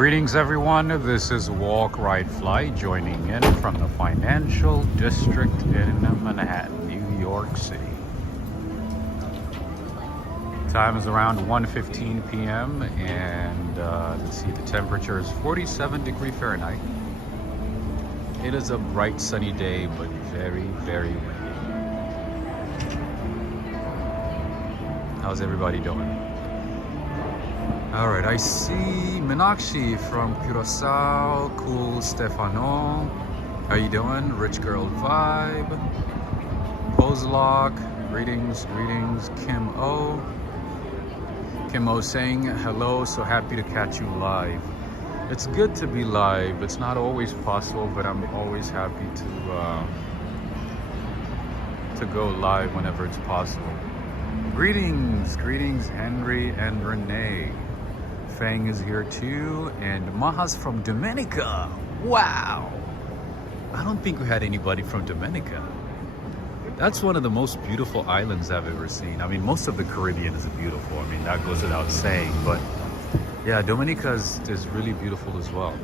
Greetings everyone, this is Walk Ride Fly joining in from the financial district in Manhattan, New York City. Time is around 1:15 p.m. and let's see, the temperature is 47 degrees Fahrenheit. It is a bright sunny day but very, very windy. How's everybody doing? Alright, I see Meenakshi from Curacao, cool Stefano. How you doing? Rich Girl Vibe. Poselock, greetings. Kim O. Kim O saying hello, so happy to catch you live. It's good to be live. It's not always possible, but I'm always happy to go live whenever it's possible. Greetings, Henry and Renee. Fang is here too, and Maha's from Dominica. Wow! I don't think we had anybody from Dominica. That's one of the most beautiful islands I've ever seen. I mean, most of the Caribbean is beautiful. I mean, that goes without saying, but yeah, Dominica is really beautiful as well.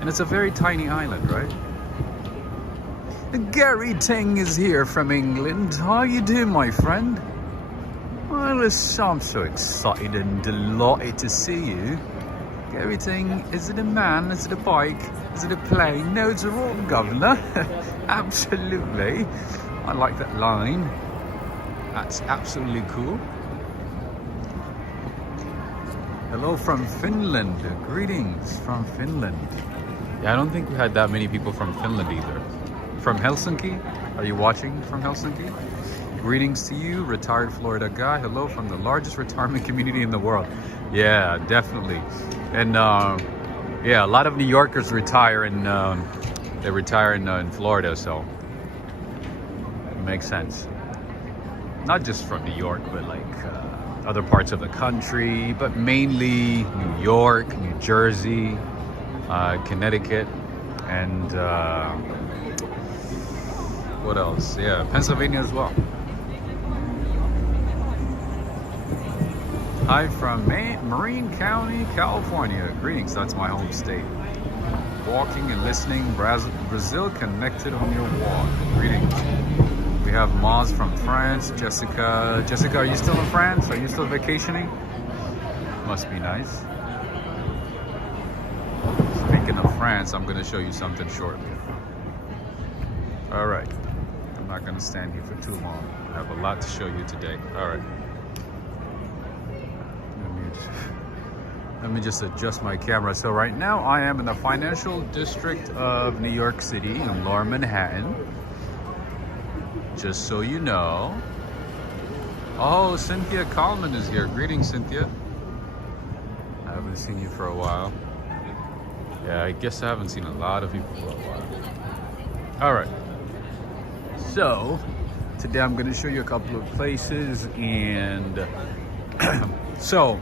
And it's a very tiny island, right? Gary Ting is here from England. How you doing, my friend? Well, I'm so excited and delighted to see you. Everything, is it a man? Is it a bike? Is it a plane? No, it's a roll, governor. Absolutely. I like that line. That's absolutely cool. Hello from Finland. Greetings from Finland. Yeah, I don't think we had that many people from Finland either. From Helsinki? Are you watching from Helsinki? Greetings to you, retired Florida guy. Hello from the largest retirement community in the world. Yeah, definitely. And yeah, a lot of New Yorkers retire in Florida, so it makes sense. Not just from New York, but like other parts of the country, but mainly New York, New Jersey, Connecticut, and what else? Yeah, Pennsylvania as well. Hi from Marine County, California. Greetings, that's my home state. Walking and listening, Brazil connected on your walk. Greetings. We have Maz from France, Jessica. Jessica, are you still in France? Are you still vacationing? Must be nice. Speaking of France, I'm going to show you something shortly. All right. I'm not going to stand here for too long. I have a lot to show you today. All right. Let me just adjust my camera. So right now I am in the financial district of New York City in Lower Manhattan. Just so you know. Oh, Cynthia Coleman is here. Greetings, Cynthia. I haven't seen you for a while. Yeah, I guess I haven't seen a lot of people for a while. All right. So today I'm going to show you a couple of places, and so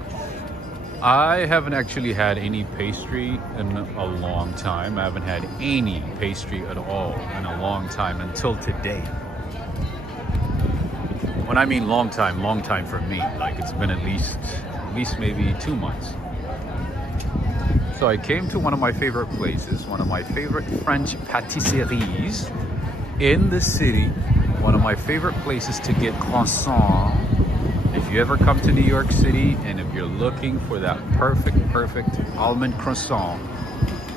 I haven't actually had any pastry in a long time. I haven't had any pastry at all in a long time until today. When I mean long time for me, like it's been at least maybe 2 months. So I came to one of my favorite places, one of my favorite French patisseries in the city, one of my favorite places to get croissant. If you ever come to New York City and if you're looking for that perfect almond croissant,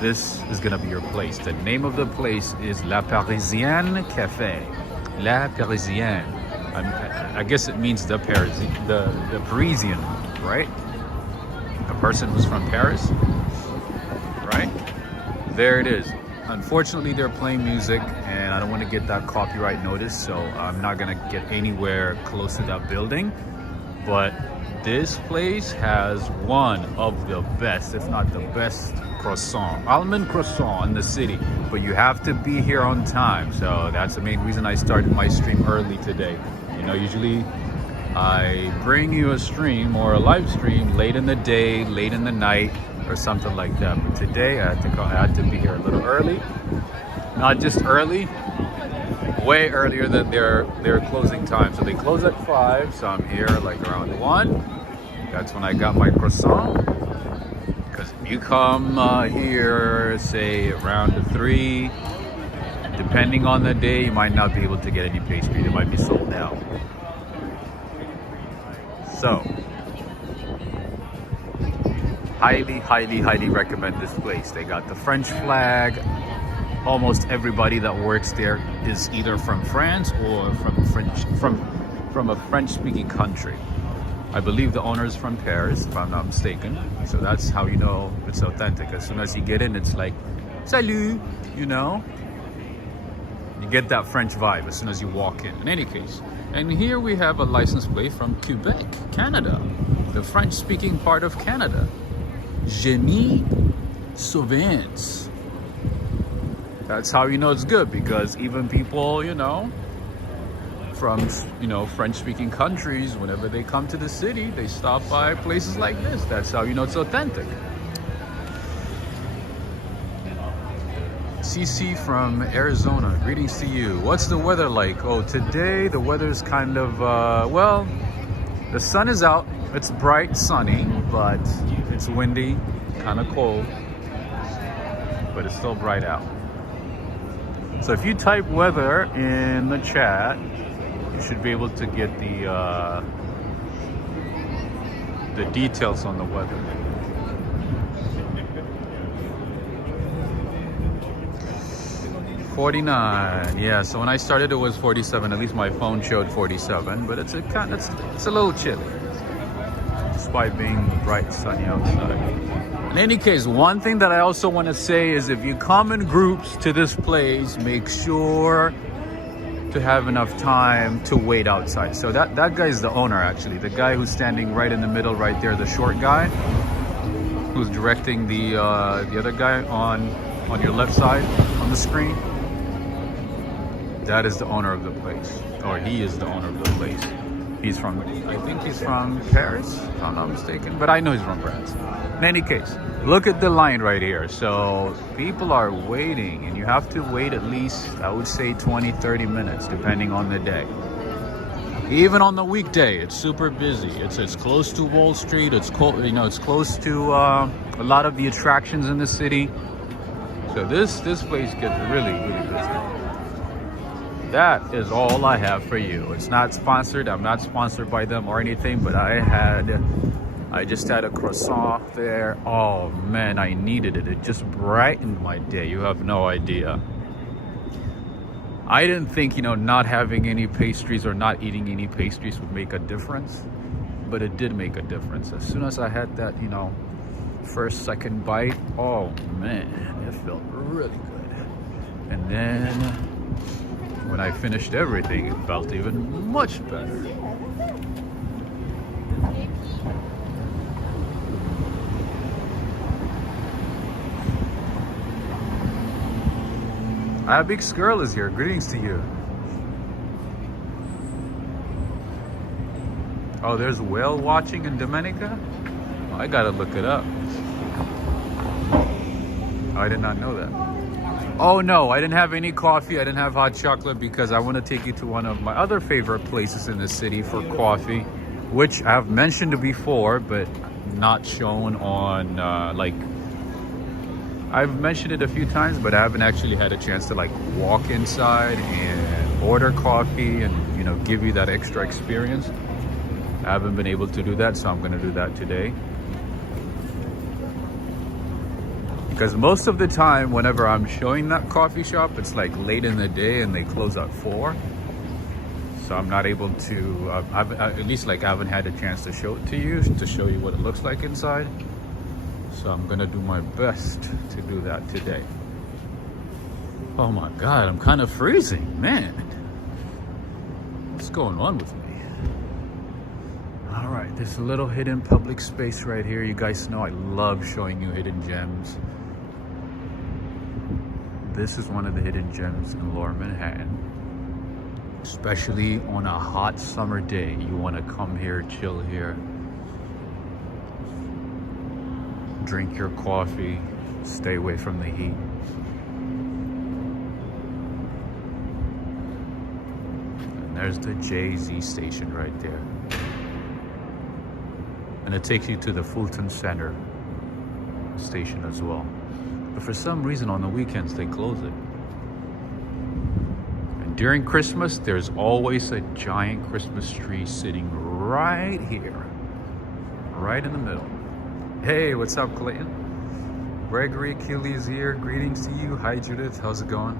this is gonna be your place. The name of the place is La Parisienne Café. La Parisienne. I guess it means the Parisian, right? A person who's from Paris, right? There it is. Unfortunately, they're playing music and I don't want to get that copyright notice, so I'm not gonna get anywhere close to that building. But this place has one of the best, if not the best, almond croissant in the city. But you have to be here on time, so that's the main reason I started my stream early today. You know, usually I bring you a stream or a live stream late in the day, late in the night, or something like that. But today I had to be here a little early. Not just early, way earlier than their closing time. So they close at 5, so I'm here like around 1. That's when I got my croissant. Because if you come here, say around 3, depending on the day, you might not be able to get any pastry. They might be sold out. So, highly, highly, highly recommend this place. They got the French flag. Almost everybody that works there is either from France or from a French-speaking country. I believe the owner is from Paris, if I'm not mistaken. So that's how you know it's authentic. As soon as you get in, it's like, salut, you know? You get that French vibe as soon as you walk in any case. And here we have a license plate from Quebec, Canada, the French-speaking part of Canada. Génie Sauvins. That's how you know it's good, because even people, you know, from, you know, French-speaking countries, whenever they come to the city, they stop by places like this. That's how you know it's authentic. CC from Arizona, greetings to you. What's the weather like? Oh, today the weather's kind of, well, the sun is out. It's bright, sunny, but it's windy, kind of cold, but it's still bright out. So if you type weather in the chat, you should be able to get the details on the weather. $49, yeah. So when I started, it was 47. At least my phone showed 47, but it's a little chilly, despite being bright, sunny outside. In any case, one thing that I also want to say is if you come in groups to this place, make sure to have enough time to wait outside. So that guy's the owner, actually. The guy who's standing right in the middle right there, the short guy, who's directing the other guy on your left side on the screen. That is the owner of the place, or he is the owner of the place. He's from, I think he's from Paris, if I'm not mistaken, but I know he's from France. In any case, look at the line right here. So people are waiting, and you have to wait at least, I would say 20-30 minutes, depending on the day. Even on the weekday, it's super busy. It's close to Wall Street. It's it's close to a lot of the attractions in the city. So this place gets really, really busy. That is all I have for you. It's not sponsored. I'm not sponsored by them or anything, but I just had a croissant there. Oh man, I needed it. It just brightened my day. You have no idea. I didn't think, not having any pastries or not eating any pastries would make a difference, but it did make a difference. As soon as I had that, first, second bite, oh man, it felt really good. And then when I finished everything, it felt even much better. Big Skirl is here. Greetings to you. Oh, there's whale watching in Dominica? Oh, I gotta look it up. I did not know that. Oh no, I didn't have any coffee. I didn't have hot chocolate because I want to take you to one of my other favorite places in the city for coffee, which I've mentioned before, but not shown on I've mentioned it a few times, but I haven't actually had a chance to walk inside and order coffee and give you that extra experience. I haven't been able to do that, so I'm going to do that today. Because most of the time, whenever I'm showing that coffee shop, it's late in the day and they close at 4. So I'm not able to, at least I haven't had a chance to show it to you, to show you what it looks like inside. So I'm gonna do my best to do that today. Oh my God, I'm kind of freezing, man. What's going on with me? All right, there's a little hidden public space right here. You guys know I love showing you hidden gems. This is one of the hidden gems in Lower Manhattan. Especially on a hot summer day, you want to come here, chill here, drink your coffee, stay away from the heat. And there's the Jay-Z station right there. And it takes you to the Fulton Center. station as well. But for some reason on the weekends they close it. And during Christmas, there's always a giant Christmas tree sitting right here, right in the middle. Hey, what's up, Clayton? Gregory Keeley's here. Greetings to you. Hi, Judith. How's it going?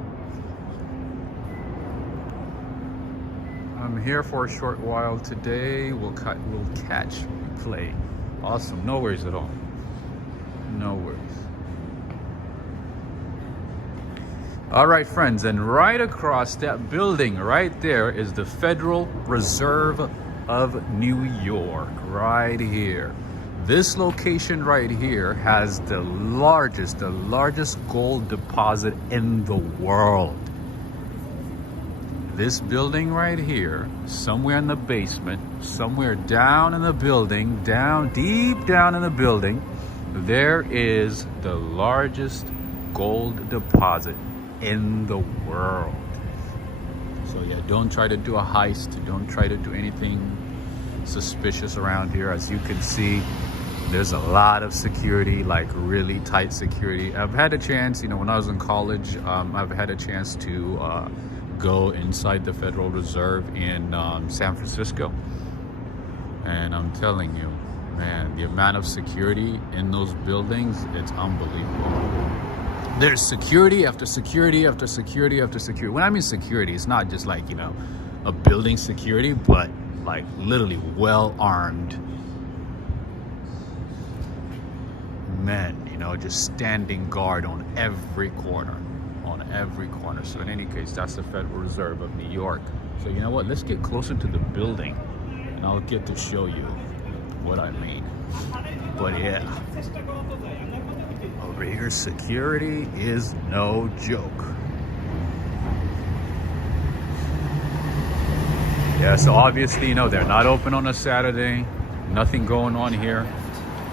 I'm here for a short while today. We'll catch replay. Awesome. No worries at all. No worries. All right, friends, and right across that building right there is the Federal Reserve of New York, right here. This location right here has the largest gold deposit in the world. This building right here, somewhere in the basement, somewhere down in the building, deep down in the building, there is the largest gold deposit in the world. So yeah, don't try to do a heist. Don't try to do anything suspicious around here. As you can see, there's a lot of security, like really tight security. I've had a chance, when I was in college, I've had a chance to go inside the Federal Reserve in San Francisco. And I'm telling you, man, the amount of security in those buildings, it's unbelievable. There's security after security after security after security. When I mean security, it's not just like, a building security, but like literally well-armed men, just standing guard on every corner. So in any case, that's the Federal Reserve of New York. So you know what? Let's get closer to the building and I'll get to show you what I mean. But yeah, over here, security is no joke. Yeah, so obviously, they're not open on a Saturday. Nothing going on here.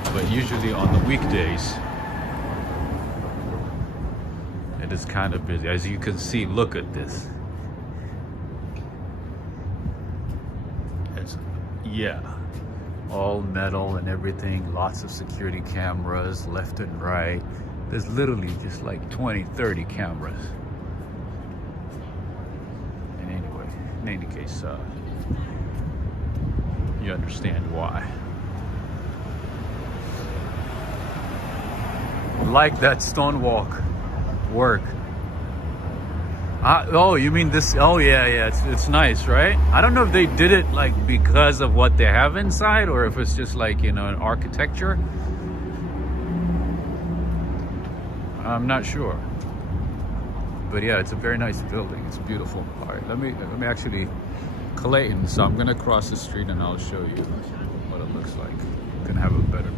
But usually on the weekdays, it is kind of busy. As you can see, look at this. All metal and everything. Lots of security cameras left and right. There's literally just like 20, 30 cameras. In any case, you understand why. Like that stone work. Oh, you mean this? Oh yeah, it's nice, right? I don't know if they did it like because of what they have inside, or if it's just like an architecture. I'm not sure, but yeah, it's a very nice building. It's beautiful. All right, let me actually, Clayton. So I'm gonna cross the street and I'll show you what it looks like. You can have a better view.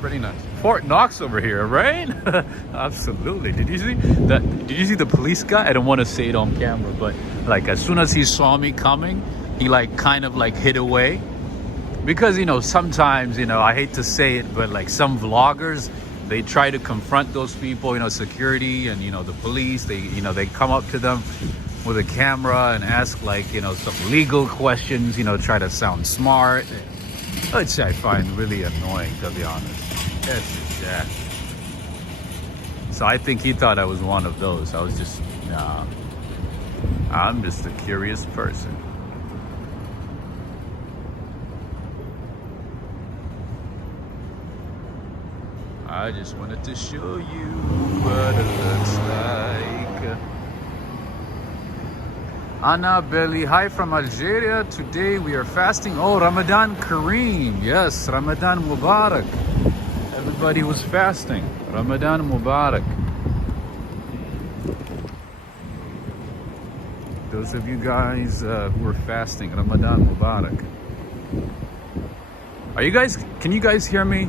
Pretty nice. Fort Knox over here, right? Absolutely. Did you see that? Did you see the police guy? I don't want to say it on camera, but like as soon as he saw me coming, he like kind of like hid away, because sometimes I hate to say it, but like some vloggers, they try to confront those people, security and the police. They come up to them with a camera and ask like some legal questions, try to sound smart, which I find really annoying, to be honest. Yeah. So I think he thought I was one of those. I was just, nah. I'm just a curious person. I just wanted to show you what it looks like. Anna Belli, hi from Algeria. Today we are fasting. Oh, Ramadan Kareem. Yes, Ramadan Mubarak. Everybody was fasting. Ramadan Mubarak. Those of you guys who are fasting, Ramadan Mubarak. Can you guys hear me?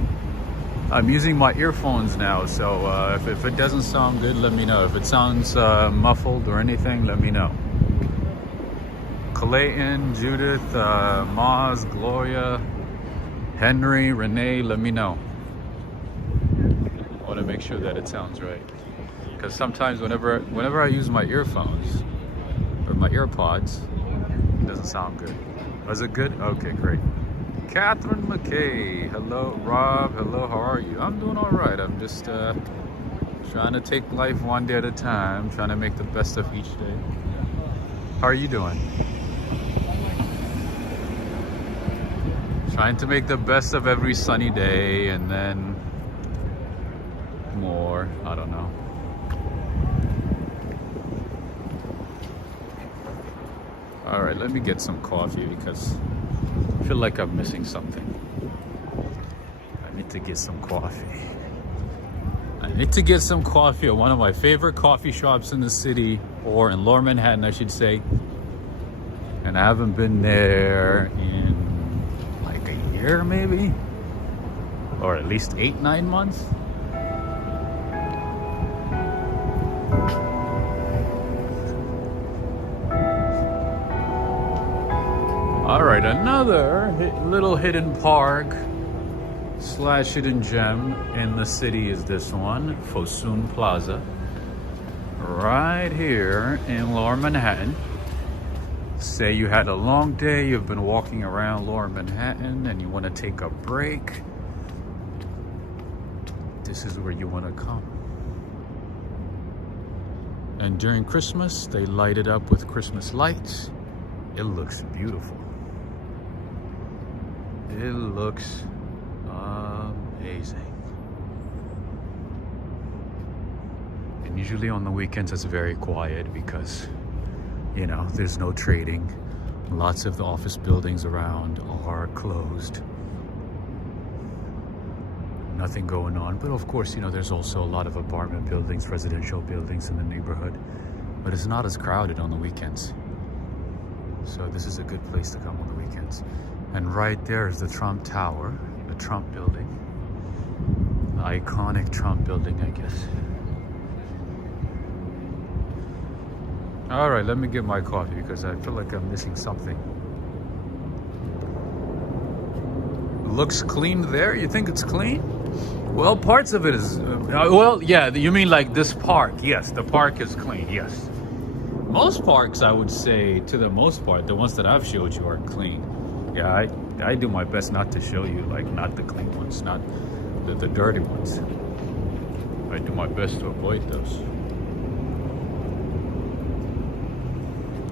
I'm using my earphones now, so if it doesn't sound good, let me know. If it sounds muffled or anything, let me know. Clayton, Judith, Maz, Gloria, Henry, Renee, let me know. I want to make sure that it sounds right, because sometimes whenever I use my earphones or my AirPods, it doesn't sound good. Was it good? Okay, great. Catherine McKay. Hello, Rob. Hello, how are you? I'm doing all right. I'm just trying to take life one day at a time, trying to make the best of each day. How are you doing? Trying to make the best of every sunny day and then more. I don't know. All right, let me get some coffee because I feel like I'm missing something. I need to get some coffee. I need to get some coffee at one of my favorite coffee shops in the city, or in Lower Manhattan, I should say. And I haven't been there in like a year, maybe, or at least 8-9 months. All right, another little hidden park / hidden gem in the city is this one, Fosun Plaza, right here in Lower Manhattan. Say you had a long day, you've been walking around Lower Manhattan and you want to take a break. This is where you want to come. And during Christmas, they light it up with Christmas lights. It looks beautiful. It looks amazing. And usually on the weekends it's very quiet because, you know, there's no trading. Lots of the office buildings around are closed. Nothing going on. But of course, you know, there's also a lot of apartment buildings, residential buildings in the neighborhood. But it's not as crowded on the weekends. So this is a good place to come on the weekends. And right there is the Trump Tower, the Trump building. The iconic Trump building, I guess. All right, let me get my coffee because I feel like I'm missing something. Looks clean there? You think it's clean? Well, parts of it is, well, yeah, you mean like this park. Yes, the park is clean, yes. Most parks, I would say, to the most part, the ones that I've showed you are clean. Yeah, I do my best not to show you, like, not the clean ones, not the dirty ones. I do my best to avoid those.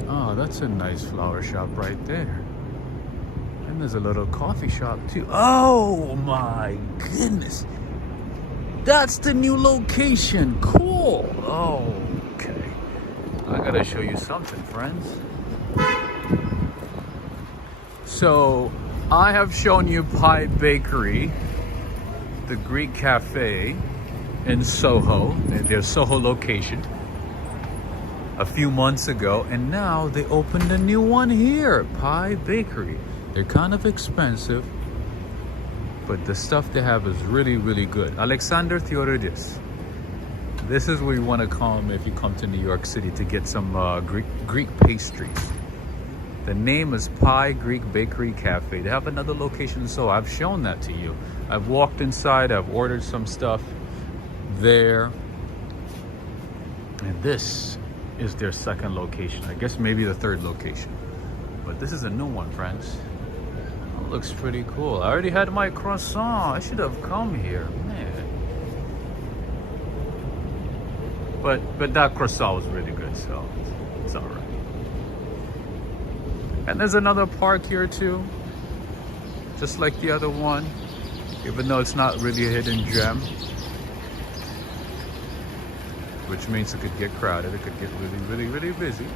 Oh, that's a nice flower shop right there. And there's a little coffee shop too. Oh my goodness. That's the new location. Cool. Oh, okay. I gotta show you something, friends. So I have shown you Pie Bakery, the Greek cafe in Soho, their Soho location, a few months ago, and now they opened a new one here, Pie Bakery. They're kind of expensive, but the stuff they have is really, really good. Alexander Theodoridis. This is where you want to come if you come to New York City to get some Greek pastries. The name is Pie Greek Bakery Cafe. They have another location, so I've shown that to you. I've walked inside, I've ordered some stuff there. And this is their second location. I guess maybe the third location. But this is a new one, friends. It looks pretty cool. I already had my croissant. I should have come here, man. But that croissant was really good, so it's all right. And there's another park here too, just like the other one, even though it's not really a hidden gem, which means it could get crowded, it could get really, really, really busy.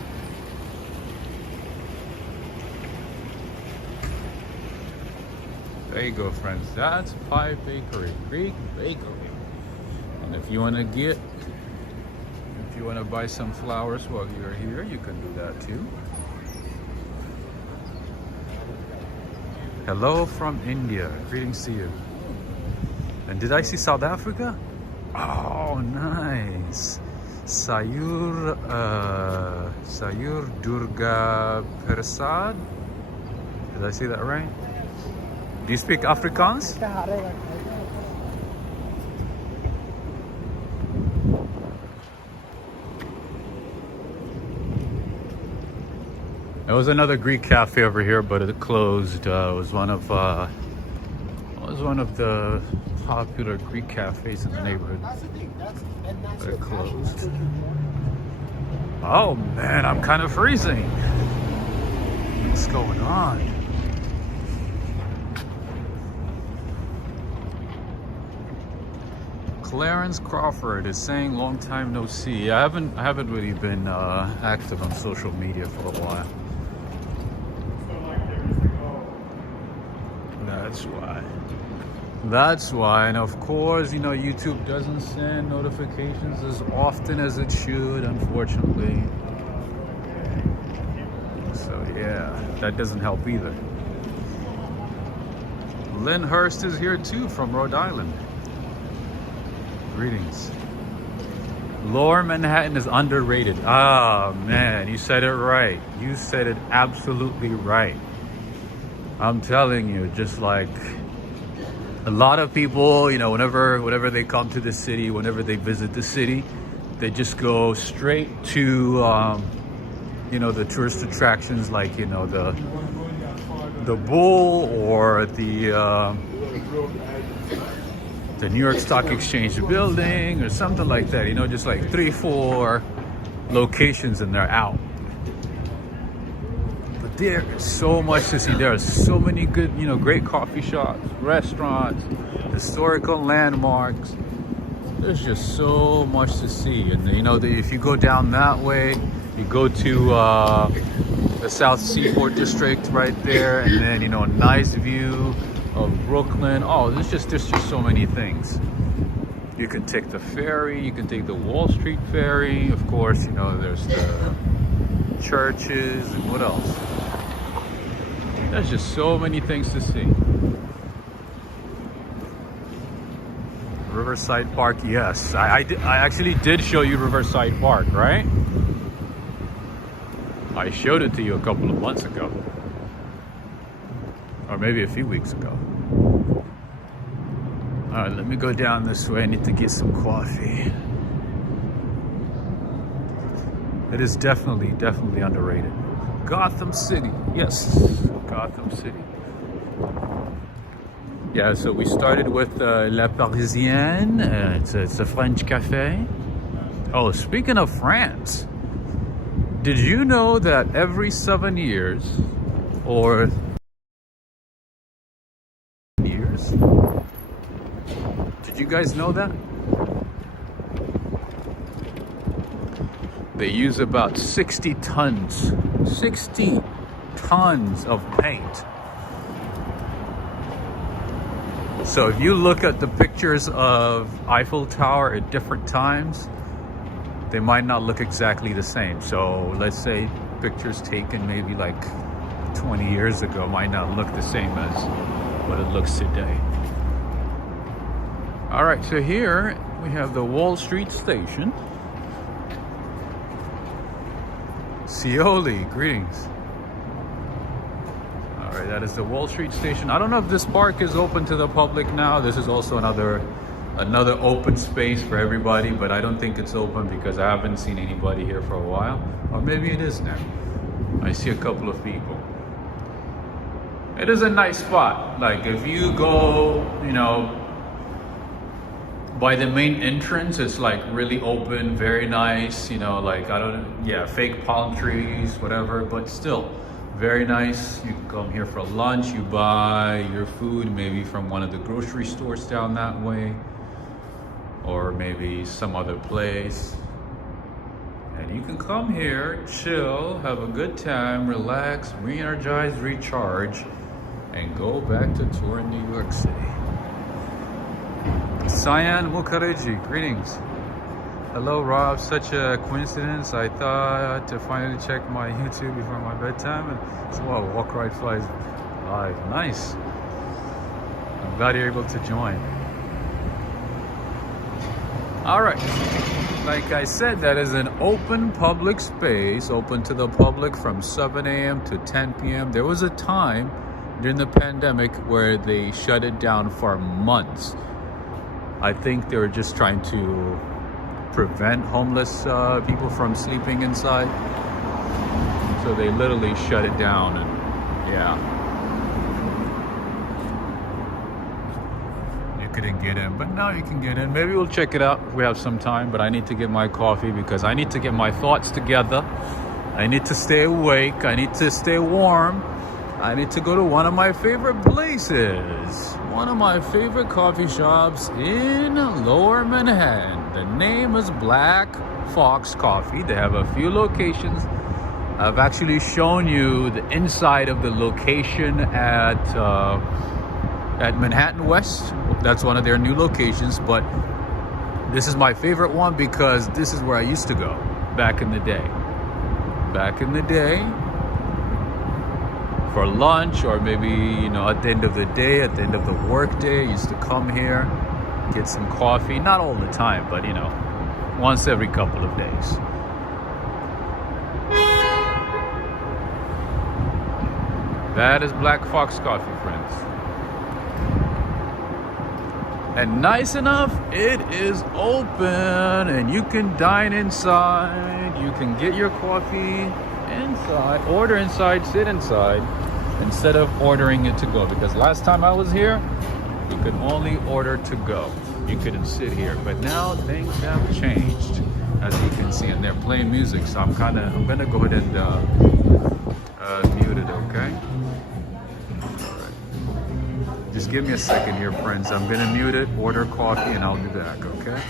There you go, friends. That's Pie Bakery, Greek Bakery. And if you want to buy some flowers while you're here, you can do that too. Hello from India. Greetings to you. And did I see South Africa? Oh, nice. Sayur Durga Persad. Did I say that right? Do you speak Afrikaans? There was another Greek cafe over here, but it closed. It was one of the popular Greek cafes in the neighborhood, but it closed. Oh man, I'm kind of freezing. What's going on? Clarence Crawford is saying long time no see. I haven't really been active on social media for a while. That's why, and of course, you know, YouTube doesn't send notifications as often as it should, unfortunately. So yeah, that doesn't help either. Lynn Hurst is here too from Rhode Island. Greetings. Lower Manhattan is underrated. Ah, man, you said it right. You said it absolutely right. I'm telling you, just like a lot of people, you know, whenever they come to the city, whenever they visit the city, they just go straight to, you know, the tourist attractions like, you know, the Bull or the New York Stock Exchange building or something like that, you know, just like 3-4 locations and they're out. But there is so much to see. There are so many good, you know, great coffee shops, restaurants, historical landmarks. There's just so much to see. And you know, if you go down that way, you go to the South Seaport District right there, and then, you know, a nice view of Brooklyn. Oh, there's just so many things. You can take the ferry, you can take the Wall Street ferry. Of course, you know, there's the churches, and what else? There's just so many things to see. Riverside Park, yes. I actually did show you Riverside Park, right? I showed it to you a couple of months ago. Or maybe a few weeks ago. All right, let me go down this way. I need to get some coffee. It is definitely underrated. Gotham City, yes, Gotham City. Yeah, so we started with La Parisienne. It's a French cafe. Oh, speaking of France, did you know that every 7 years, or years, did you guys know that? They use about 60 tons of paint. So if you look at the pictures of Eiffel Tower at different times, they might not look exactly the same. So let's say pictures taken maybe like 20 years ago might not look the same as what it looks today. All right, so here we have the Wall Street Station. Scioli, greetings. All right, that is the Wall Street Station. I don't know if this park is open to the public now. This is also another open space for everybody, but I don't think it's open because I haven't seen anybody here for a while. Or maybe it is now. I see a couple of people. It is a nice spot. Like if you go, you know, by the main entrance, it's like really open, very nice, you know, like fake palm trees, whatever, but still very nice. You can come here for lunch, you buy your food maybe from one of the grocery stores down that way, or maybe some other place. And you can come here, chill, have a good time, relax, re-energize, recharge, and go back to touring New York City. Cyan Mukherjee, greetings. Hello Rob, such a coincidence. I thought to finally check my YouTube before my bedtime, and so wow, Walk Ride Flies live. Nice. I'm glad you're able to join. All right, like I said, that is an open public space, open to the public from 7 a.m. to 10 p.m. There was a time during the pandemic where they shut it down for months. I think they were just trying to prevent homeless people from sleeping inside. So so they literally shut it down, and yeah, you couldn't get in, but now you can get in. Maybe we'll check it out if we have some time, but I need to get my coffee because I need to get my thoughts together. I need to stay awake. I need to stay warm. I need to go to one of my favorite places. One of my favorite coffee shops in Lower Manhattan. The name is Black Fox Coffee. They have a few locations. I've actually shown you the inside of the location at Manhattan West. That's one of their new locations, but this is my favorite one because this is where I used to go back in the day. Back in the day, for lunch, or maybe, you know, at the end of the day, at the end of the work day, I used to come here, get some coffee. Not all the time, but, you know, once every couple of days. That is Black Fox Coffee, friends. And nice enough, it is open, and you can dine inside. You can get your coffee inside, order inside, sit inside, instead of ordering it to go. Because last time I was here, you could only order to go. You couldn't sit here. But now things have changed, as you can see, and they're playing music. So I'm gonna go ahead and mute it, okay? Alright. Just give me a second here, friends. I'm gonna mute it, order coffee, and I'll be back, okay?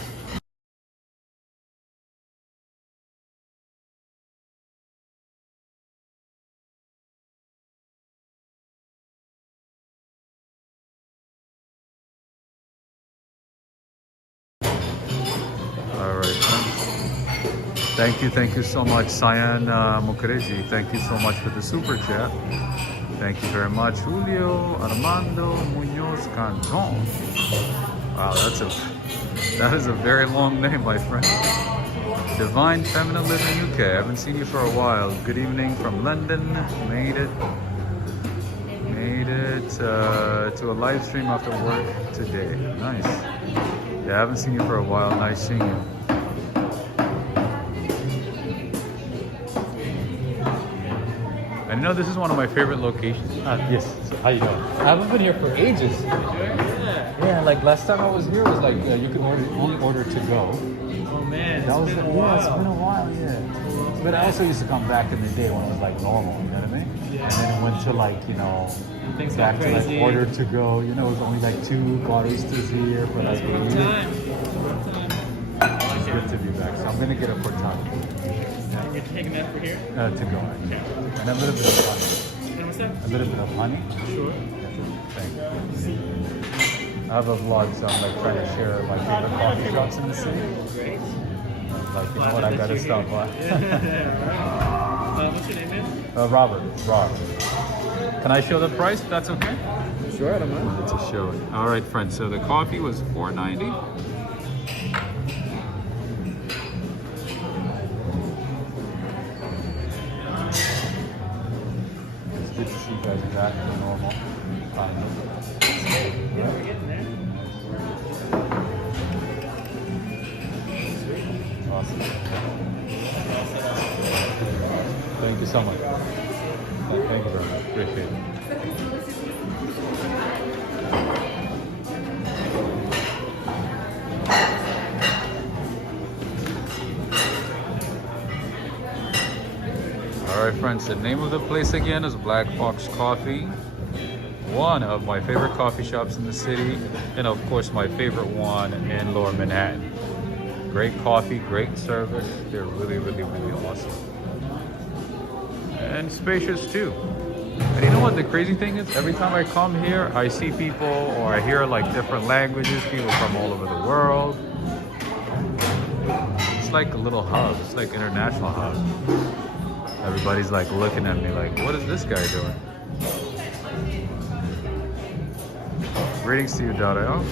Thank you so much, Cyan Mukherjee. Thank you so much for the super chat. Thank you very much, Julio Armando Munoz Canton. Wow, that is a very long name, my friend. Divine Feminine Living UK. I haven't seen you for a while. Good evening from London. Made it to a live stream after work today. Nice. Yeah, I haven't seen you for a while. Nice seeing you. And you know, this is one of my favorite locations. Yes. How you doing? I haven't been here for ages. Yeah, like last time I was here was like you could only order to go. Oh man, That was it's been a while. It's been a while, yeah. But I also used to come back in the day when it was like normal, you know what I mean? Yeah. And then it went to like, you know, Things back got to like crazy. order to go. You know, it was only like 2 baristas here, but that's what we did. It's good to be back. So I'm gonna get a cortado You're taking that for here? to go, actually. And a little bit of honey. And what's that? A little bit of honey. Sure. Thank you. I have a vlog, so I'm like trying to share my favorite coffee shops in the city. Great. Like, you know what, I gotta stop by. What's your name, man? Robert. Can I show the price if that's okay? Sure, I don't mind. It's a show. All right, friends. So the coffee was $4.90. It's good to see you guys back to normal. Yeah, we're getting there. Awesome. Thank you so much. Thank you very much. Appreciate it. All right, friends. The name of the place again is Black Fox Coffee. One of my favorite coffee shops in the city, and of course my favorite one in Lower Manhattan. Great coffee, great service. They're really, really, really awesome. And spacious too. And you know what the crazy thing is? Every time I come here, I see people, or I hear like different languages, people from all over the world. It's like a little hub. It's like international hub. Everybody's like looking at me like, what is this guy doing? Greetings to you, Dario.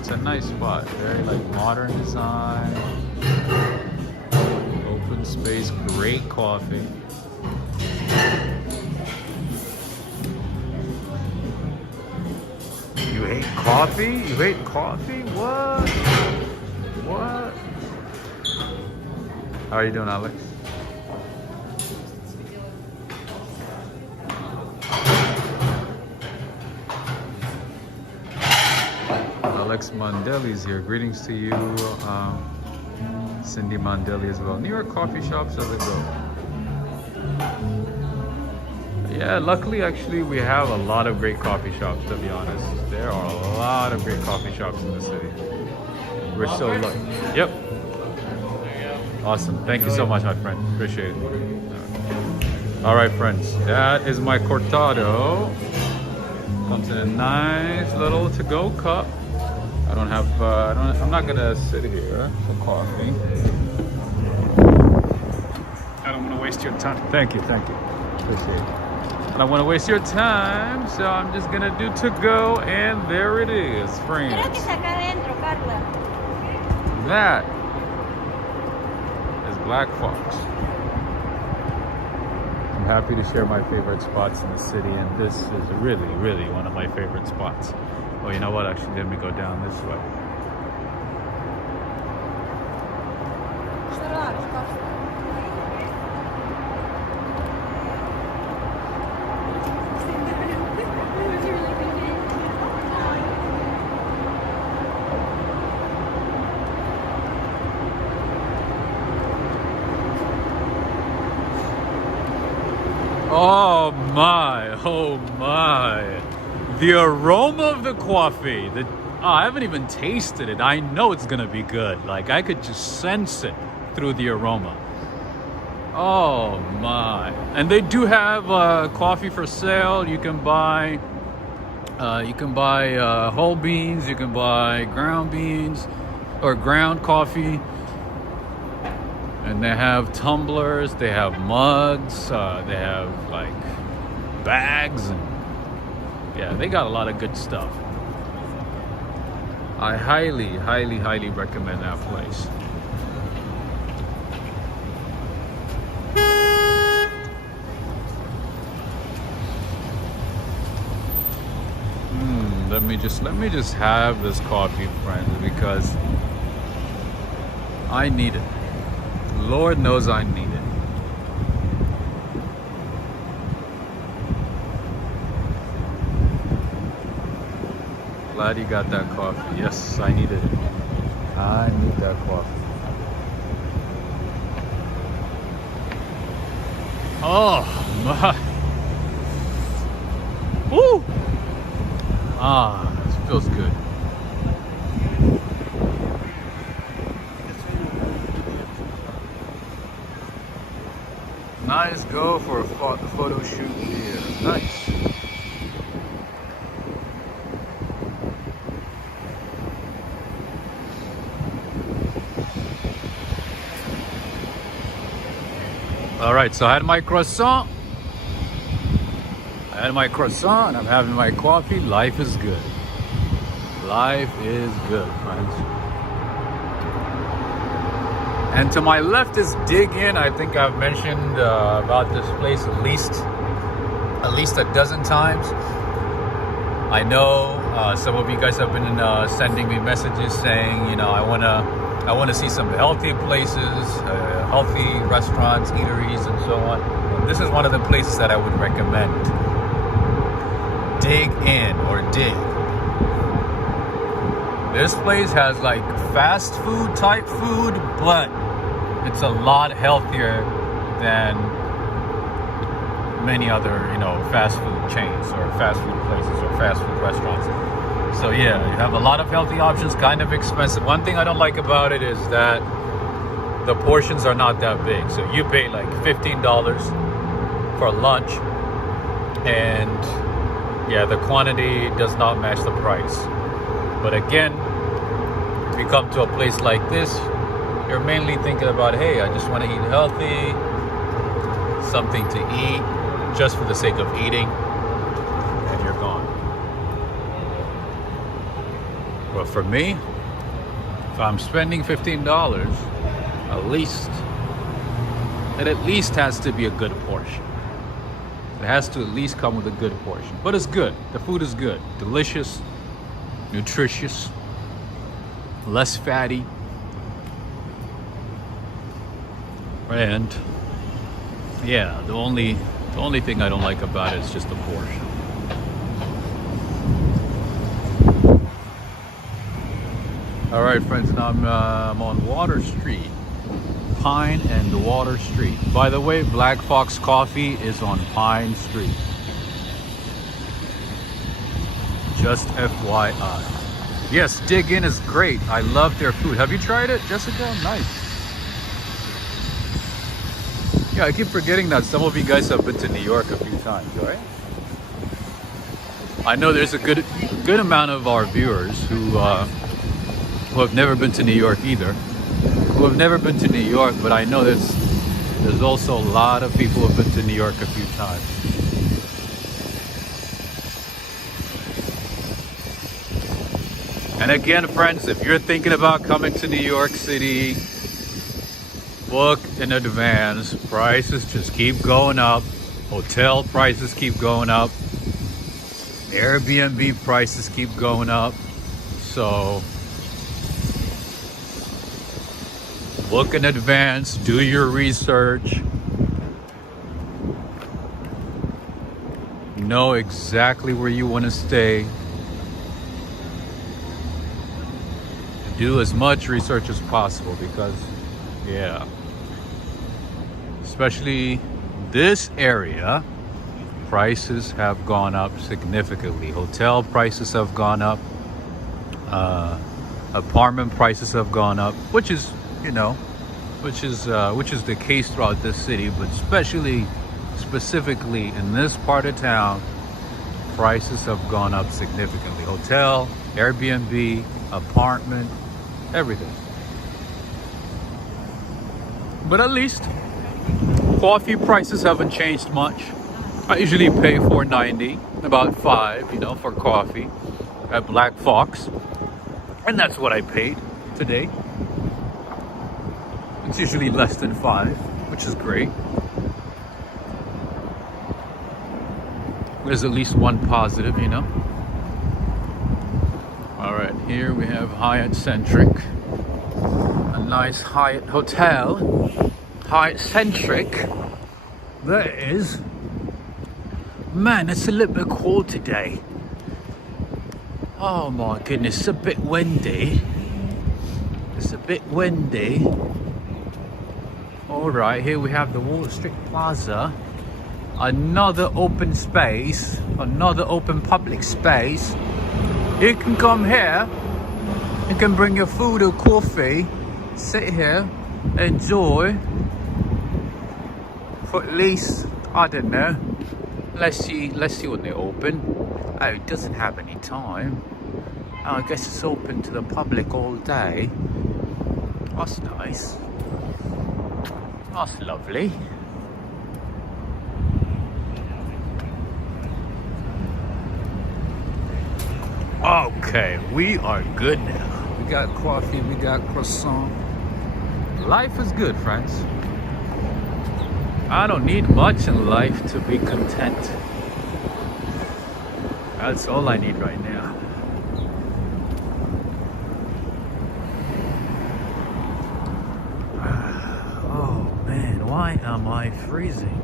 It's a nice spot. Very like modern design, open space, great coffee. You hate coffee? You hate coffee? What? What? How are you doing, Alex? Alex Mondeli's here. Greetings to you, Cindy Mondeli as well. New York coffee shops as it go. Yeah, luckily, actually, we have a lot of great coffee shops, to be honest. There are a lot of great coffee shops in the city. We're so lucky. Yep. Awesome. Thank you so much, my friend. Appreciate it. All right, friends. That is my cortado. Comes in a nice little to-go cup. I don't have, I'm not gonna sit here for coffee. I don't wanna waste your time. Thank you. Appreciate it. I don't wanna waste your time, so I'm just gonna do to-go, and there it is, friends. That is Black Fox. I'm happy to share my favorite spots in the city, and this is really, really one of my favorite spots. Oh, you know what? Actually, let me go down this way. Oh my. The aroma of the coffee. I haven't even tasted it. I know it's gonna be good. Like, I could just sense it through the aroma. Oh my. And they do have coffee for sale. You can buy whole beans, you can buy ground beans or ground coffee. And they have tumblers, they have mugs, they have like bags, and yeah, they got a lot of good stuff. I highly recommend that place. Let me just have this coffee, friends, because I need it. Lord knows I need it. Glad you got that coffee. Yes, I needed it. I need that coffee. Oh my. Woo! Ah, this feels good. Nice go for a photo shoot here. Nice. All right, so I had my croissant. I'm having my coffee. Life is good. Life is good, friends. And to my left is Dig In. I think I've mentioned about this place at least a dozen times. I know some of you guys have been sending me messages saying, you know, I want to see some healthy places, healthy restaurants, eateries, and so on. And this is one of the places that I would recommend. Dig In or Dig. This place has like fast food type food, but it's a lot healthier than many other, you know, fast food chains or fast food places or fast food restaurants. So yeah, you have a lot of healthy options, kind of expensive. One thing I don't like about it is that the portions are not that big. So you pay like $15 for lunch, and yeah, the quantity does not match the price. But again, if you come to a place like this, you're mainly thinking about, hey, I just want to eat healthy, something to eat, just for the sake of eating, and you're gone. But for me, if I'm spending $15, it at least has to be a good portion. It has to at least come with a good portion. But it's good. The food is good. Delicious, nutritious, less fatty. And yeah, the only thing I don't like about it is just the portion. All right, friends, now I'm on Water Street, Pine and Water Street. By the way, Black Fox Coffee is on Pine Street. Just FYI. Yes, Dig In is great. I love their food. Have you tried it, Jessica? Nice. Yeah, I keep forgetting that some of you guys have been to New York a few times, right? I know there's a good amount of our viewers who have never been to New York either. Who have never been to New York, but I know there's also a lot of people who have been to New York a few times. And again, friends, if you're thinking about coming to New York City, book in advance. Prices just keep going up. Hotel prices keep going up. Airbnb prices keep going up. So book in advance, do your research. Know exactly where you want to stay. Do as much research as possible because, yeah, especially this area, prices have gone up significantly. Hotel prices have gone up. Apartment prices have gone up, which is the case throughout this city, but specifically in this part of town, prices have gone up significantly. Hotel, Airbnb, apartment, everything. But at least coffee prices haven't changed much. I usually pay $4.90, about $5, for coffee at Black Fox, and that's what I paid today. It's usually less than $5, which is great. There's at least one positive, All right, here we have Hyatt Centric, a nice Hyatt hotel. Hyatt Centric. There it is. Man, it's a little bit cold today. Oh my goodness, it's a bit windy. All right, here we have the Wall Street Plaza. Another open space, another open public space. You can come here, you can bring your food or coffee, sit here, enjoy for at least, I don't know, let's see when they're open. Oh, it doesn't have any time. Oh, I guess it's open to the public all day. That's nice. That's lovely. Okay, we are good now. We got coffee, we got croissant. Life is good, friends. I don't need much in life to be content. That's all I need right now. Oh man, why am I freezing?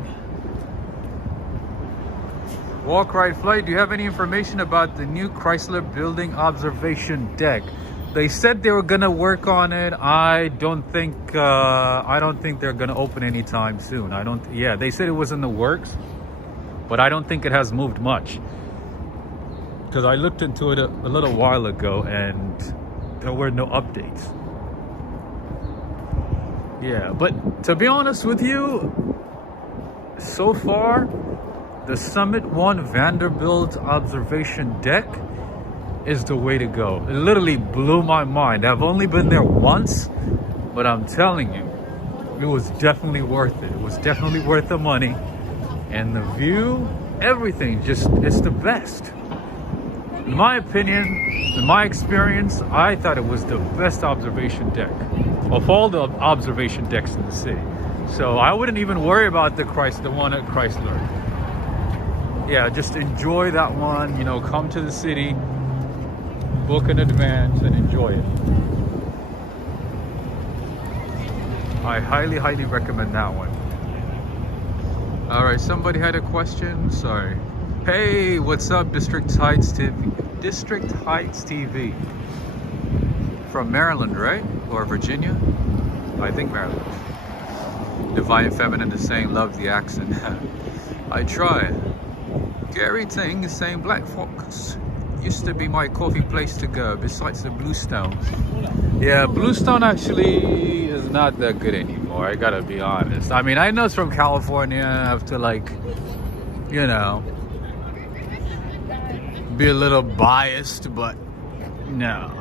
Walk, ride, flight. Do you have any information about the new Chrysler building observation deck? They said they were gonna work on it. I don't think they're gonna open anytime soon. Yeah, they said it was in the works, but I don't think it has moved much. Because I looked into it a little while ago and there were no updates. Yeah, but to be honest with you, so far, the Summit 1 Vanderbilt observation deck is the way to go. It literally blew my mind. I've only been there once, but I'm telling you, it was definitely worth it. It was definitely worth the money. And the view, everything, it's the best. In my opinion, in my experience, I thought it was the best observation deck of all the observation decks in the city. So I wouldn't even worry about the one at Chrysler. Yeah, just enjoy that one, come to the city, book in advance and enjoy it. I highly, highly recommend that one. All right, somebody had a question. Sorry. Hey, what's up, District Heights TV? District Heights TV. From Maryland, right? Or Virginia? I think Maryland. Divine Feminine is saying, love the accent. I try. Gary Ting is saying, Black Fox used to be my coffee place to go, besides the Bluestone. Yeah, Bluestone actually is not that good anymore, I gotta be honest. I mean, I know it's from California, I have to like, you know, be a little biased, but no.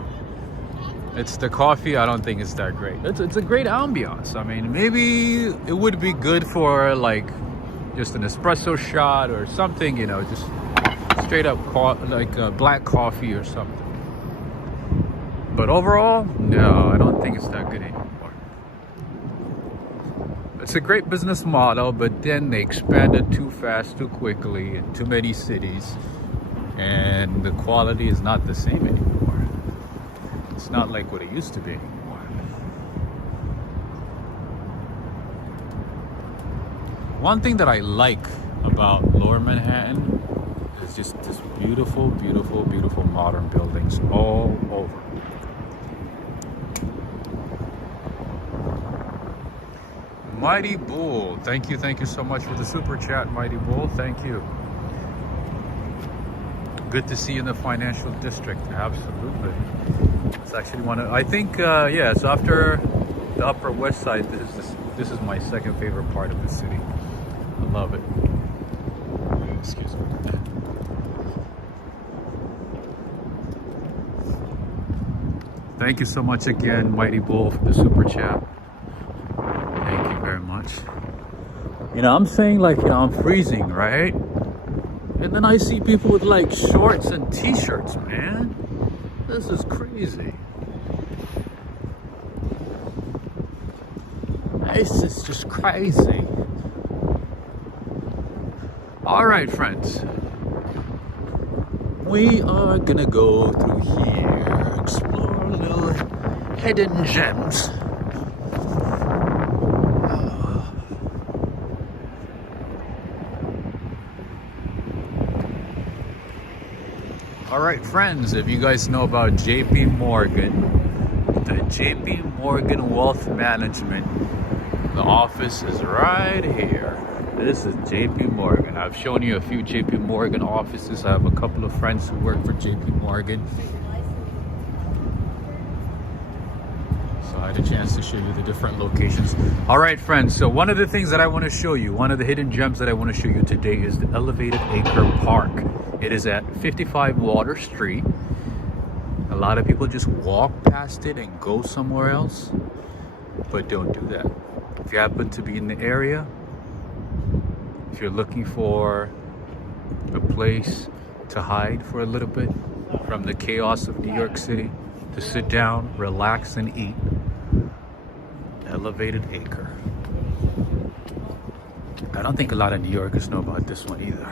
It's the coffee, I don't think it's that great. It's a great ambiance. I mean, maybe it would be good for like just an espresso shot or something, you know, just straight up black coffee or something. But overall, no, I don't think it's that good anymore. It's a great business model, but then they expanded too fast, too quickly, in too many cities, and the quality is not the same anymore. It's not like what it used to be anymore. One thing that I like about Lower Manhattan is just this beautiful, beautiful, beautiful modern buildings all over. Mighty Bull, thank you so much for the super chat, Mighty Bull, thank you. Good to see you in the financial district, absolutely. It's actually I think, yeah, so after the Upper West Side, this is my second favorite part of the city. I love it. Excuse me. Thank you so much again, Mighty Bull, for the super chat. Thank you very much. You know, I'm saying like, you know, I'm freezing, right? And then I see people with like shorts and t-shirts, man. This is crazy. This is just crazy. All right, friends. We are gonna go through here, explore a little hidden gems. All right, friends, if you guys know about JP Morgan, the JP Morgan Wealth Management, the office is right here. This is JP Morgan. I've shown you a few JP Morgan offices. I have a couple of friends who work for JP Morgan. So I had a chance to show you the different locations. All right, friends, so one of the things that I want to show you, one of the hidden gems that I want to show you today is the Elevated Acre Park. It is at 55 Water Street. A lot of people just walk past it and go somewhere else, but don't do that. If you happen to be in the area, if you're looking for a place to hide for a little bit from the chaos of New York City, to sit down, relax, and eat, Elevated Acre. I don't think a lot of New Yorkers know about this one either.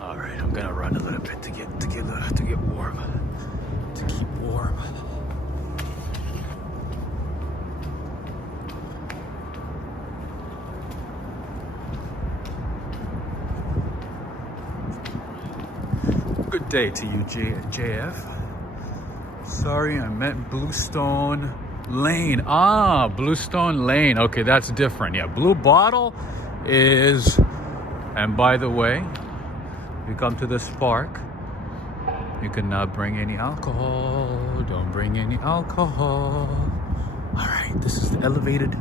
All right, I'm gonna run a little bit to get warm, to keep warm. Good day to you, JF. Sorry, I meant Bluestone Lane. Ah, Bluestone Lane. Okay, that's different. Yeah, Blue Bottle is, and by the way, if you come to this park, you cannot bring any alcohol. Don't bring any alcohol. All right, this is the Elevated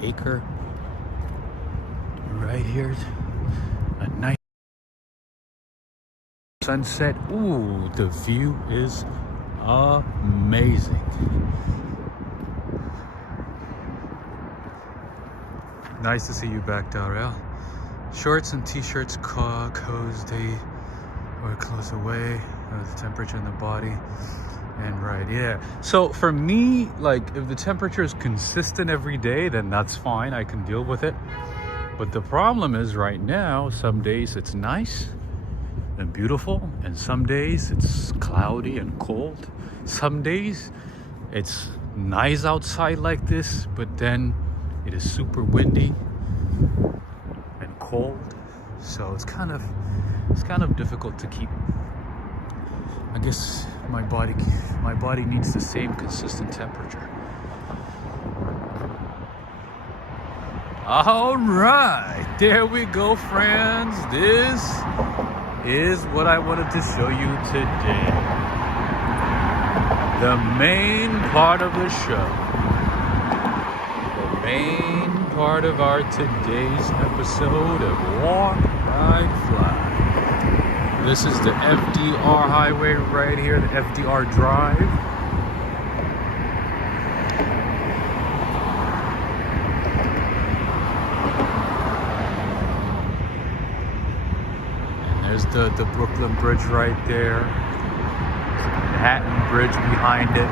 Acre right here at night. Sunset. Ooh, the view is amazing. Nice to see you back, Darrell. Shorts and t-shirts, cozy or close away. The temperature in the body. And right, yeah. So for me, like, if the temperature is consistent every day, then that's fine. I can deal with it. But the problem is right now, some days it's nice, and beautiful, and some days it's cloudy and cold. Some days it's nice outside like this, but then it is super windy and cold. So it's kind of difficult to keep. I guess my body needs the same consistent temperature. All right, there we go, friends. This is what I wanted to show you today. The main part of the show. The main part of our today's episode of Walk, Ride, Fly. This is the FDR highway right here, the FDR Drive. There's the Brooklyn Bridge right there. Manhattan Bridge behind it.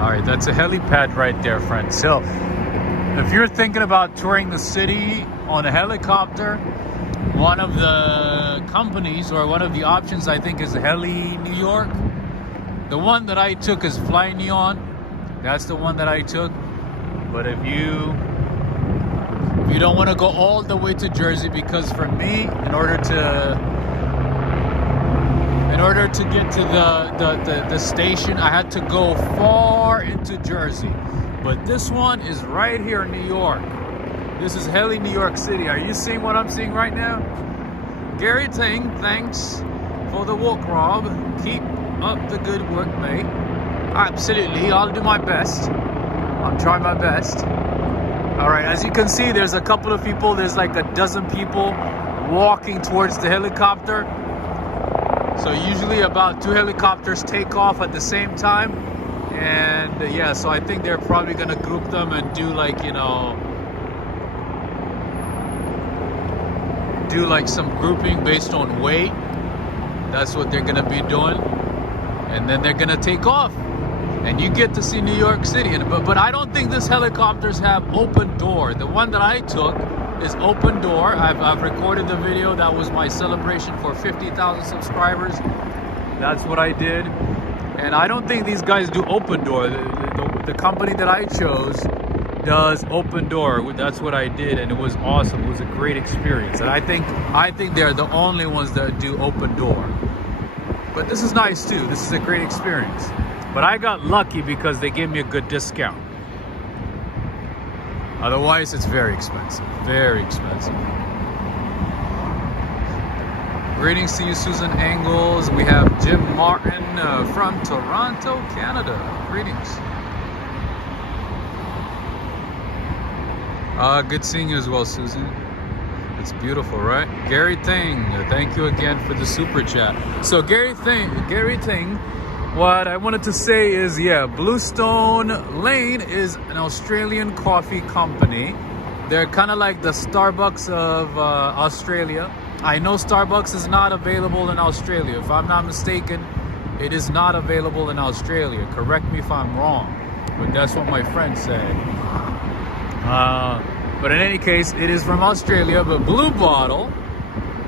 All right, that's a helipad right there, friends. So, if you're thinking about touring the city on a helicopter, one of the companies or one of the options I think is Heli New York. The one that I took is Fly Neon. That's the one that I took. But if you don't want to go all the way to Jersey, because for me, in order to get to the station, I had to go far into Jersey. But this one is right here in New York. This is Heli, New York City. Are you seeing what I'm seeing right now? Gary Ting, thanks for the walk, Rob. Keep up the good work, mate. Absolutely, I'll do my best. I'll try my best. All right, as you can see, there's a couple of people. There's like a dozen people walking towards the helicopter. So usually about 2 helicopters take off at the same time. And yeah, so I think they're probably gonna group them and do like, do like some grouping based on weight. That's what they're gonna be doing. And then they're gonna take off, and you get to see New York City. But I don't think this helicopters have open door. The one that I took is open door. I've recorded the video. That was my celebration for 50,000 subscribers. That's what I did. And I don't think these guys do open door. The company that I chose does open door. That's what I did, and it was awesome. It was a great experience. And I think they're the only ones that do open door. But this is nice too. This is a great experience. But I got lucky because they gave me a good discount. Otherwise, it's very expensive. Very expensive. Greetings to you, Susan Angles. We have Jim Martin from Toronto, Canada. Greetings. Good seeing you as well, Susan. It's beautiful, right? Gary Ting, thank you again for the super chat. So Gary Ting, what I wanted to say is, yeah, Bluestone Lane is an Australian coffee company. They're kind of like the Starbucks of Australia. I know Starbucks is not available in Australia. If I'm not mistaken, it is not available in Australia. Correct me if I'm wrong, but that's what my friend said. But in any case, it is from Australia, but Blue Bottle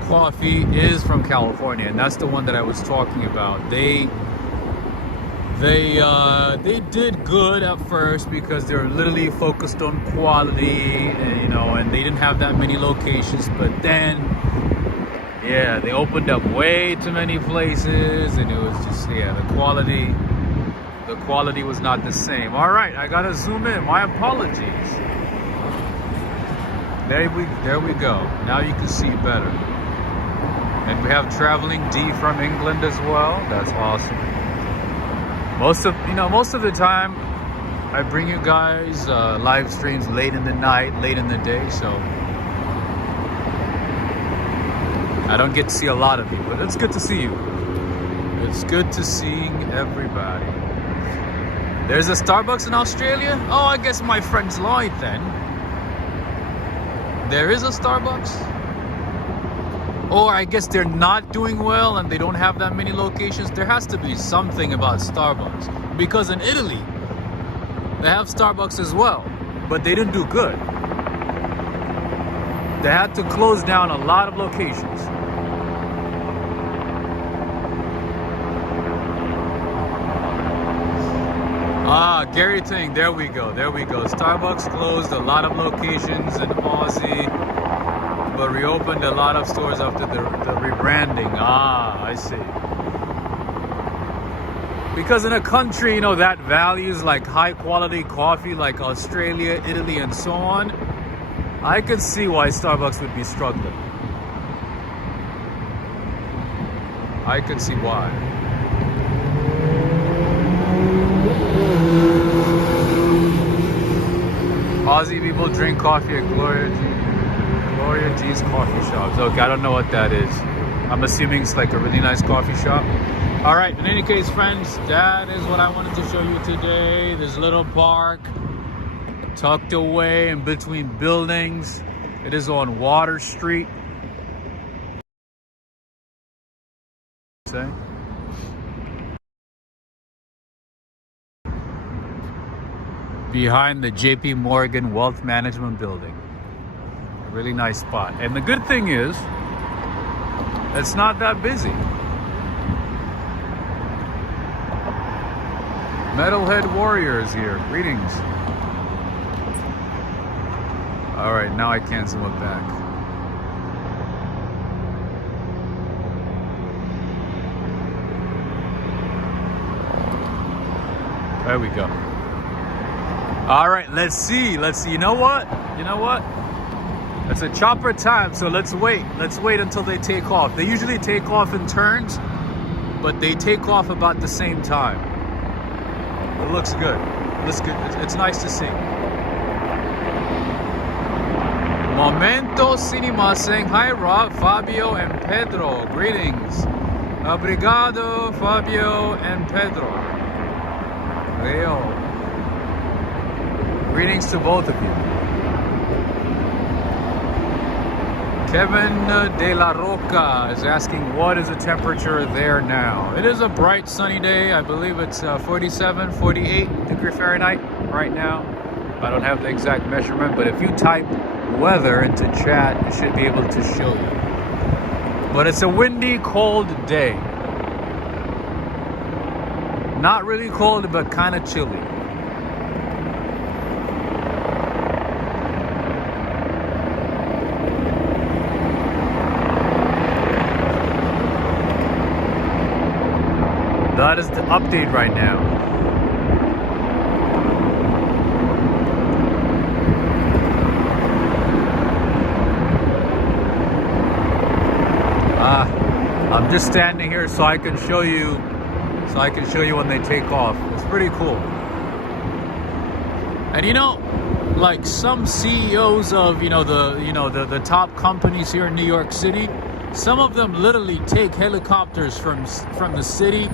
Coffee is from California, and that's the one that I was talking about. They did good at first because they were literally focused on quality, and they didn't have that many locations. But then, yeah, they opened up way too many places, and it was just, yeah, the quality was not the same. All right, I gotta zoom in. My apologies. There we go. Now you can see better. And we have traveling D from England as well. That's awesome. Most of the time, I bring you guys live streams late in the night, late in the day, so I don't get to see a lot of you, but it's good to see you. It's good to seeing everybody. There's a Starbucks in Australia? Oh, I guess my friend's lied then. There is a Starbucks? Or I guess they're not doing well and they don't have that many locations. There has to be something about Starbucks. Because in Italy, They have Starbucks as well, but they didn't do good. They had to close down a lot of locations. Ah, Gary Ting, there we go, there we go. Starbucks closed a lot of locations in Aussie, but reopened a lot of stores after the rebranding. Ah, I see. Because in a country, you know, that values like high quality coffee like Australia, Italy, and so on, I could see why Starbucks would be struggling. I could see why. Aussie people drink coffee at Gloria G's coffee shops. Okay, I don't know what that is. I'm assuming it's like a really nice coffee shop. All right, in any case, friends, that is what I wanted to show you today. This little park tucked away in between buildings. It is on Water Street. Say? Behind the JP Morgan Wealth Management Building. A really nice spot. And the good thing is, it's not that busy. Metalhead Warriors here. Greetings. All right, now I can't zoom it back. There we go. All right, let's see. You know what? It's a chopper time, so let's wait. Let's wait until they take off. They usually take off in turns, but they take off about the same time. It looks good. Looks good. It's nice to see. Momento Cinema saying hi, Rob, Fabio, and Pedro. Greetings. Obrigado, Fabio and Pedro. Leo. Greetings to both of you. Kevin De La Roca is asking, what is the temperature there now? It is a bright sunny day. I believe it's 47, 48 degree Fahrenheit right now. I don't have the exact measurement, but if you type weather into chat, it should be able to show you. But it's a windy, cold day. Not really cold, but kind of chilly. That is the update right now. I'm just standing here so I can show you when they take off. It's pretty cool. And you know, like some CEOs of the top companies here in New York City, some of them literally take helicopters from the city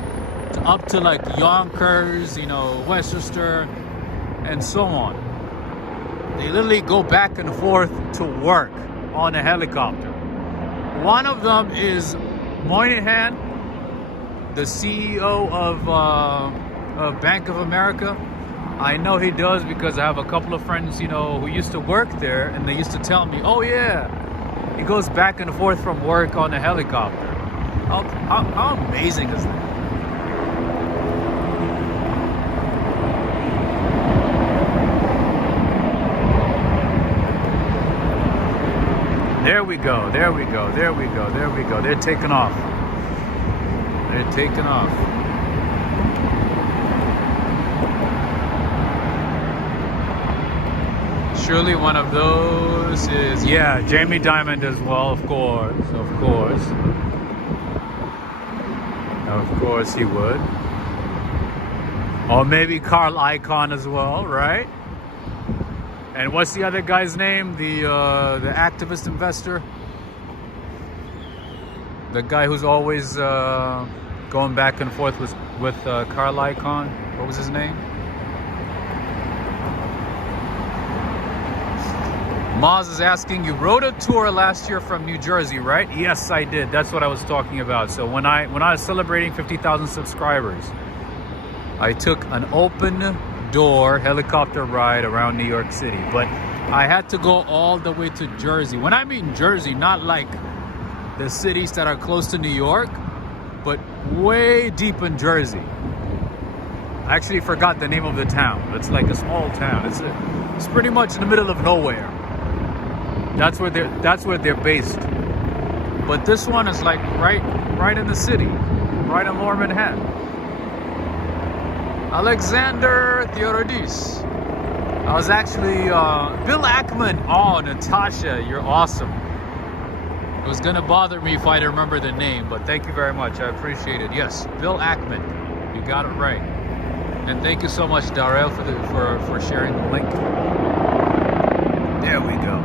up to like Yonkers, Westchester, and so on. They literally go back and forth to work on a helicopter. One of them is Moynihan, the CEO of Bank of America. I know he does because I have a couple of friends, who used to work there, and they used to tell me, oh yeah, he goes back and forth from work on a helicopter. How amazing is that? There we go. They're taking off. Surely one of those is, yeah, Jamie Dimon as well, of course. Of course he would. Or maybe Carl Icahn as well, right? And what's the other guy's name? The activist investor? The guy who's always going back and forth with Carl Icahn. What was his name? Maz is asking, you rode a tour last year from New Jersey, right? Yes, I did. That's what I was talking about. So when I was celebrating 50,000 subscribers, I took an open door helicopter ride around New York City. But I had to go all the way to Jersey. When I mean Jersey, not like the cities that are close to New York, but way deep in Jersey. I actually forgot the name of the town. It's like a small town. It's pretty much in the middle of nowhere. That's where they're based. But this one is like right in the city, right in Lower Manhattan. Alexander Theodorus. I was actually Bill Ackman. Oh, Natasha, you're awesome. It was gonna bother me if I didn't remember the name, but thank you very much. I appreciate it. Yes, Bill Ackman. You got it right. And thank you so much, Darrell, for sharing the link. There we go.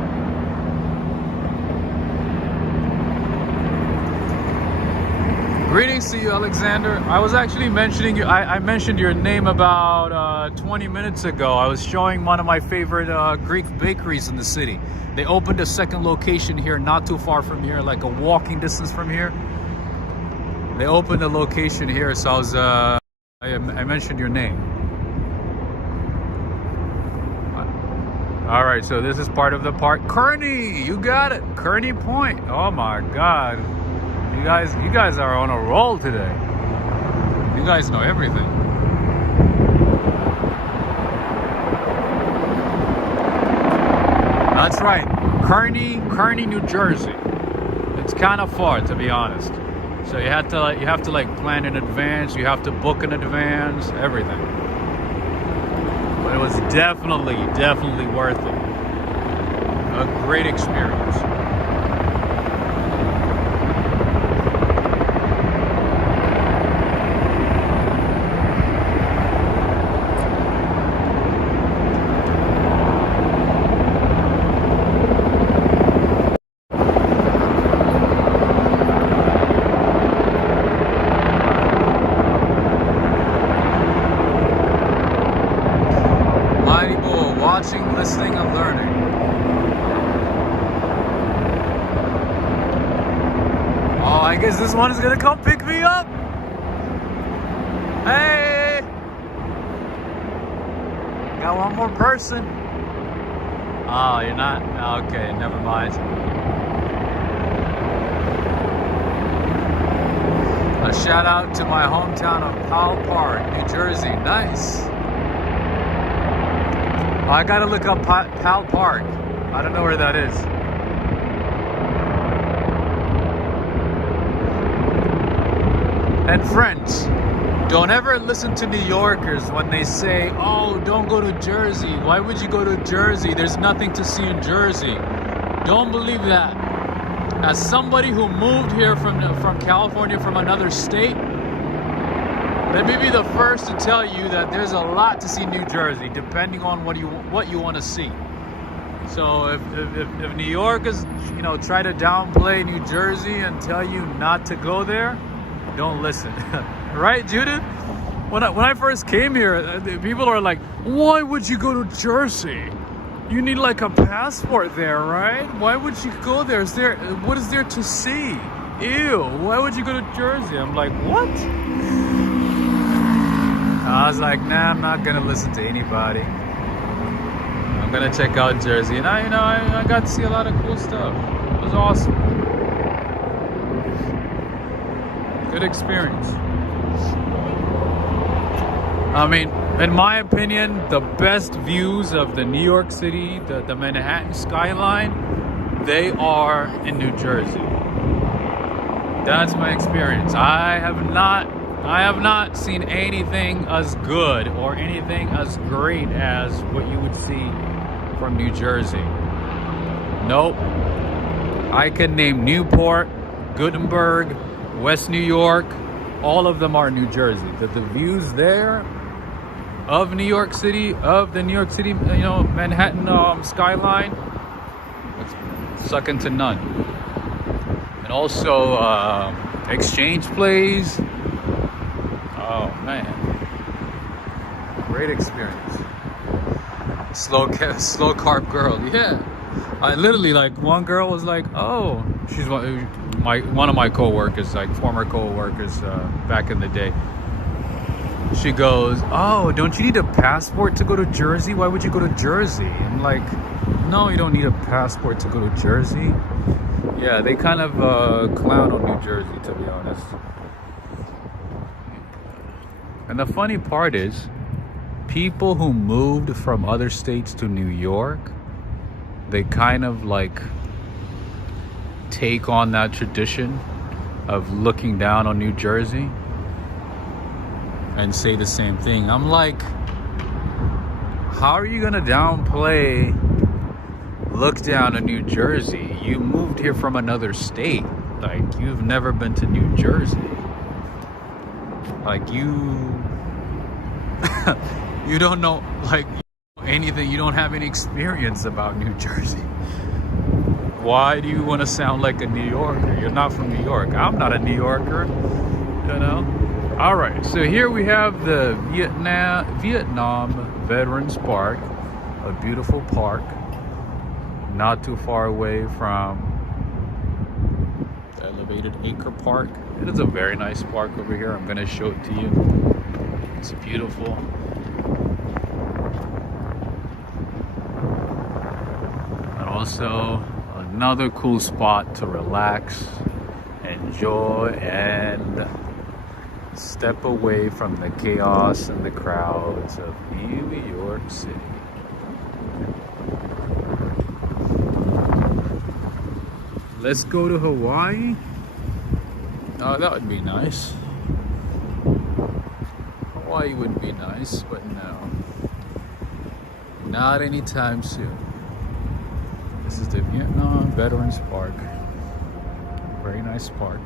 Greetings to you, Alexander. I was actually mentioning you. I mentioned your name about 20 minutes ago. I was showing one of my favorite Greek bakeries in the city. They opened a second location here, not too far from here, like a walking distance from here. They opened a location here, so I was. I mentioned your name. All right, so this is part of the park. Kearney, you got it. Kearney Point. Oh my God, you guys are on a roll today. You guys know everything. That's right, Kearney, New Jersey. It's kind of far, to be honest. So you have to like plan in advance. You have to book in advance. Everything. But it was definitely worth it. A great experience. Watching, listening, and learning. Oh, I guess this one is gonna come pick me up. Hey, got one more person. Oh, you're not? Okay, never mind. A shout out to my hometown of Powell Park, New Jersey. Nice. I gotta look up Powell Park. I don't know where that is. And friends, don't ever listen to New Yorkers when they say, oh, don't go to Jersey. Why would you go to Jersey? There's nothing to see in Jersey. Don't believe that. As somebody who moved here from California, from another state, let me be the first to tell you that there's a lot to see in New Jersey, depending on what you want to see. So if New Yorkers, try to downplay New Jersey and tell you not to go there, don't listen. Right, Judith? When I first came here, people are like, why would you go to Jersey? You need like a passport there, right? Why would you go there? What is there to see? Ew, why would you go to Jersey? I'm like, what? I was like, nah, I'm not gonna listen to anybody. I'm gonna check out Jersey, and I got to see a lot of cool stuff. It was awesome. Good experience. I mean, in my opinion, the best views of the New York City, the Manhattan skyline, they are in New Jersey. That's my experience. I have not seen anything as good or anything as great as what you would see from New Jersey. Nope. I can name Newport, Gutenberg, West New York. All of them are New Jersey. The views there of New York City, of the New York City, Manhattan skyline, it's second to none. And also Exchange Place. Oh man, great experience. Slow carb girl, yeah. I literally, like, one girl was like, oh, she's one of my co-workers, like former co-workers back in the day. she goes, "Oh, don't you need a passport to go to Jersey? Why would you go to Jersey?" I'm like, "No, you don't need a passport to go to Jersey." Yeah, they kind of clown on New Jersey, to be honest. And the funny part is, people who moved from other states to New York, they kind of like take on that tradition of looking down on New Jersey and say the same thing. I'm like, how are you gonna downplay look down on New Jersey? You moved here from another state. Like, you've never been to New Jersey. Like, you don't know like anything. You don't have any experience about New Jersey. Why do you want to sound like a New Yorker? You're not from New York. I'm not a New Yorker, you know? All right, so here we have the Vietnam Veterans Park, a beautiful park, not too far away from the elevated Acre Park. It is a very nice park over here. I'm gonna show it to you. It's beautiful. And also another cool spot to relax, enjoy, and step away from the chaos and the crowds of New York City. Let's go to Hawaii. Oh, that would be nice. Hawaii would be nice, but no. Not anytime soon. This is the Vietnam Veterans Park. Very nice park.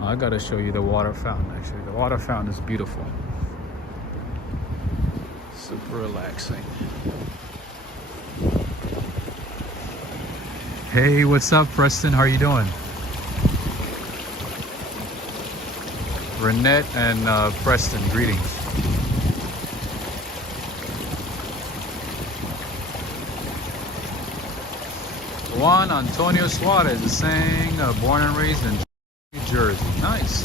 I gotta show you the water fountain, actually. The water fountain is beautiful. Super relaxing. Hey, what's up, Preston? How are you doing? Renette and Preston, greetings. Juan Antonio Suarez is saying, born and raised in New Jersey. Nice.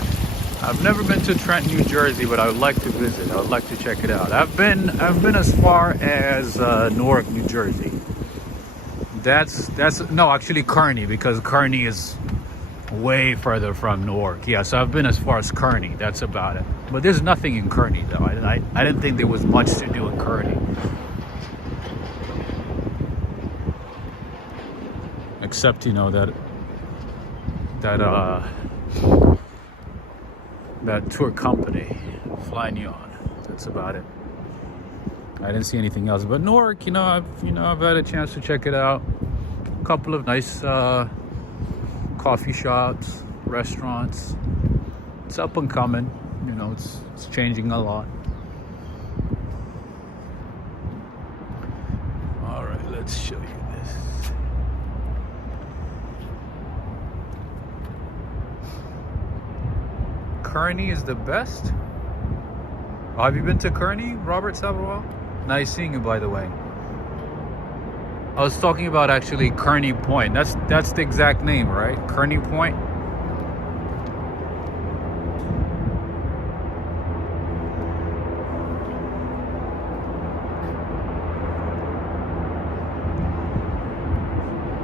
I've never been to Trenton, New Jersey, but I would like to visit. I would like to check it out. I've been as far as Newark, New Jersey. That's no, actually Kearney, because Kearney is way further from Newark. Yeah, so I've been as far as Kearney. That's about it. But there's nothing in Kearney, though. I didn't think there was much to do in Kearney. Except, you know, that tour company, Fly Neon. That's about it. I didn't see anything else. But Newark, I've had a chance to check it out. A couple of nice coffee shops, restaurants. It's up and coming. It's changing a lot. All right, let's show you this. Kearney is the best. Oh, have you been to Kearney, Robert Sabarwal? Nice seeing you, by the way. I was talking about actually Kearney Point. That's the exact name, right? Kearney Point.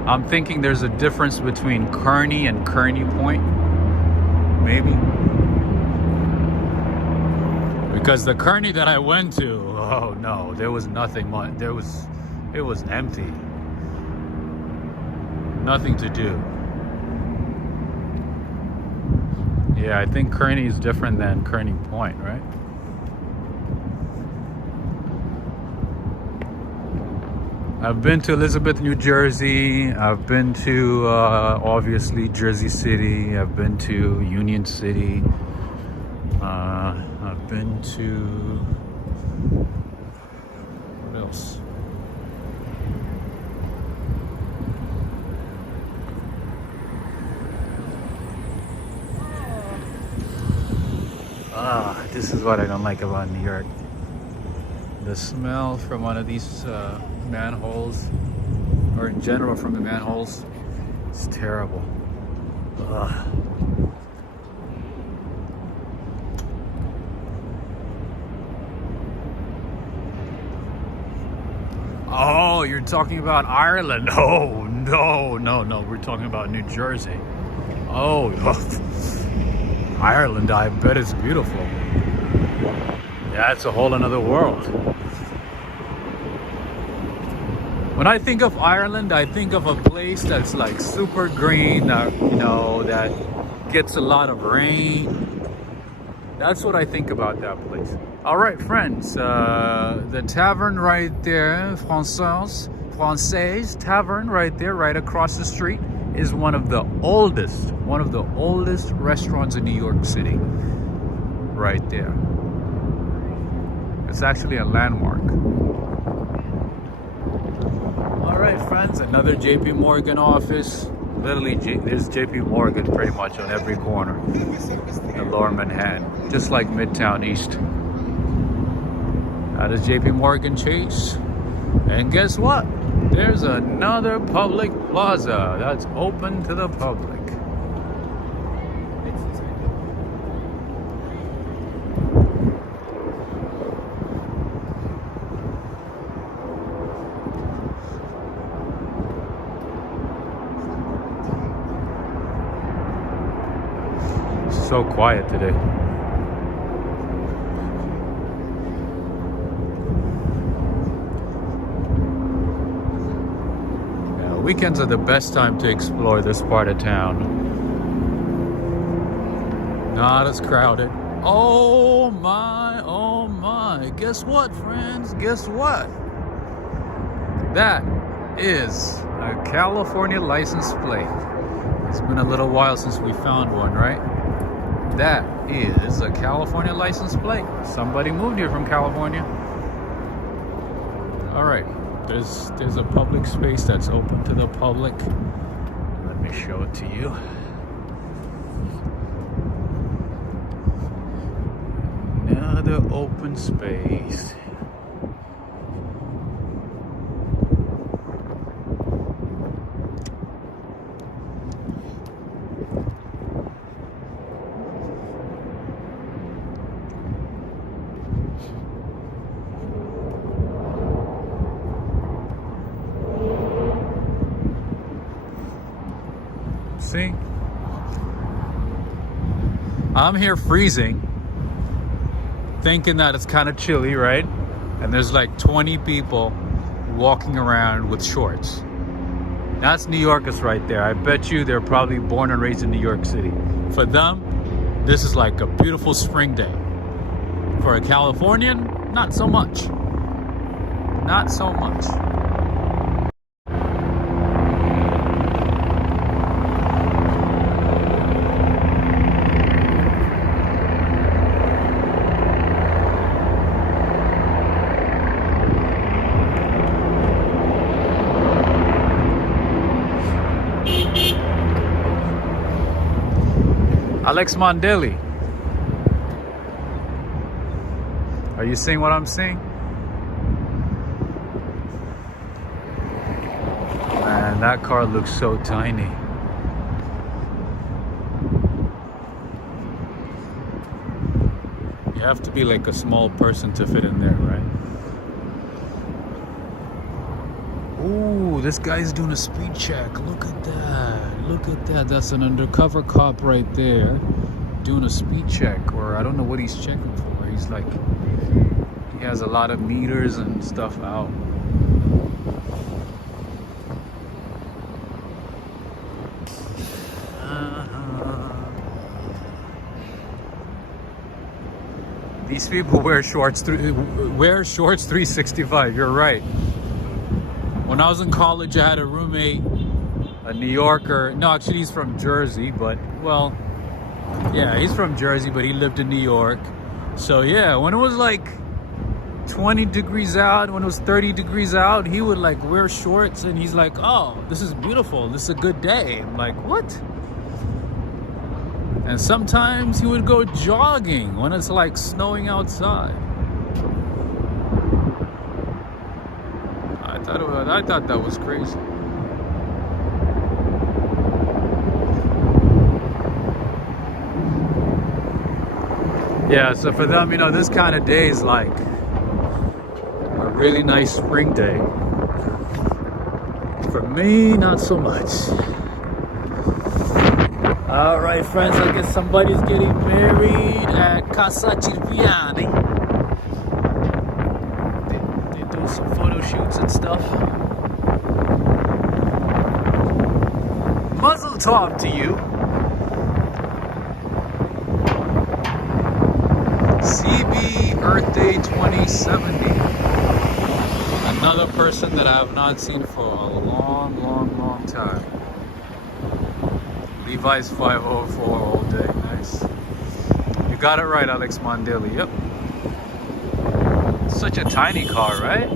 I'm thinking there's a difference between Kearney and Kearney Point. Maybe. Because the Kearney that I went to, oh no, there was nothing much. It was empty. Nothing to do. Yeah, I think Kearney is different than Kearney Point, right? I've been to Elizabeth, New Jersey. I've been to, obviously, Jersey City. I've been to Union City. I've been to... what else? This is what I don't like about New York. The smell from one of these manholes, or in general from the manholes, is terrible. Ugh. Oh, you're talking about Ireland. Oh, no. We're talking about New Jersey. Oh, Ireland, I bet it's beautiful. Yeah, it's a whole another world. When I think of Ireland, I think of a place that's like super green, that gets a lot of rain. That's what I think about that place. All right, friends, the tavern right there, Française Tavern right there, right across the street, is one of the oldest restaurants in New York City. Right there. It's actually a landmark. All right, friends, another JP Morgan office. Literally, there's JP Morgan pretty much on every corner in Lower Manhattan, just like Midtown East. That is JP Morgan Chase. And guess what? There's another public plaza that's open to the public. So quiet today. Yeah, weekends are the best time to explore this part of town. Not as crowded. Oh my. Guess what, friends? Guess what? That is a California license plate. It's been a little while since we found one, right? That is a California license plate. Somebody moved here from California. All right, there's a public space that's open to the public. Let me show it to you. Another open space. See? I'm here freezing, thinking that it's kind of chilly, right? And there's like 20 people walking around with shorts. That's New Yorkers right there. I bet you they're probably born and raised in New York City. For them, this is like a beautiful spring day. For a Californian, not so much. Not so much. Alex Mondeli. Are you seeing what I'm seeing? Man, that car looks so tiny. You have to be like a small person to fit in there, right? Ooh, this guy's doing a speed check. Look at that. Look at that. That's an undercover cop right there doing a speed check, or I don't know what he's checking for. He's like, he has a lot of meters and stuff out. These people wear shorts 365. You're right. When I was in college, I had a roommate, a New Yorker. No, actually, he's from Jersey, but, well, yeah, he's from Jersey, but he lived in New York. So, yeah, when it was like 20 degrees out, when it was 30 degrees out, he would like wear shorts and he's like, oh, this is beautiful. This is a good day. I'm like, what? And sometimes he would go jogging when it's like snowing outside. I thought that was crazy. Yeah, so for them, you know, this kind of day is like a really nice spring day. For me, not so much. All right, friends, I guess somebody's getting married at Casa Cirviani. They do some photo shoots and stuff. Mazel tov to you. CB Earth Day 2070. Another person that I have not seen for a long time. Levi's 504 all day. Nice. You got it right, Alex Mondeli. Yep. Such a tiny car, right?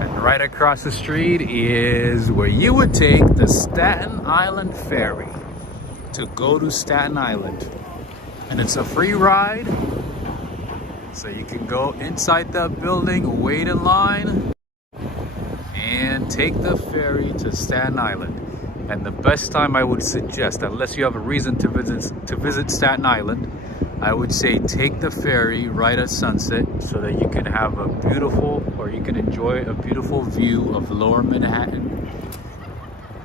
And right across the street is where you would take the Staten Island Ferry to go to Staten Island. And it's a free ride. So you can go inside that building, wait in line, and take the ferry to Staten Island. And the best time I would suggest, unless you have a reason to visit Staten Island, I would say take the ferry right at sunset so that you can have a beautiful, or you can enjoy a beautiful view of Lower Manhattan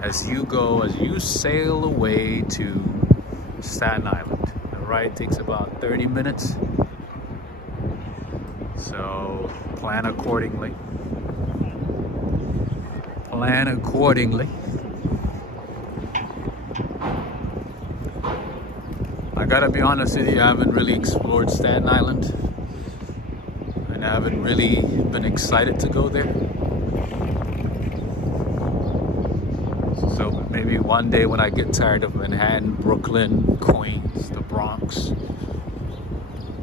as you sail away to Staten Island. The ride takes about 30 minutes. So plan accordingly. Plan accordingly. I gotta be honest with you, I haven't really explored Staten Island. And I haven't really been excited to go there. So maybe one day when I get tired of Manhattan, Brooklyn, Queens, the Bronx,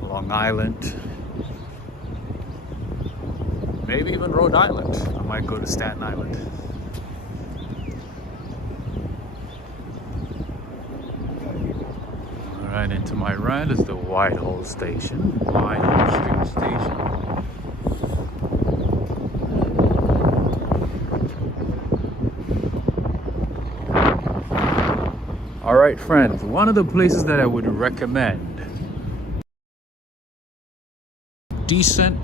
Long Island, maybe even Rhode Island, I might go to Staten Island. All right, into my right is the Whitehall Station, Whitehall Street Station. All right, friends, one of the places that I would recommend, decent,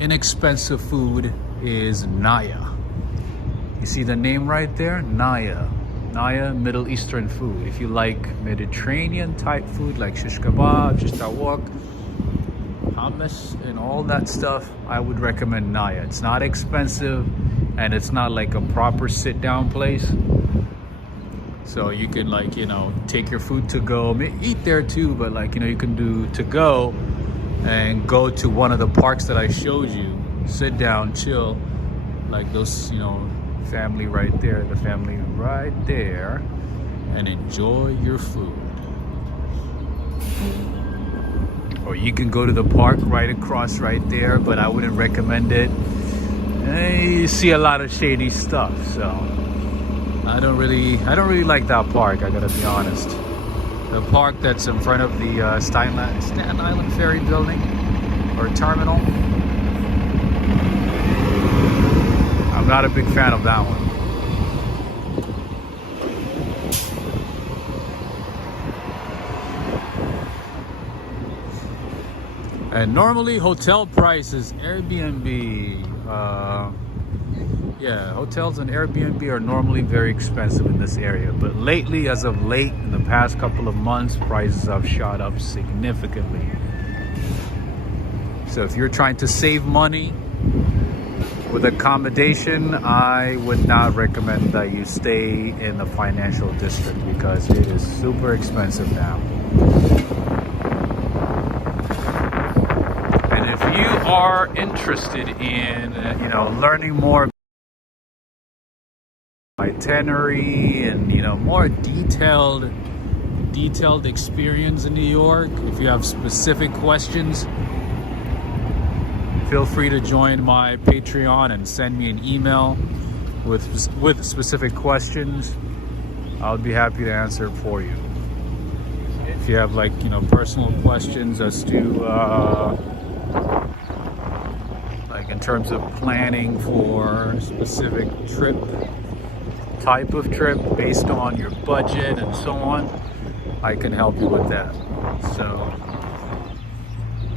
inexpensive food, is Naya. You see the name right there? Naya. Naya, Middle Eastern food. If you like Mediterranean type food like shish kebab, shish tawak, hummus, and all that stuff, I would recommend Naya. It's not expensive and it's not like a proper sit down place. So you can, like, you know, take your food to go, eat there too, but like, you know, you can do to go and go to one of the parks that I showed you, sit down, chill, like those, you know, family right there, the family right there, and enjoy your food. Or you can go to the park right across right there, but I wouldn't recommend it. You see a lot of shady stuff, so I don't really like that park, I gotta be honest. The park that's in front of the Staten Island Ferry building or terminal, I'm not a big fan of that one. And normally hotel prices, Airbnb, hotels and Airbnb are normally very expensive in this area. But lately, as of late, in the past couple of months, prices have shot up significantly. So if you're trying to save money with accommodation, I would not recommend that you stay in the financial district because it is super expensive now. And if you are interested in, you know, learning more itinerary and, you know, more detailed experience in New York, if you have specific questions, feel free to join my Patreon and send me an email with specific questions. I'll be happy to answer it for you. If you have, like, you know, personal questions as to like in terms of planning for a specific type of trip based on your budget and so on, I can help you with that. So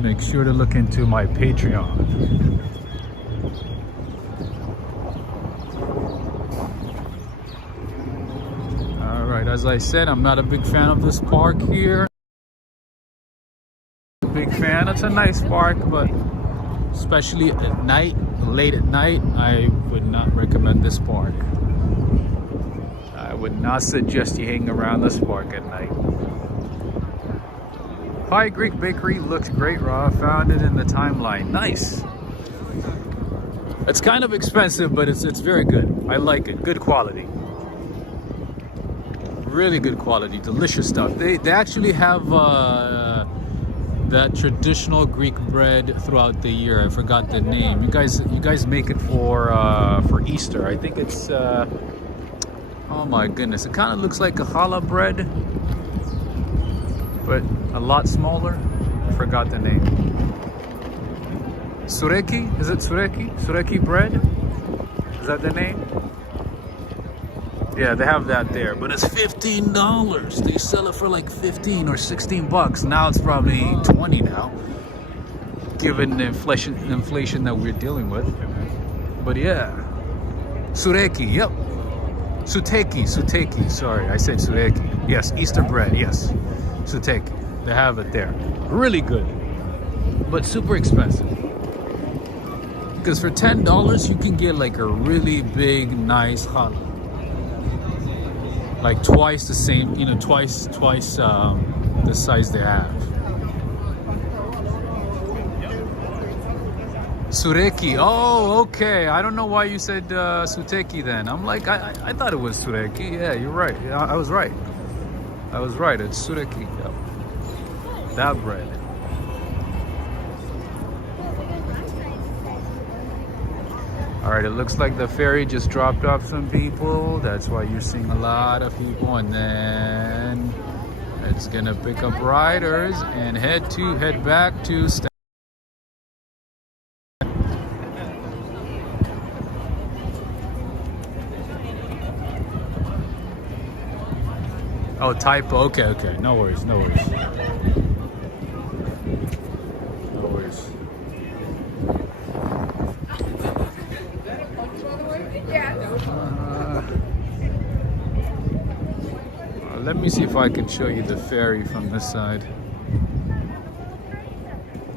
make sure to look into my Patreon. All right, as I said, I'm not a big fan of this park here. Big fan. It's a nice park, but especially at night, late at night, I would not recommend this park. I would not suggest you hang around this park at night. Pie Greek Bakery looks great, raw. Found it in the timeline. Nice. It's kind of expensive, but it's very good. I like it. Good quality. Really good quality. Delicious stuff. They actually have that traditional Greek bread throughout the year. I forgot the name. You guys make it for Easter. I think it's oh my goodness. It kind of looks like a challah bread, but a lot smaller. I forgot the name. Sureki? Is it sureki? Sureki bread? Is that the name? Yeah, they have that there, but it's $15. They sell it for like 15 or 16 bucks. Now it's probably 20 now, given the inflation that we're dealing with. But yeah, sureki, yep. Suteki, sorry, I said sureki. Yes, Easter bread, yes. Suteki, they have it there. Really good, but super expensive. Because for $10, you can get like a really big, nice challah. Like twice the same, you know, twice the size they have. Sureki. Oh, okay. I don't know why you said suteki then. I'm like, I thought it was sureki. Yeah, you're right. Yeah, I was right. It's sureki. Yep. That bread. All right, it looks like the ferry just dropped off some people. That's why you're seeing a lot of people. And then it's gonna pick up riders and head back to Oh, typo. Okay. No worries. Let me see if I can show you the ferry from this side.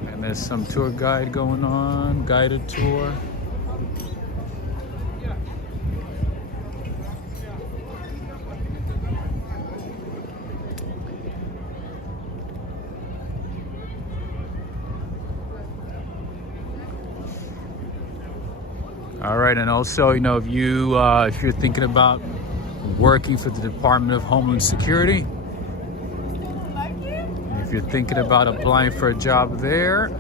And there's some tour guide going on, guided tour. All right, and also, you know, if you're thinking about working for the Department of Homeland Security, if you're thinking about applying for a job there,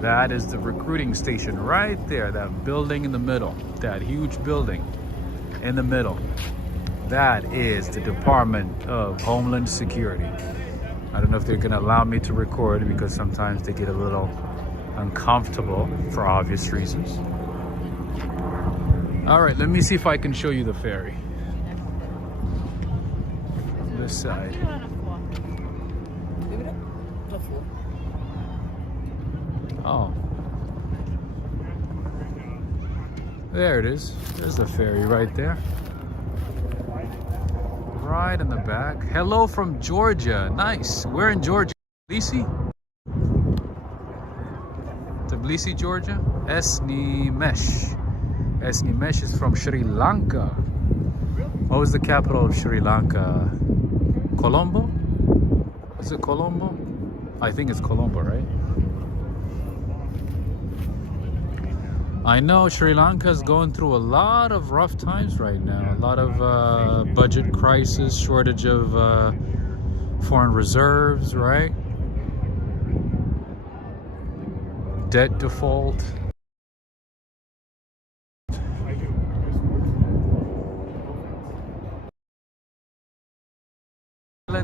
that is the recruiting station right there. That building in the middle, that huge building in the middle, that is the Department of Homeland Security. I don't know if they're going to allow me to record because sometimes they get a little uncomfortable for obvious reasons. All right, let me see if I can show you the ferry. This side. Oh. There it is. There's the ferry right there. Right in the back. Hello from Georgia. Nice. We're in Georgia. Tbilisi? Tbilisi, Georgia? Esnimesh. Esnimesh is from Sri Lanka. What was the capital of Sri Lanka? Colombo? Is it Colombo? I think it's Colombo, right? I know Sri Lanka is going through a lot of rough times right now. A lot of budget crisis, shortage of foreign reserves, right? Debt default.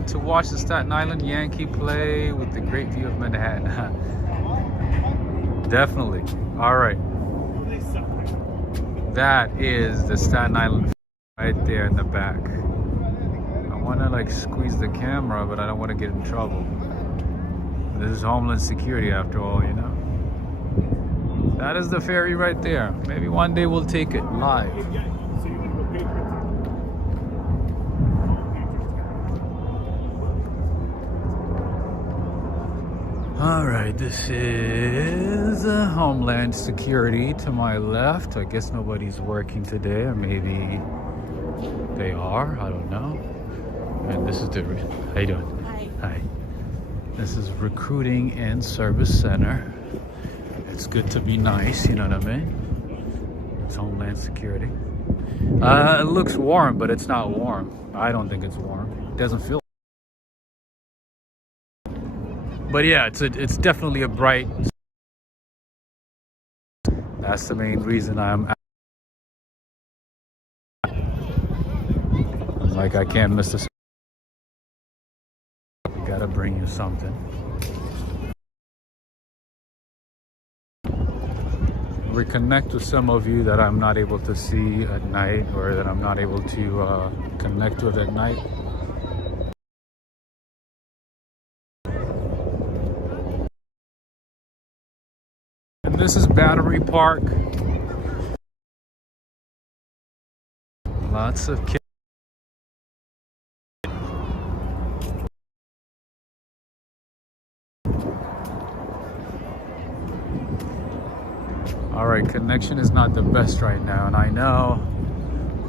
To watch the Staten Island Yankee play with the great view of Manhattan. Definitely. All right. That is the Staten Island right there in the back. I want to like squeeze the camera, but I don't want to get in trouble. This is Homeland Security after all, you know. That is the ferry right there. Maybe one day we'll take it live. All right, this is Homeland Security to my left. I guess nobody's working today, or maybe they are. I don't know. And this is the. How you doing? Hi. Hi. This is Recruiting and Service Center. It's good to be nice, you know what I mean? It's Homeland Security. It looks warm, but it's not warm. I don't think it's warm. It doesn't feel. But yeah, it's definitely a bright. That's the main reason I'm like I can't miss this. Gotta bring you something. Reconnect with some of you that I'm not able to see at night, or that I'm not able to connect with at night. And this is Battery Park. Lots of kids. Alright, connection is not the best right now, and I know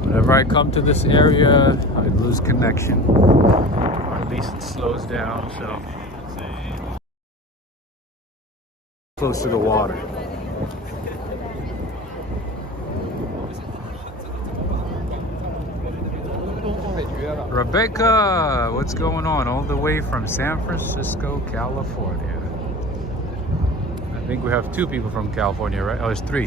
whenever I come to this area, I lose connection, or at least it slows down, so close to the water. Rebecca, what's going on? All the way from San Francisco, California. I think we have two people from California, right? Oh, there's three.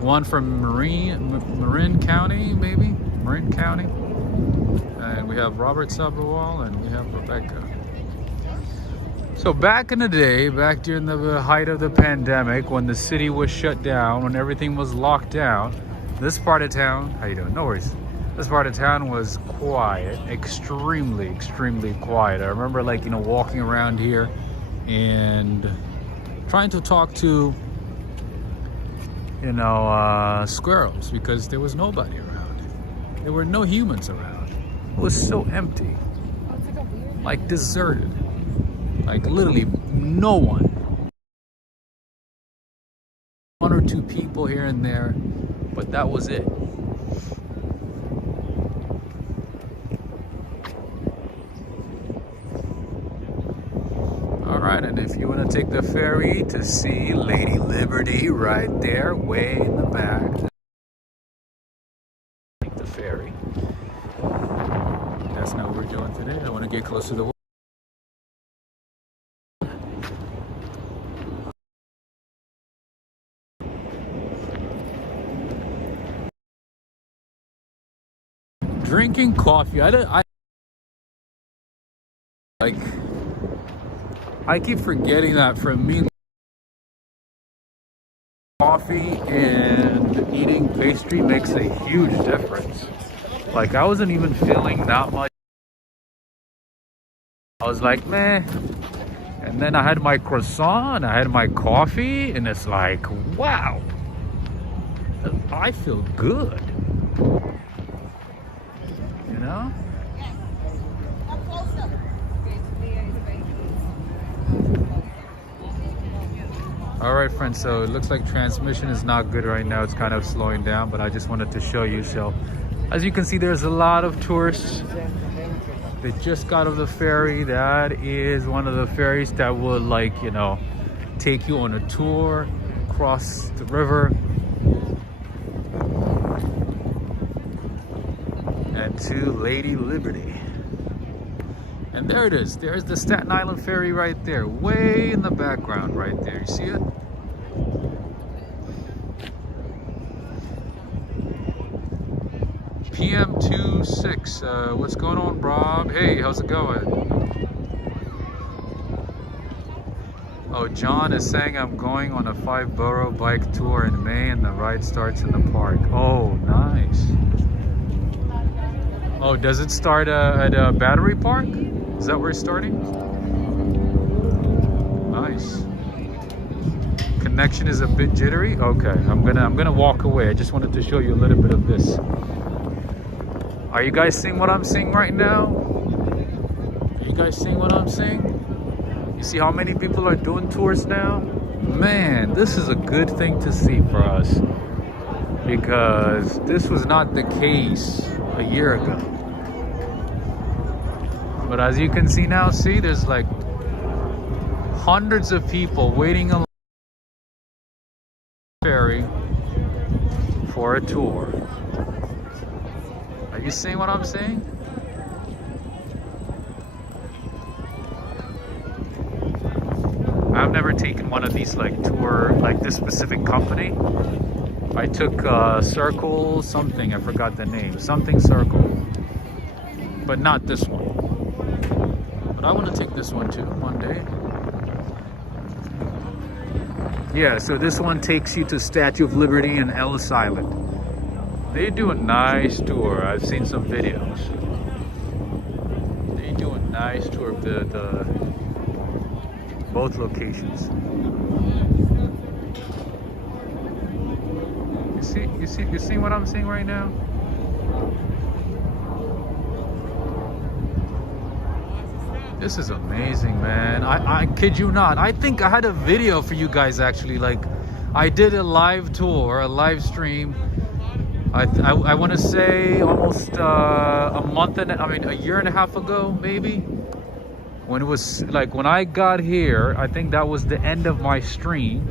One from Marin County, maybe? Marin County. And we have Robert Sabrawal, and we have Rebecca. So back in the day, back during the height of the pandemic, when the city was shut down, when everything was locked down, this part of town, how you doing? No worries. This part of town was quiet, extremely, extremely quiet. I remember, like, you know, walking around here and trying to talk to, you know, squirrels, because there was nobody around. There were no humans around. It was so empty, like deserted, like literally no one. One or two people here and there, but that was it. Alright, and if you want to take the ferry to see Lady Liberty right there, way in the back, take the ferry. That's not what we're doing today. I want to get closer to the water. Drinking coffee. I keep forgetting that for me, coffee and eating pastry makes a huge difference. Like, I wasn't even feeling that much. I was like, meh. And then I had my croissant, I had my coffee, and it's like, wow, I feel good. You know? Alright friends, so it looks like transmission is not good right now. It's kind of slowing down, but I just wanted to show you. So as you can see, there's a lot of tourists. They just got off the ferry. That is one of the ferries that would, like, you know, take you on a tour across the river and to Lady Liberty. And there it is. There's the Staten Island ferry right there, way in the background right there. You see it? PM26. What's going on, Rob? Hey, how's it going? Oh, John is saying I'm going on a 5-borough bike tour in May, and the ride starts in the park. Oh, nice. Oh, does it start at a battery park? Is that where it's starting? Nice. Connection is a bit jittery. Okay, I'm gonna walk away. I just wanted to show you a little bit of this. Are you guys seeing what I'm seeing right now? Are you guys seeing what I'm seeing? You see how many people are doing tours now? Man, this is a good thing to see for us, because this was not the case a year ago. But as you can see now, see, there's like hundreds of people waiting on the ferry for a tour. Are you seeing what I'm saying? I've never taken one of these like tour, like this specific company. I took Circle something, I forgot the name, something Circle, but not this one. But I want to take this one too one day. Yeah, so this one takes you to Statue of Liberty and Ellis Island. They do a nice tour. I've seen some videos. They do a nice tour of the both locations. You see what I'm seeing right now? This is amazing, man. I kid you not. I think I had a video for you guys actually. Like, I did a live tour, a live stream. I want to say almost a year and a half ago, maybe. When it was like, when I got here, I think that was the end of my stream.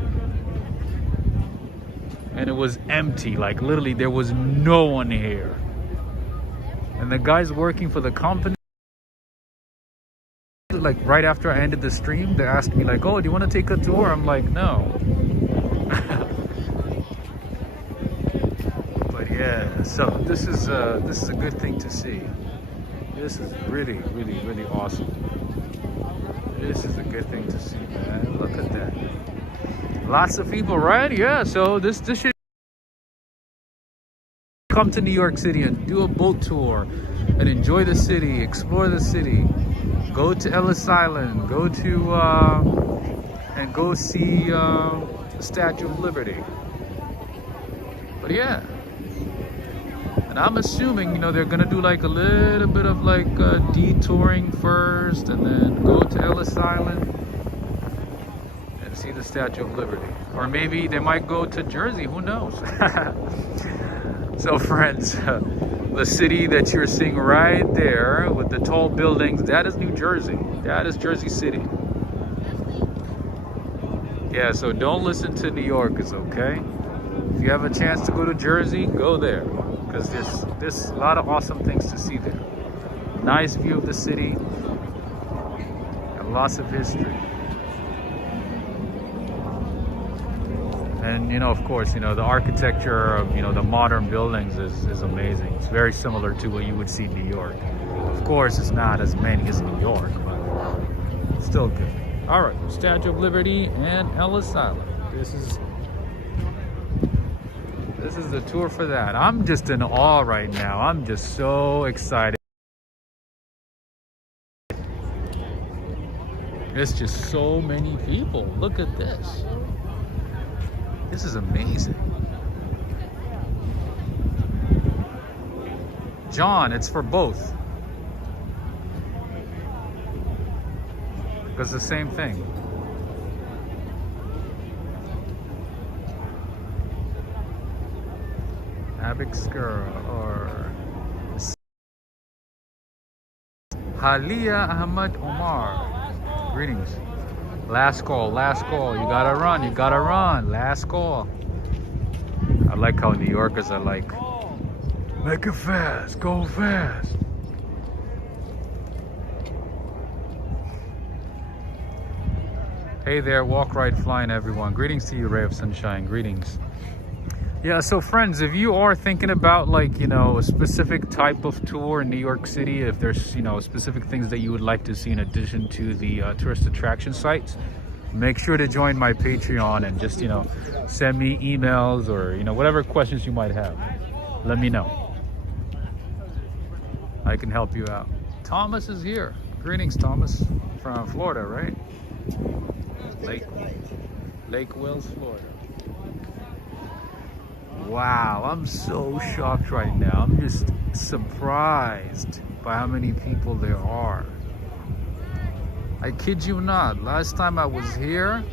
And it was empty, like literally there was no one here. And the guys working for the company, like right after I ended the stream, they asked me like, oh, do you want to take a tour? I'm like, no. But yeah, so this is a good thing to see. This is really, really, really awesome. This is a good thing to see, man. Look at that. Lots of people, right? Yeah, so this should come to New York City and do a boat tour and enjoy the city, explore the city. Go to Ellis Island, go to and go see the Statue of Liberty. But yeah, and I'm assuming, you know, they're gonna do like a little bit of like detouring first, and then go to Ellis Island and see the Statue of Liberty. Or maybe they might go to Jersey, who knows? So friends, the city that you're seeing right there with the tall buildings, that is New Jersey. That is Jersey City. Yeah, so don't listen to New Yorkers, okay? If you have a chance to go to Jersey, go there, because there's a lot of awesome things to see there. Nice view of the city and lots of history. And, you know, of course, you know, the architecture of, you know, the modern buildings is amazing. It's very similar to what you would see in New York. Of course, it's not as many as New York, but it's still good. All right, Statue of Liberty and Ellis Island. This is the tour for that. I'm just in awe right now. I'm just so excited. It's just so many people. Look at this. This is amazing. John, it's for both. Because the same thing. Abixkura or Halia Ahmad Omar. Greetings. Last call, last call. You gotta run, you gotta run. Last call. I like how New Yorkers are like, make it fast, go fast. Hey there, walk, ride, flying, everyone. Greetings to you, Ray of Sunshine. Greetings. Yeah, so friends, if you are thinking about, like, you know, a specific type of tour in New York City, if there's, you know, specific things that you would like to see in addition to the tourist attraction sites, make sure to join my Patreon and just, you know, send me emails or, you know, whatever questions you might have. Let me know. I can help you out. Thomas is here. Greetings, Thomas, from Florida, right? Lake Wells, Florida. Wow, I'm so shocked right now. I'm just surprised by how many people there are. I kid you not, last time I was here,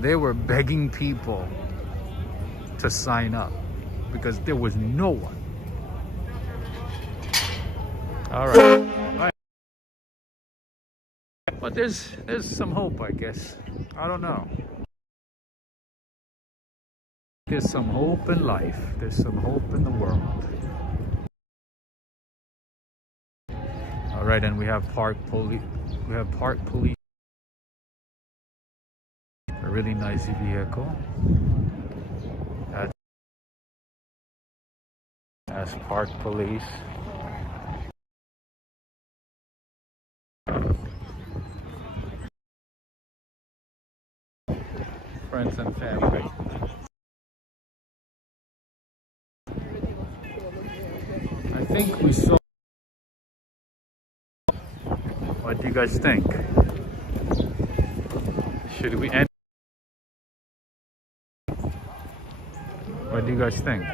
they were begging people to sign up because there was no one. All right. But there's some hope, I guess. I don't know. There's some hope in life. There's some hope in the world. All right, and we have park police. We have park police. A really nice vehicle. That's park police. Friends and family. I think we saw. What do you guys think? Should we end? What do you guys think?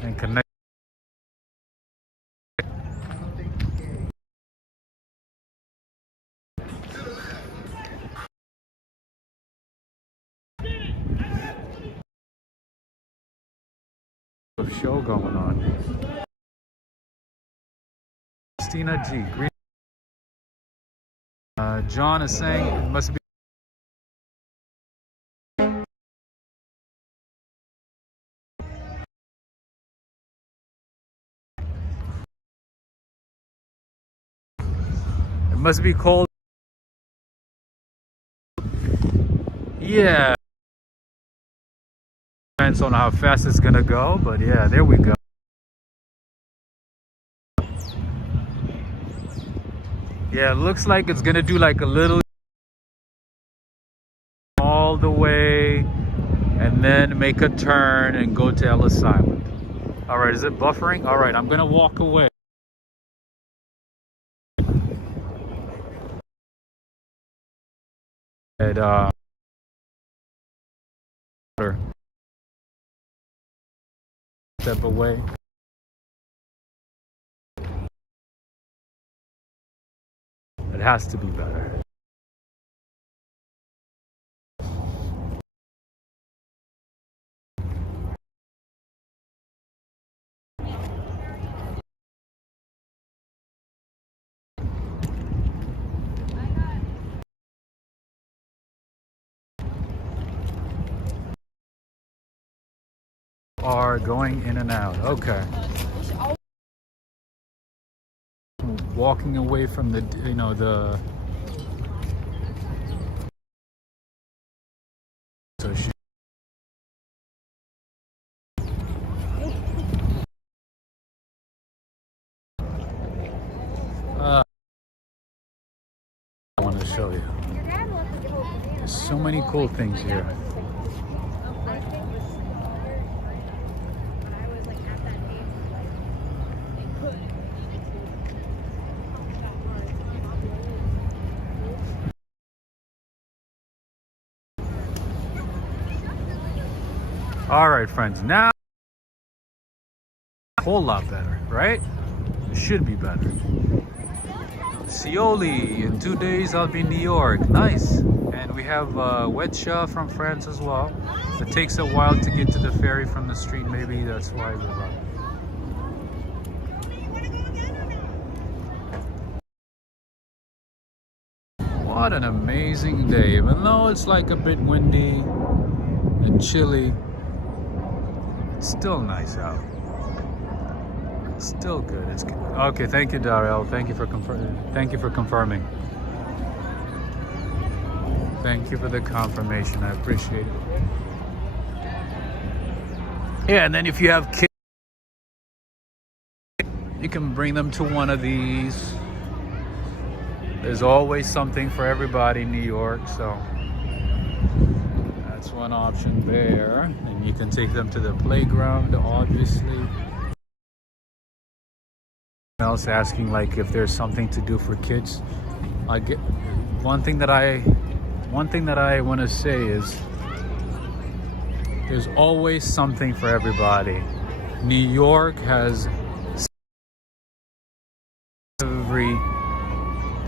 And connect. Show going on. Christina G. Green. John is saying it must be. It must be cold. Yeah. Depends on how fast it's gonna go, but yeah, there we go. Yeah, it looks like it's gonna do like a little all the way and then make a turn and go to Ellis Island. All right, is it buffering? All right, I'm gonna walk away. And step away. It has to be better. Are going in and out. Okay. Walking away from the, the. So she. I want to show you. There's so many cool things here. All right, friends, now a whole lot better, right? It should be better. Scioli, in 2 days I'll be in New York. Nice. And we have Wetsha from France as well. It takes a while to get to the ferry from the street, maybe that's why we're running. What an amazing day. Even though it's like a bit windy and chilly, it's still nice out. Still good. It's good. Okay, thank you, Darrell. Thank you for confirming. Thank you for confirming. Thank you for the confirmation. I appreciate it. Yeah, and then if you have kids, you can bring them to one of these. There's always something for everybody in New York, so That's one option there. And you can take them to the playground, obviously. Else asking like if there's something to do for kids. I get one thing that I want to say is there's always something for everybody. New York has every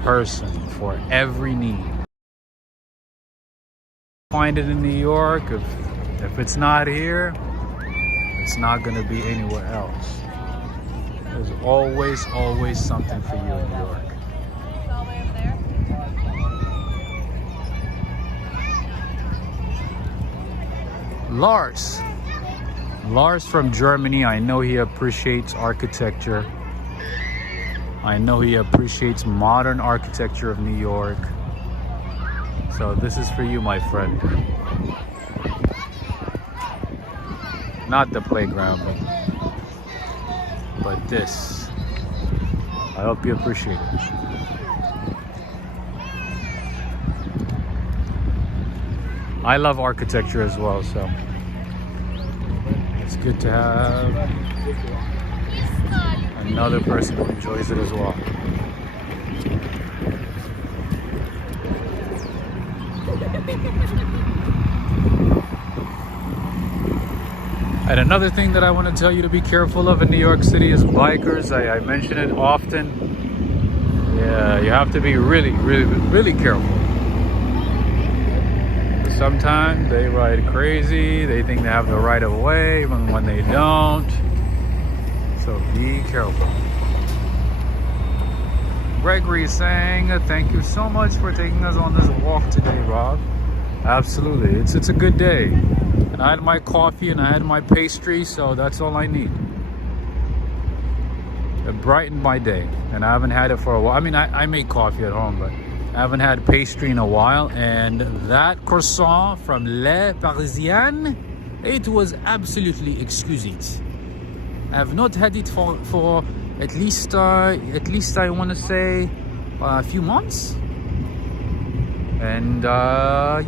person for every need. Find it in New York. If it's not here, it's not going to be anywhere else. There's always something for you in New York. Lars from Germany. I know he appreciates architecture. I know he appreciates modern architecture of New York. So this is for you, my friend. Not the playground, but this. I hope you appreciate it. I love architecture as well, so it's good to have another person who enjoys it as well. And another thing that I want to tell you to be careful of in New York City is bikers. I mention it often. Yeah, you have to be really careful. Sometimes they ride crazy. They think they have the right of way even when they don't. So be careful. Gregory is saying, thank you so much for taking us on this walk today, Rob. Absolutely. It's a good day. And I had my coffee and I had my pastry, so that's all I need. It brightened my day. And I haven't had it for a while. I mean, I make coffee at home, but I haven't had pastry in a while. And that croissant from Le Parisien, it was absolutely exquisite. I have not had it for at least I want to say a few months. And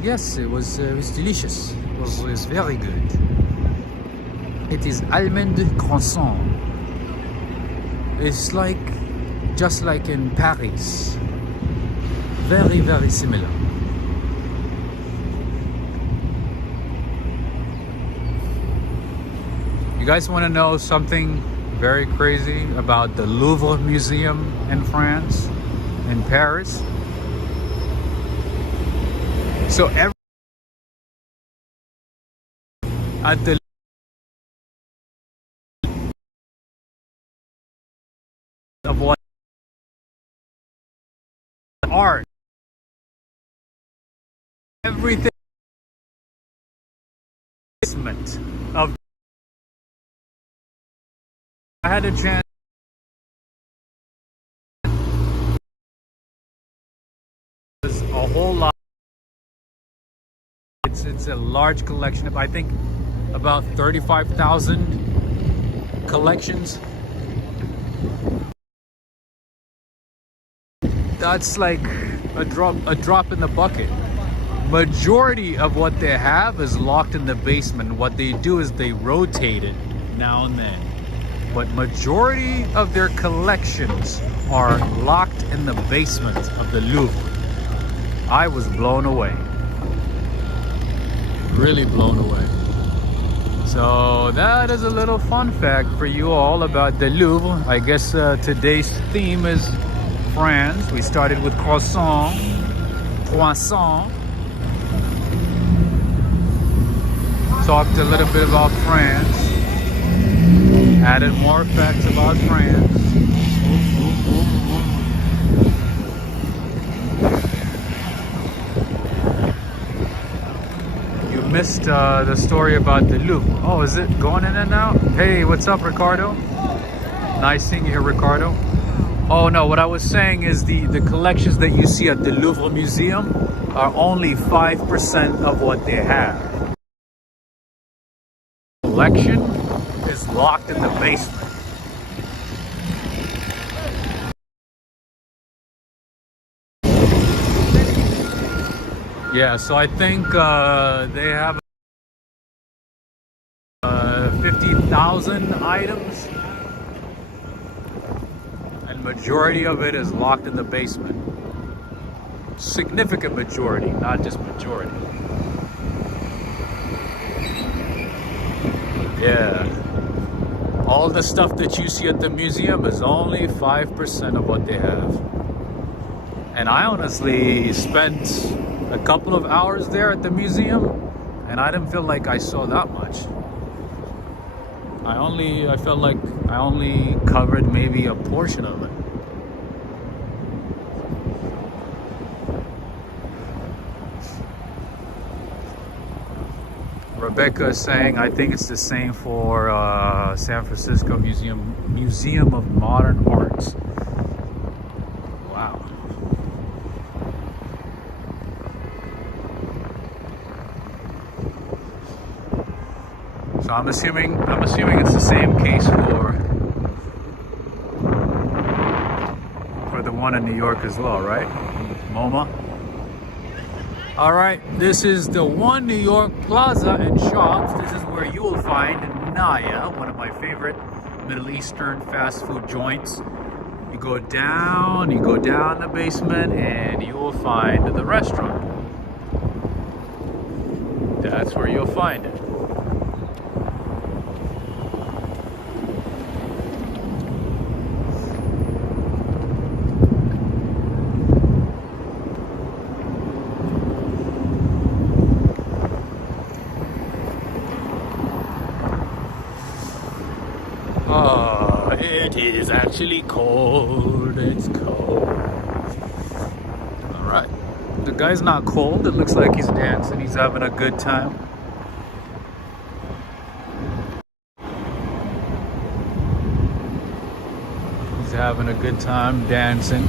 yes, it was delicious. It was very good. It is almond croissant. It's like just like in Paris. Very similar. You guys want to know something very crazy about the Louvre Museum in France, in Paris? So at the of what art, everything of I had a chance a whole lot. It's a large collection of, I think, about 35,000 collections. That's like a drop in the bucket. Majority of what they have is locked in the basement. What they do is they rotate it now and then. But majority of their collections are locked in the basement of the Louvre. I was blown away. Really blown away. So that is a little fun fact for you all about the Louvre. I guess today's theme is France. We started with croissant, talked a little bit about France, added more facts about France. You missed the story about the Louvre. Oh, is it going in and out? Hey, what's up, Ricardo? Nice seeing you here, Ricardo. Oh no, what I was saying is the collections that you see at the Louvre Museum are only 5% of what they have. The collection is locked in the basement. Yeah, so I think they have 50,000 items, and majority of it is locked in the basement. Significant majority, not just majority. Yeah. All the stuff that you see at the museum is only 5% of what they have. And I honestly spent a couple of hours there at the museum, and I didn't feel like I saw that much. I felt like I only covered maybe a portion of it. Rebecca is saying, I think it's the same for San Francisco Museum of Modern Arts. Wow. So I'm assuming it's the same case for the one in New York as well, right? MoMA. All right, this is the One New York Plaza and Shops. This is where you will find Naya, one of my favorite Middle Eastern fast food joints. You go down the basement, and you will find the restaurant. That's where you'll find it. Oh, it is actually cold. It's cold. Alright. The guy's not cold. It looks like he's dancing. He's having a good time. He's having a good time dancing.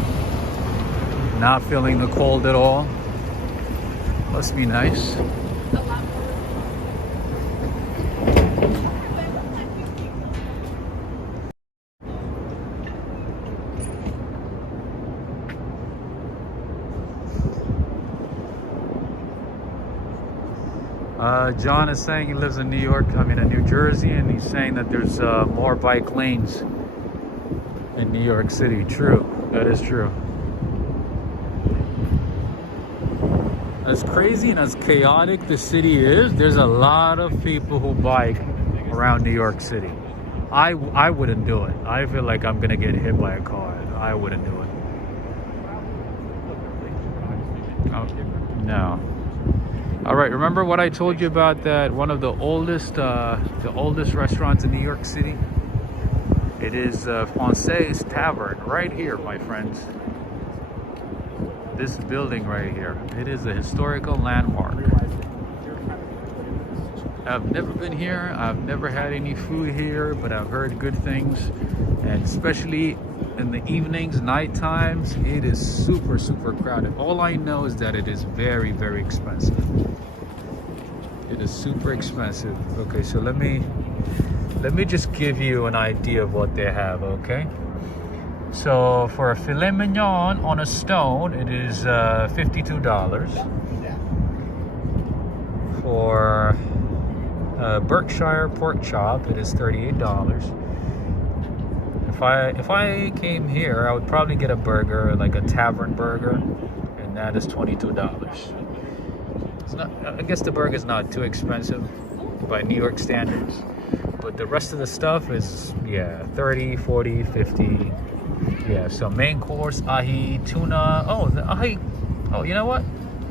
Not feeling the cold at all. Must be nice. John is saying he lives in New Jersey, and he's saying that there's more bike lanes in New York City. True, that is true. As crazy and as chaotic the city is, there's a lot of people who bike around New York City. I wouldn't do it. I feel like I'm gonna get hit by a car. I wouldn't do it. Oh, no. All right, remember what I told you about that one of the oldest restaurants in New York City? It is Francais Tavern right here, my friends. This building right here. It is a historical landmark. I've never been here. I've never had any food here, but I've heard good things. And especially in the evenings, night times, it is super, super crowded. All I know is that it is very, very expensive. It is super expensive. Okay, so let me just give you an idea of what they have, okay? So for a filet mignon on a stone, it is $52. For Berkshire pork chop, it is $38. If I came here, I would probably get a burger, like a tavern burger, and that is $22. It's not, I guess the burger is not too expensive by New York standards, but the rest of the stuff is, yeah, 30, 40, 50. Yeah, so main course, ahi tuna. Oh, the ahi. Oh, you know what?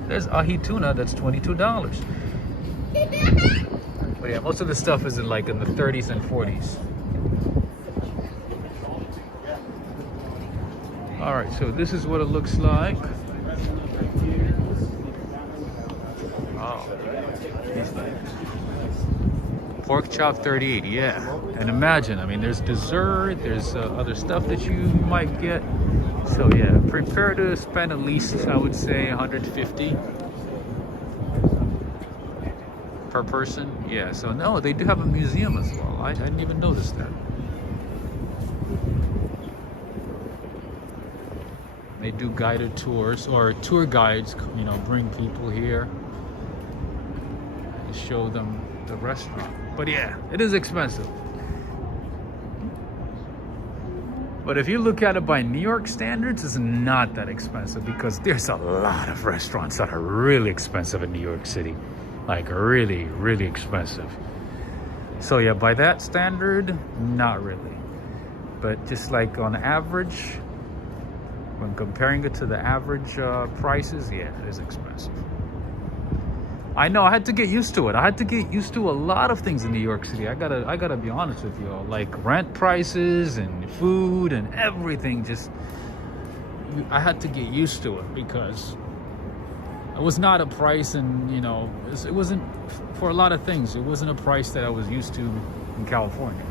There's ahi tuna that's $22. But yeah, most of the stuff is in the 30s and 40s. All right, so this is what it looks like. Oh, pork chop 38, yeah. And imagine, I mean, there's dessert, there's other stuff that you might get. So yeah, prepare to spend at least, I would say, $150 per person. Yeah, so no, they do have a museum as well. I didn't even notice that. They do guided tours, or tour guides, you know, bring people here and show them the restaurant. But yeah, it is expensive. But if you look at it by New York standards, it's not that expensive, because there's a lot of restaurants that are really expensive in New York City. Like really, really expensive. So yeah, by that standard, not really. But just like on average, when comparing it to the average prices, yeah, it is expensive. I know, I had to get used to it. I had to get used to a lot of things in New York City. I gotta be honest with you all. Like rent prices and food and everything. I had to get used to it, because it was not a price, and you know, it wasn't, for a lot of things, it wasn't a price that I was used to in California.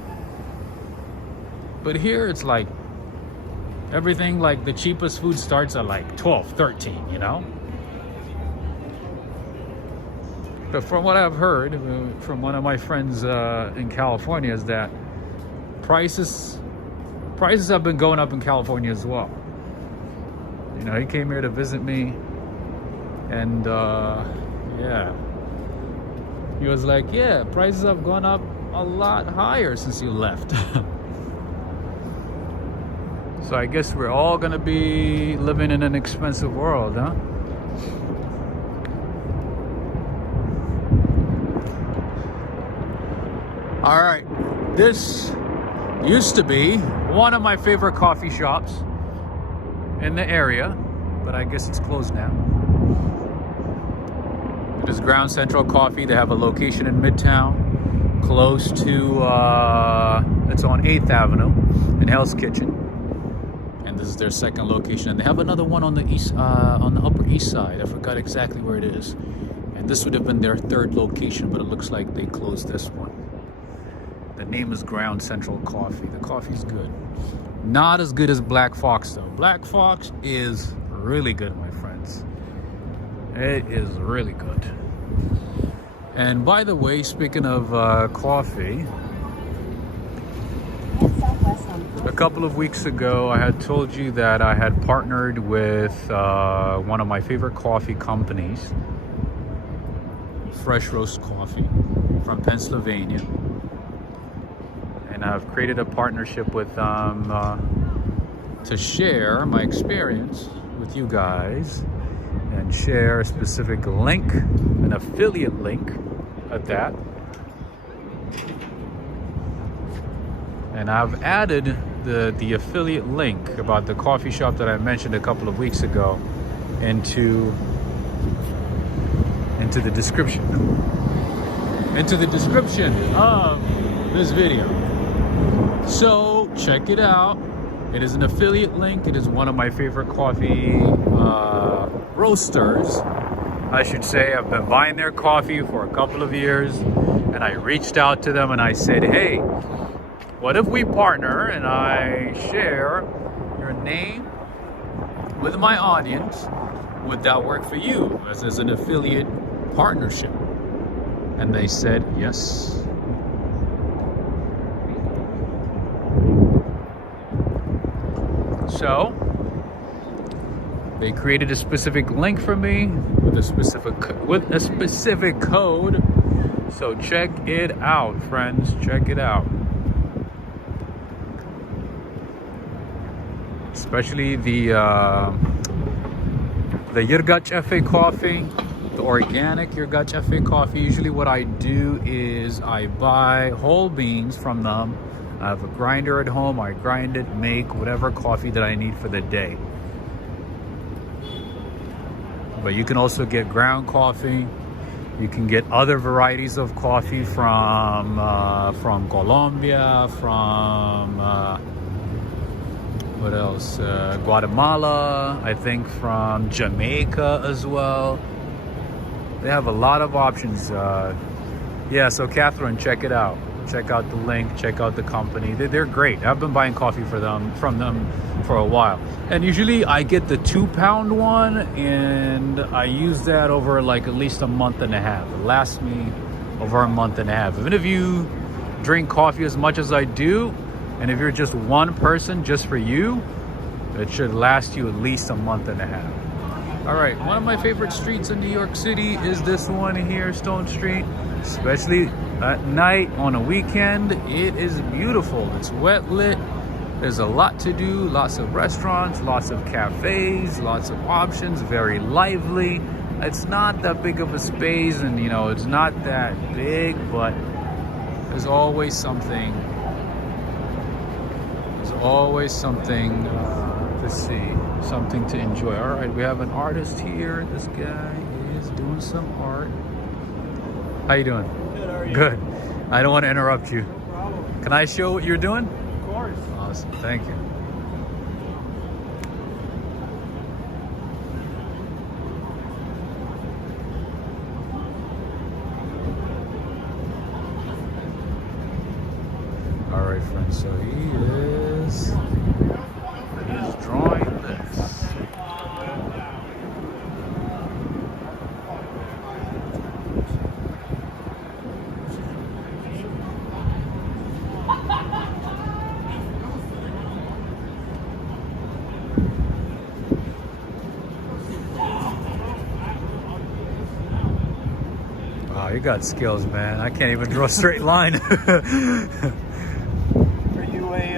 But here it's like everything, like the cheapest food starts at like 12, 13, you know? But from what I've heard from one of my friends in California, is that prices have been going up in California as well. You know, he came here to visit me, and yeah, he was like, yeah, prices have gone up a lot higher since you left. So I guess we're all gonna be living in an expensive world, huh? All right, this used to be one of my favorite coffee shops in the area, but I guess it's closed now. It is Ground Central Coffee. They have a location in Midtown, close to, it's on 8th Avenue in Hell's Kitchen. And this is their second location. And they have another one on the on the Upper East Side. I forgot exactly where it is. And this would have been their third location, but it looks like they closed this one. The name is Ground Central Coffee. The coffee's good. Not as good as Black Fox though. Black Fox is really good, my friends. It is really good. And by the way, speaking of coffee, a couple of weeks ago I had told you that I had partnered with one of my favorite coffee companies, Fresh Roast Coffee from Pennsylvania. And I've created a partnership with them to share my experience with you guys, and share a specific link, an affiliate link at that. And I've added the affiliate link about the coffee shop that I mentioned a couple of weeks ago into the description. Into the description of this video. So check it out. It is an affiliate link. It is one of my favorite coffee roasters, I should say. I've been buying their coffee for a couple of years, and I reached out to them and I said, hey, what if we partner and I share your name with my audience? Would that work for you as an affiliate partnership? And they said yes. So they created a specific link for me with a specific code. So check it out, friends. Check it out. Especially the Yerga Cafe coffee, the organic Yerga Cafe coffee. Usually what I do is I buy whole beans from them. I have a grinder at home. I grind it, make whatever coffee that I need for the day. But you can also get ground coffee. You can get other varieties of coffee from Colombia, from what else? Guatemala, I think from Jamaica as well. They have a lot of options. Yeah, so Catherine, check it out. Check out the link, check out the company. They're great. I've been buying coffee from them for a while. And usually I get the 2-pound one, and I use that over like at least a month and a half. It lasts me over a month and a half. Even if you drink coffee as much as I do, and if you're just one person, just for you, It should last you at least a month and a half. All right, one of my favorite streets in New York City is this one here, Stone Street. Especially at night on a weekend, it is beautiful. It's wet lit. There's a lot to do, lots of restaurants, lots of cafes, lots of options, very lively. It's not that big of a space, and you know, it's not that big, but there's always something. There's always something to see, something to enjoy. All right, we have an artist here. This guy is doing some art. How you doing? Good, how are you? Good. I don't want to interrupt you. No problem. Can I show what you're doing? Of course. Awesome, thank you. All right, friends, so he is drawing this. Wow, you got skills, man. I can't even draw a straight line.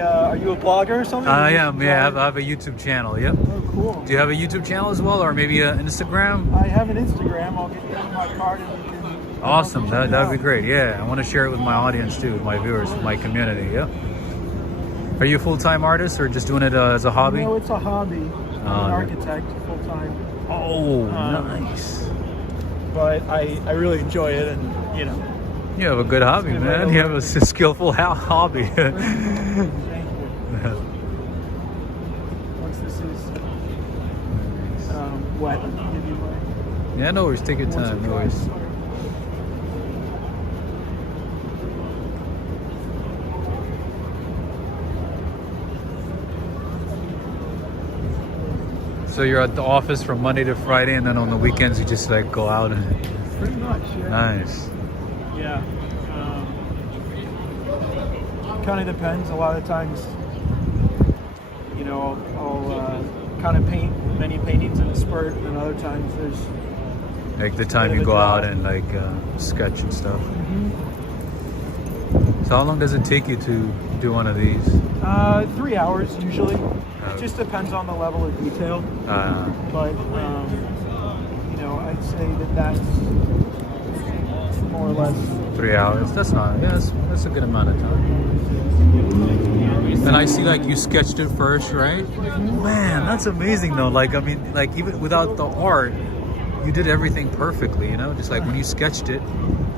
Are you a blogger or something? I am, yeah. I have a YouTube channel, yep. Oh, cool. Do you have a YouTube channel as well, or maybe an Instagram? I have an Instagram. I'll get you my card and you can... Awesome, that would be great. Yeah, I want to share it with my audience too, with my viewers, with my community, yep. Are you a full-time artist or just doing it as a hobby? No, it's a hobby. I'm an architect, full-time. Oh, nice. But I really enjoy it, and you know. You have a good hobby, man. You have a skillful hobby. Thank you. Once this is wet, I'll give you my... Yeah, no worries. Take your time. No worries. So you're at the office from Monday to Friday, and then on the weekends you just like go out and... Pretty much, yeah. Nice. Yeah. Kind of depends. A lot of times, you know, I'll kind of paint many paintings in a spurt, and other times there's... Like the time you go out and like sketch and stuff. Mm-hmm. So how long does it take you to do one of these? 3 hours usually. It just depends on the level of detail. But you know, I'd say that's more or less 3 hours. That's not. Yeah, that's a good amount of time. And I see like you sketched it first, right? Man, that's amazing though. Like I mean, like even without the art, you did everything perfectly. You know, just like when you sketched it,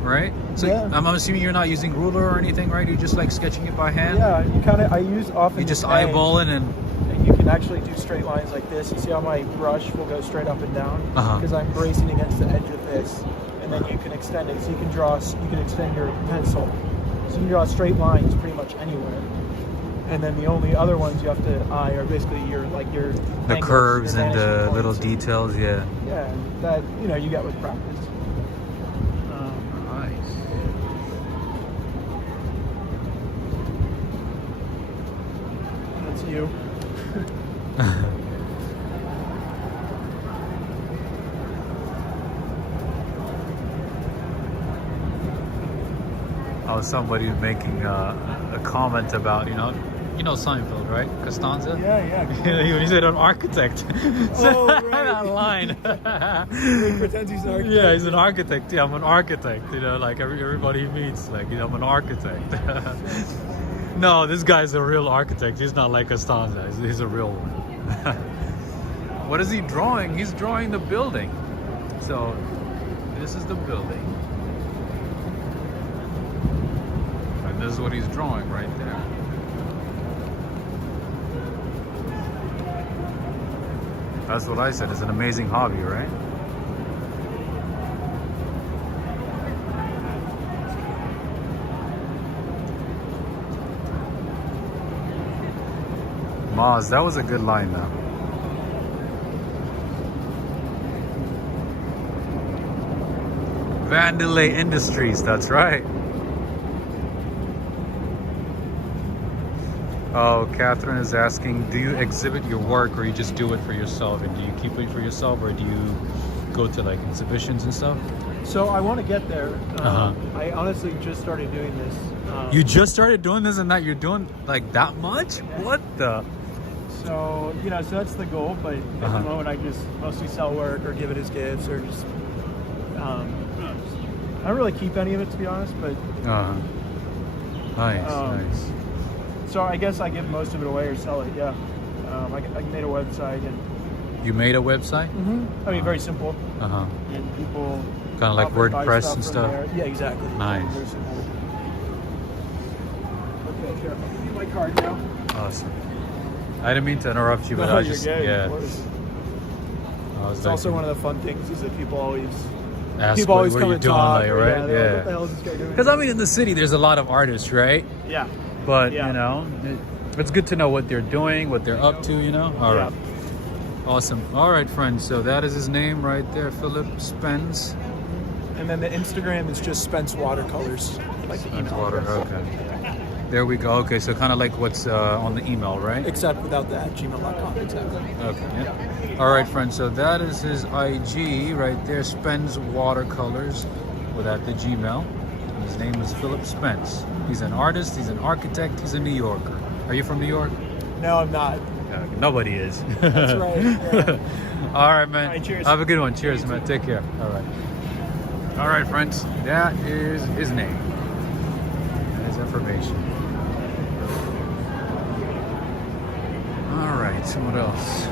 right? So yeah. I'm assuming you're not using ruler or anything, right? You're just like sketching it by hand. Yeah, you kind of. I use often. You just eyeball it and you can actually do straight lines like this. You see how my brush will go straight up and down because I'm bracing against the edge of this, and then you can extend it. So you can draw. You can extend your pencil, so you can draw straight lines pretty much anywhere. And then the only other ones you have to eye are basically your the angles, curves your and the vanishing little points. details. Yeah. Yeah, that you know you get with practice. Nice. That's you. Oh, somebody making a comment about, you know Seinfeld, right? Costanza? Yeah. He said an architect. Oh, right. That line. He pretends he's an architect. Yeah, he's an architect. Yeah, I'm an architect. You know, like everybody he meets, like, you know, I'm an architect. No, this guy's a real architect. He's not like Costanza. He's a real one. What is he drawing? He's drawing the building. So, this is the building. And this is what he's drawing right there. That's what I said. It's an amazing hobby, right? Maz, that was a good line though. Vandalay Industries, that's right. Oh, Catherine is asking, do you exhibit your work or you just do it for yourself? And do you keep it for yourself or do you go to like exhibitions and stuff? So I want to get there. I honestly just started doing this. You just started doing this and that you're doing like that much? Yeah. What the? So, you know, so that's the goal, but at the moment I just mostly sell work or give it as gifts or just, I don't really keep any of it to be honest, but. Nice, nice. So I guess I give most of it away or sell it, yeah. I made a website and. You made a website? I mean, very simple. And people. Kind of like WordPress and stuff? Yeah, exactly. Nice. Very simple. Okay, here, I'll give you my card now. Awesome. I didn't mean to interrupt you, but I was just, yeah. It's also one of the fun things is that people always ask what come you're and doing, talk, like, right? Like, Yeah. what the hell is this guy doing? Because I mean, in the city, there's a lot of artists, right? Yeah. But you know, it's good to know what they're doing, what they're up to. You know. All right. Awesome. All right, friends. So that is his name right there, Philip Spence. And then the Instagram is just Spence Watercolors, like the Spence email. Water. Okay. There we go. Okay, so kind of like what's on the email, right? Except without the @gmail.com. Exactly. Okay. Yeah. All right, friends. So that is his IG right there, Spence Watercolors, without the Gmail. And his name is Philip Spence. He's an artist. He's an architect. He's a New Yorker. Are you from New York? No, I'm not. Nobody is. That's right. Yeah. All right, man. All right, cheers. Have a good one. Cheers, man. Take care. All right. All right, friends. That is his name. And his information. All right. So what else?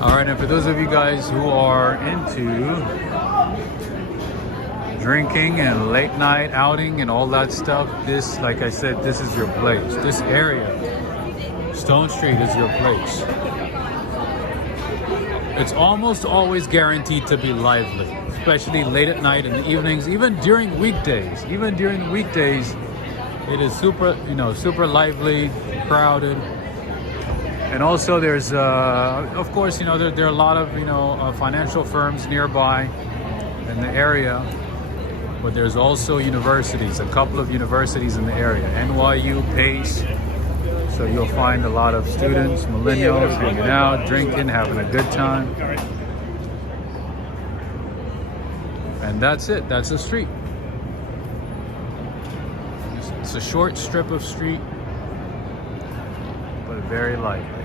All right, and for those of you guys who are into drinking and late night outing and all that stuff, this, like I said, this is your place. This area, Stone Street, is your place. It's almost always guaranteed to be lively, especially late at night in the evenings, even during weekdays. Even during the weekdays, it is super, super lively, crowded. And also there's, of course, there are a lot of, financial firms nearby in the area, but there's also universities, a couple of universities in the area, NYU, Pace. So you'll find a lot of students, millennials hanging out, drinking, having a good time. And that's it, that's the street. It's a short strip of street, but very lively.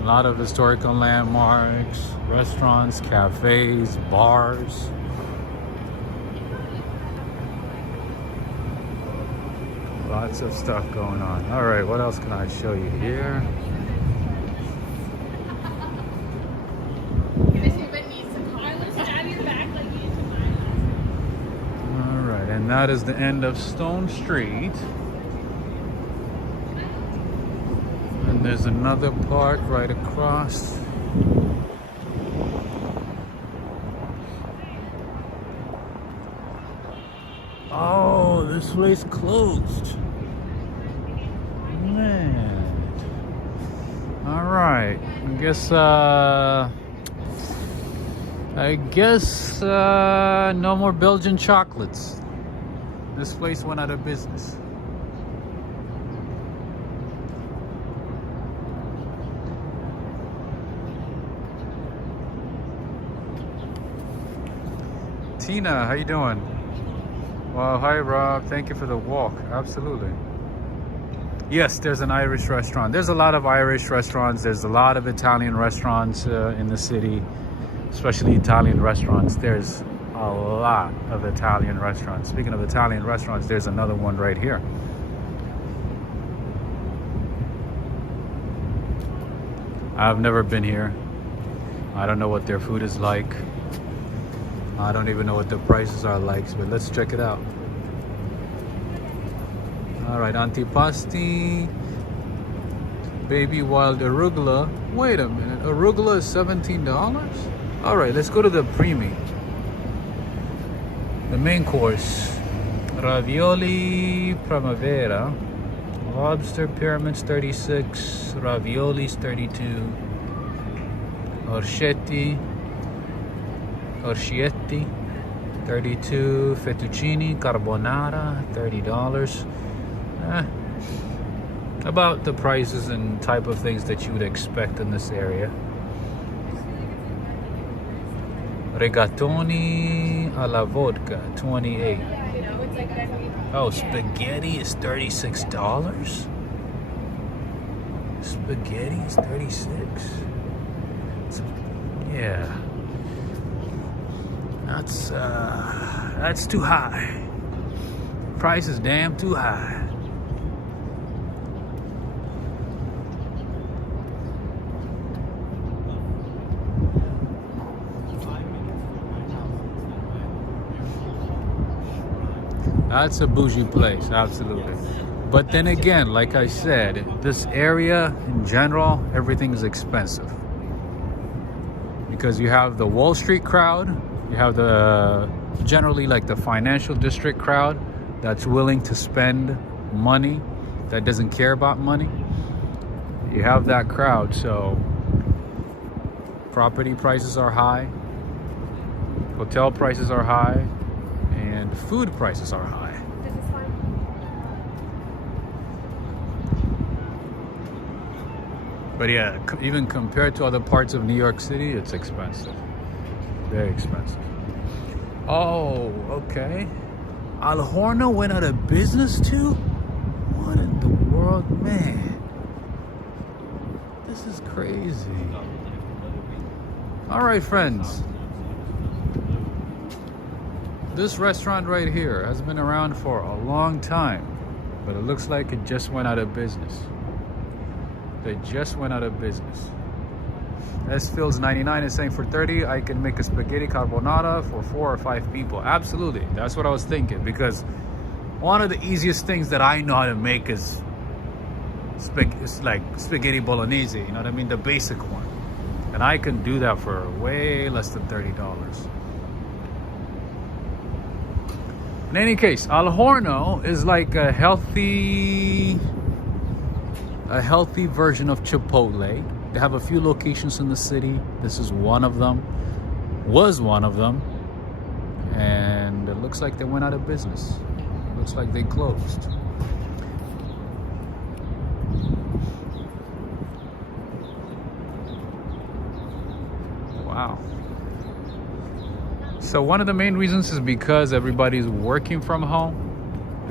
A lot of historical landmarks, restaurants, cafes, bars. Lots of stuff going on. All right, what else can I show you here? All right, and that is the end of Stone Street. And there's another part right across. Oh, this place closed. Man. All right. I guess no more Belgian chocolates. This place went out of business. Tina, how you doing? Well, hi Rob, thank you for the walk. Absolutely. Yes, there's an Irish restaurant. There's a lot of Irish restaurants. There's a lot of Italian restaurants in the city, especially Italian restaurants. There's a lot of Italian restaurants. Speaking of Italian restaurants, there's another one right here. I've never been here. I don't know what their food is like. I don't even know what the prices are like, but let's check it out. All right, antipasti, baby wild arugula. Wait a minute, arugula is $17? All right, let's go to the primi. The main course, ravioli primavera, Lobster pyramids 36, raviolis 32, orchetti 32, fettuccine carbonara $30. About the prices and type of things that you would expect in this area. Rigatoni alla vodka 28. Oh, spaghetti is $36? Spaghetti is 36. Yeah. That's too high. Price is damn too high. That's a bougie place, absolutely. But then again, like I said, this area in general, everything is expensive. Because you have the Wall Street crowd, you have the generally like the financial district crowd that's willing to spend money, that doesn't care about money. You have that crowd, so property prices are high, hotel prices are high, and food prices are high. But yeah, even compared to other parts of New York City, it's expensive. Very expensive. Oh, okay. Al Horno went out of business too? What in the world, man? This is crazy. All right, friends. This restaurant right here has been around for a long time, but it looks like it just went out of business. They just went out of business. S Fields 99 is saying for 30, I can make a spaghetti carbonara for 4 or 5 people. Absolutely, that's what I was thinking, because one of the easiest things that I know how to make is like spaghetti bolognese, you know what I mean? The basic one. And I can do that for way less than $30. In any case, Al Horno is like a healthy version of Chipotle. They have a few locations in the city. This is one of them. Was one of them. And it looks like they went out of business. It looks like they closed. Wow. So one of the main reasons is because everybody's working from home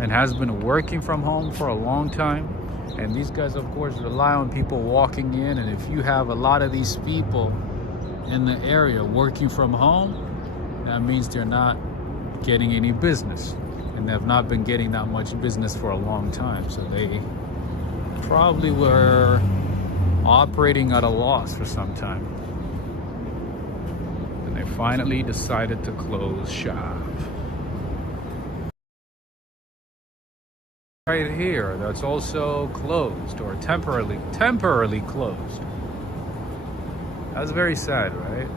and has been working from home for a long time. And these guys, of course, rely on people walking in. And if you have a lot of these people in the area working from home, that means they're not getting any business. And they have not been getting that much business for a long time. So they probably were operating at a loss for some time. And they finally decided to close shop. Right here, that's also closed or temporarily closed. That's very sad, right?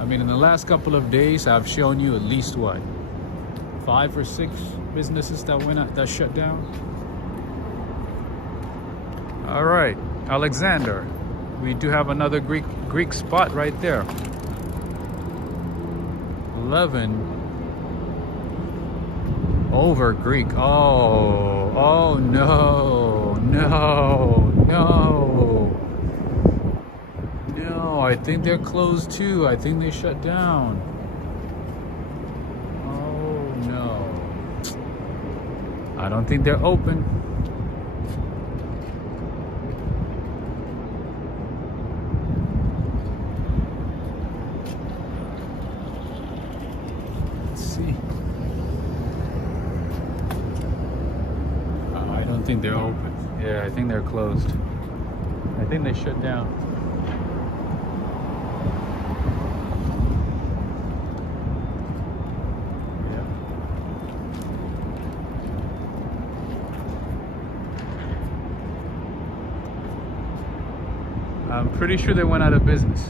I mean, in the last couple of days, I've shown you at least what, 5 or 6 businesses that shut down. All right, Alexander, we do have another Greek spot right there. 11 over Greek. Oh no. I think they're closed too. I think they shut down. Oh no. I don't think they're open. Let's see. I don't think they're open. Yeah, I think they're closed. I think they shut down. I'm pretty sure they went out of business.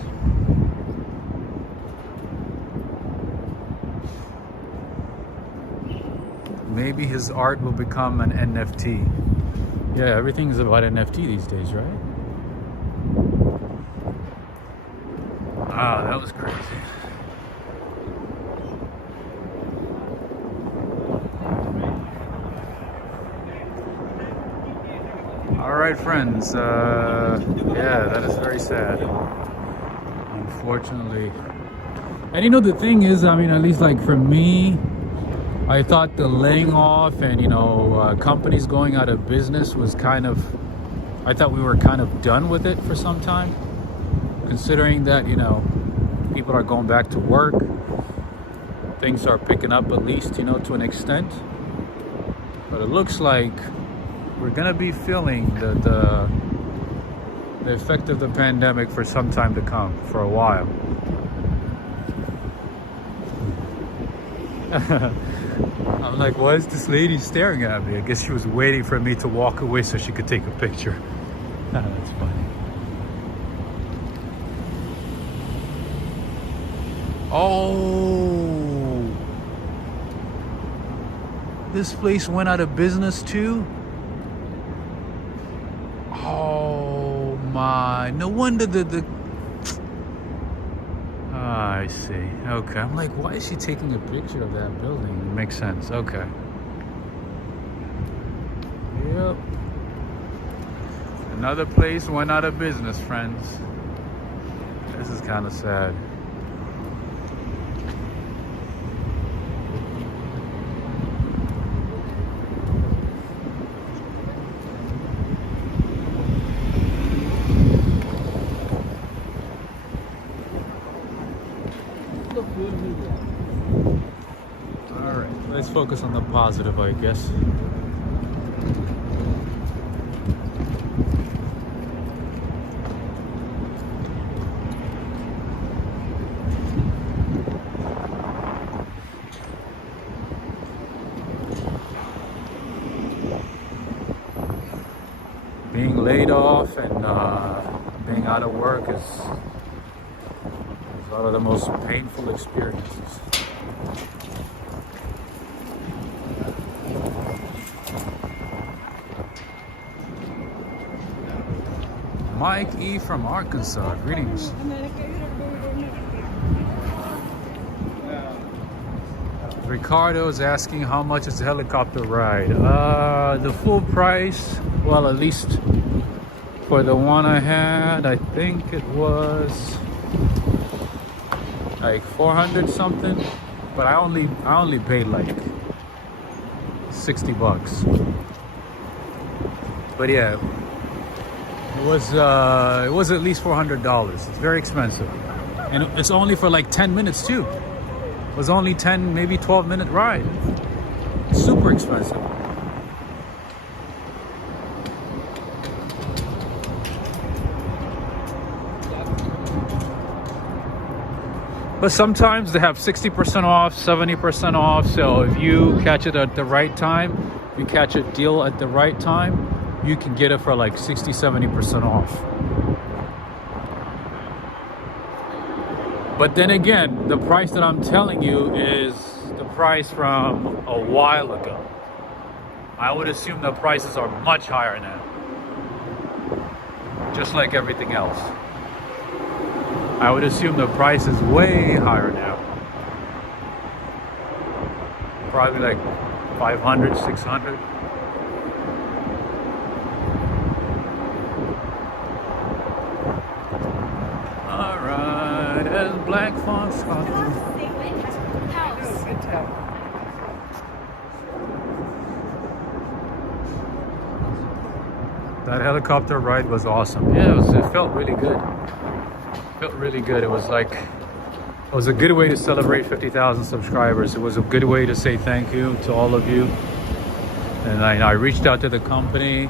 Maybe his art will become an NFT. Yeah, everything's about NFT these days, right? Ah, that was crazy. All right, friends. Yeah, that is very sad. Unfortunately. And you know, the thing is, I mean, at least like for me, I thought the laying off and, you know, companies going out of business was kind of, I thought we were kind of done with it for some time. Considering that, you know, people are going back to work. Things are picking up at least, you know, to an extent. But it looks like we're gonna be feeling the effect of the pandemic for some time to come, for a while. I'm like, why is this lady staring at me? I guess she was waiting for me to walk away so she could take a picture. That's funny. Oh, this place went out of business too? Oh my, no wonder the I see. Okay, I'm like, why is she taking a picture of that building? It makes sense. Okay. Yep. Another place went out of business, friends. This is kind of sad. Alright, let's focus on the positive, I guess. Being laid off and being out of work is one of the most painful experiences. Mike E. from Arkansas, greetings. Ricardo is asking how much is the helicopter ride. The full price, well, at least for the one I had, I think it was like 400 something, but I only paid like 60 bucks. But yeah, it was at least $400. It's very expensive, and it's only for like 10 minutes too. It was only 10, maybe 12-minute ride. It's super expensive. But sometimes they have 60% off, 70% off. So if you catch it at the right time, you catch a deal at the right time, you can get it for like 60, 70% off. But then again, the price that I'm telling you is the price from a while ago. I would assume the prices are much higher now. Just like everything else. I would assume the price is way higher now. Probably like 500, 600. All right, as Black Fox Scotland. That helicopter ride was awesome. Yeah, it felt really good. Felt really good. It was a good way to celebrate 50,000 subscribers. It was a good way to say thank you to all of you. And I reached out to the company.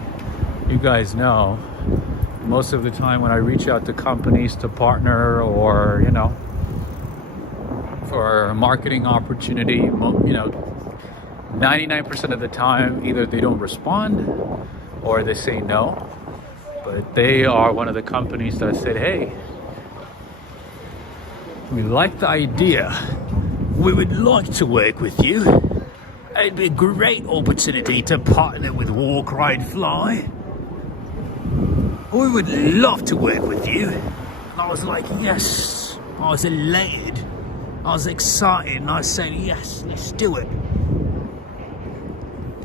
You guys know, most of the time when I reach out to companies to partner or, you know, for a marketing opportunity, you know, 99% of the time, either they don't respond or they say no. But they are one of the companies that said, hey, we like the idea. We would like to work with you. it'd be a great opportunity to partner with Walk, Ride, Fly. We would love to work with you. And I was like, yes. I was elated. I was excited. And I was saying, yes, let's do it.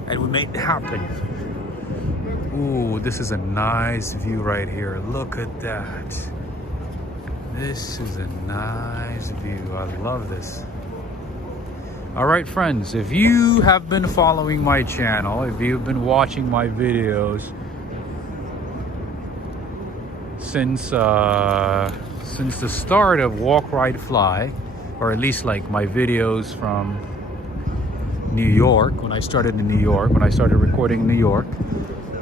And we made it happen. Ooh, this is a nice view right here. Look at that. This is a nice view. I love this. All right, friends, if you have been following my channel, if you've been watching my videos since the start of Walk, Ride, Fly, or at least like my videos from New York, when I started in New York, when I started recording in New York,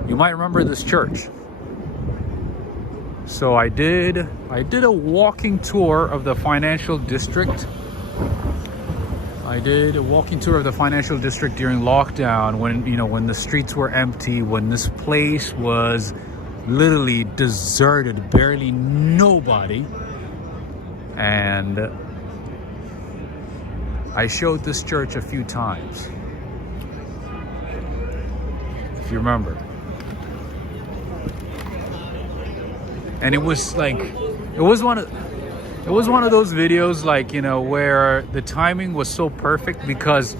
you might remember this church. So I did a walking tour of the financial district. I did a walking tour of the financial district during lockdown, when the streets were empty, when this place was literally deserted, barely nobody. And I showed this church a few times, if you remember. And it was like, it was one of those videos, like, where the timing was so perfect, because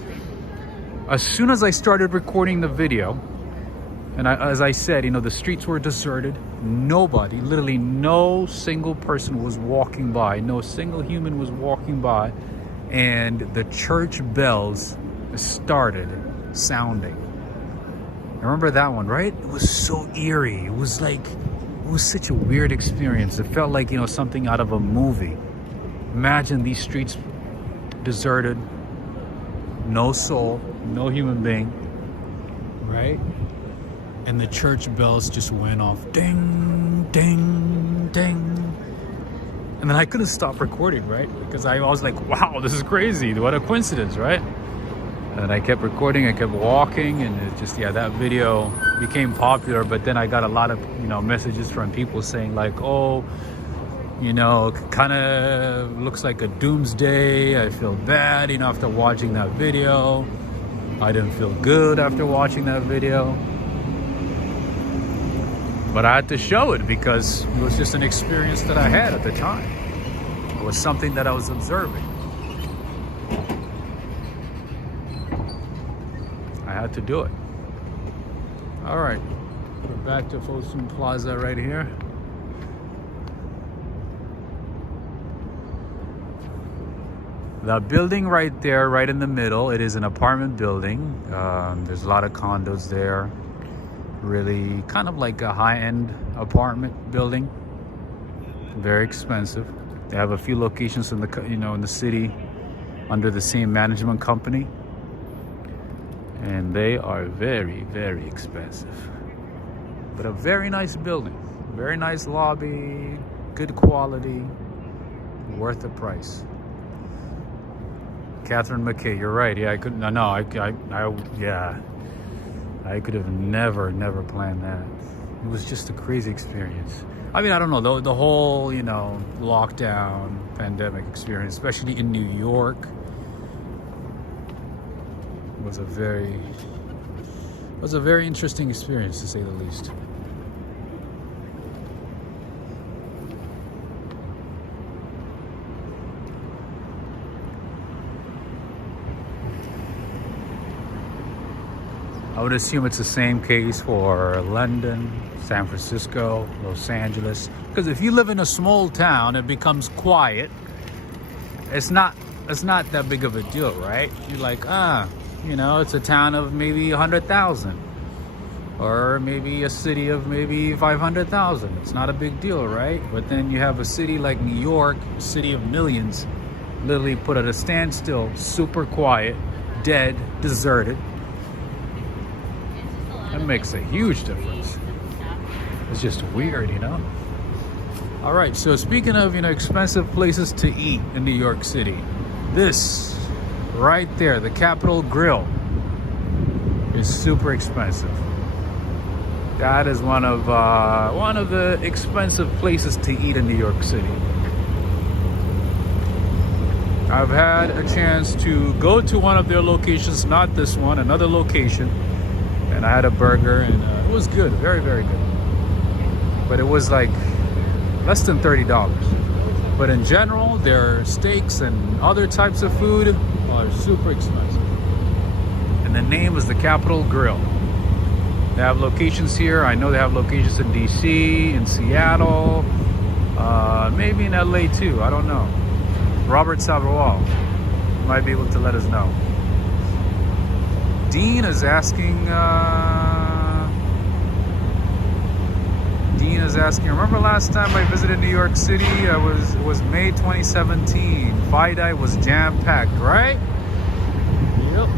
as soon as I started recording the video, and as I said, the streets were deserted. Nobody, literally no single person was walking by. No single human was walking by. And the church bells started sounding. Remember that one, right? It was so eerie. It was such a weird experience. It felt like, something out of a movie. Imagine these streets deserted, no soul, no human being, right? And the church bells just went off, ding, ding, ding. And then I couldn't stop recording, right? Because I was like, wow, this is crazy. What a coincidence, right? And I kept recording, I kept walking, and it just, that video became popular. But then I got a lot of, messages from people saying like, oh, kind of looks like a doomsday. I feel bad, after watching that video. I didn't feel good after watching that video. But I had to show it because it was just an experience that I had at the time. It was something that I was observing. I had to do it. All right, we're back to Fosun Plaza right here. The building right there, right in the middle, it is an apartment building. There's a lot of condos there. Really kind of like a high-end apartment building. Very expensive. They have a few locations in the in the city under the same management company, and they are very, very expensive. But a very nice building, very nice lobby, good quality, worth the price. Catherine McKay, you're right. Yeah, I could have never planned that. It was just a crazy experience. I mean, I don't know, the whole, lockdown, pandemic experience, especially in New York, was a very interesting experience, to say the least. I would assume it's the same case for London, San Francisco, Los Angeles. Because if you live in a small town, it becomes quiet. It's not that big of a deal, right? You're like, it's a town of maybe 100,000. Or maybe a city of maybe 500,000. It's not a big deal, right? But then you have a city like New York, a city of millions, literally put at a standstill, super quiet, dead, deserted. That makes a huge difference. It's just weird, All right, so speaking of, expensive places to eat in New York City, this right there, the Capitol Grill, is super expensive. That is one of the expensive places to eat in New York City. I've had a chance to go to one of their locations, not this one, another location, and I had a burger, and it was good, very, very good. But it was like less than $30. But in general, their steaks and other types of food are super expensive. And the name is the Capitol Grill. They have locations here. I know they have locations in DC, in Seattle, maybe in LA too. I don't know. Robert Savoy might be able to let us know. Dean is asking. Remember last time I visited New York City? It was May 2017. Fide was jam-packed, right? Yep.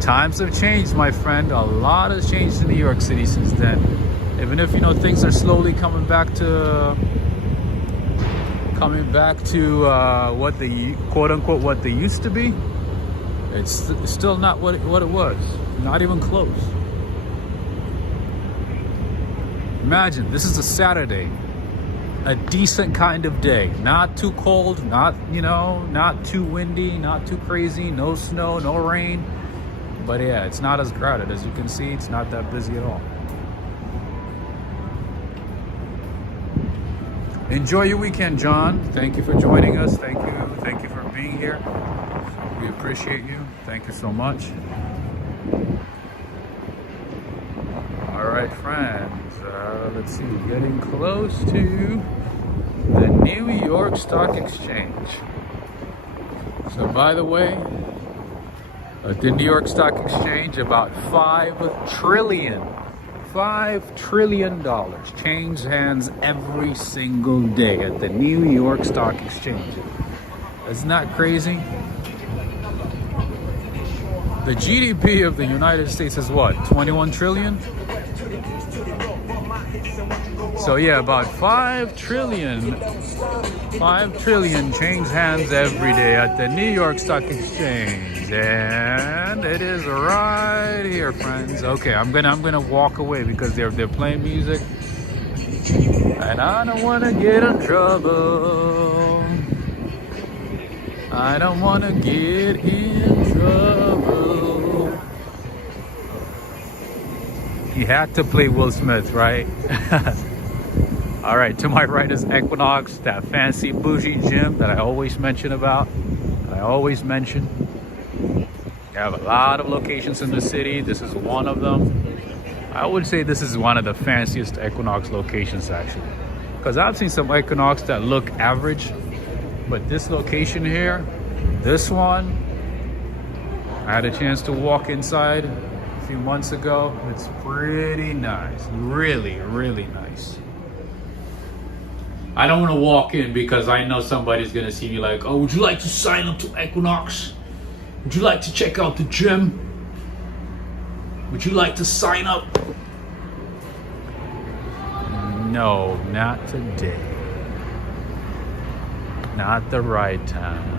Times have changed, my friend. A lot has changed in New York City since then. Even if, you know, things are slowly coming back to what they, quote-unquote, what they used to be, it's still not what it was. Not even close. Imagine, this is a Saturday, a decent kind of day. Not too cold, not, you know, not too windy, not too crazy, no snow, no rain. But yeah, it's not as crowded. As you can see, it's not that busy at all. Enjoy your weekend, John. Thank you for joining us. Thank you for being here. We appreciate you. Thank you so much. All right, friends. Let's see, getting close to the New York Stock Exchange. So, by the way, at the New York Stock Exchange, about $5 trillion change hands every single day at the New York Stock Exchange. Isn't that crazy? The GDP of the United States is what, 21 trillion? So yeah, about 5 trillion change hands every day at the New York Stock Exchange. And it is right here, friends. Okay, I'm gonna walk away because they're playing music. And I don't wanna get in trouble. I don't wanna get in trouble. He had to play Will Smith, right? All right, to my right is Equinox, that fancy bougie gym that I always mention about. They have a lot of locations in the city. This is one of them. I would say this is one of the fanciest Equinox locations, actually. Because I've seen some Equinox that look average. But this location here, this one, I had a chance to walk inside a few months ago. It's pretty nice. Really, really nice. I don't want to walk in because I know somebody's going to see me like, oh, would you like to sign up to Equinox? Would you like to check out the gym? Would you like to sign up? No, not today. Not the right time.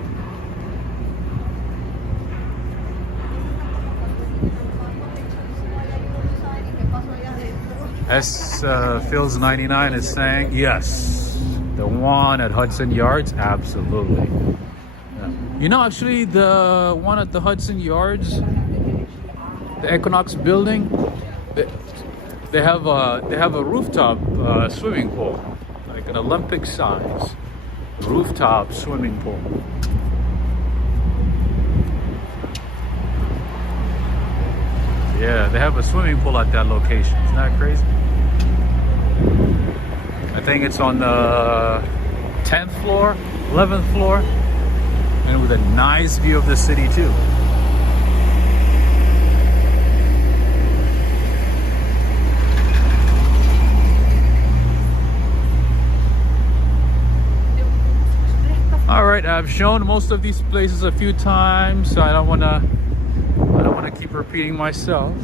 Phil's 99 is saying yes. The one at Hudson Yards, absolutely. You know, actually, the one at the Hudson Yards, the Equinox building, they have a rooftop swimming pool, like an Olympic size rooftop swimming pool. Yeah, they have a swimming pool at that location. Isn't that crazy? I think it's on the 10th floor, 11th floor, and with a nice view of the city too. All right, I've shown most of these places a few times, so I don't want to keep repeating myself.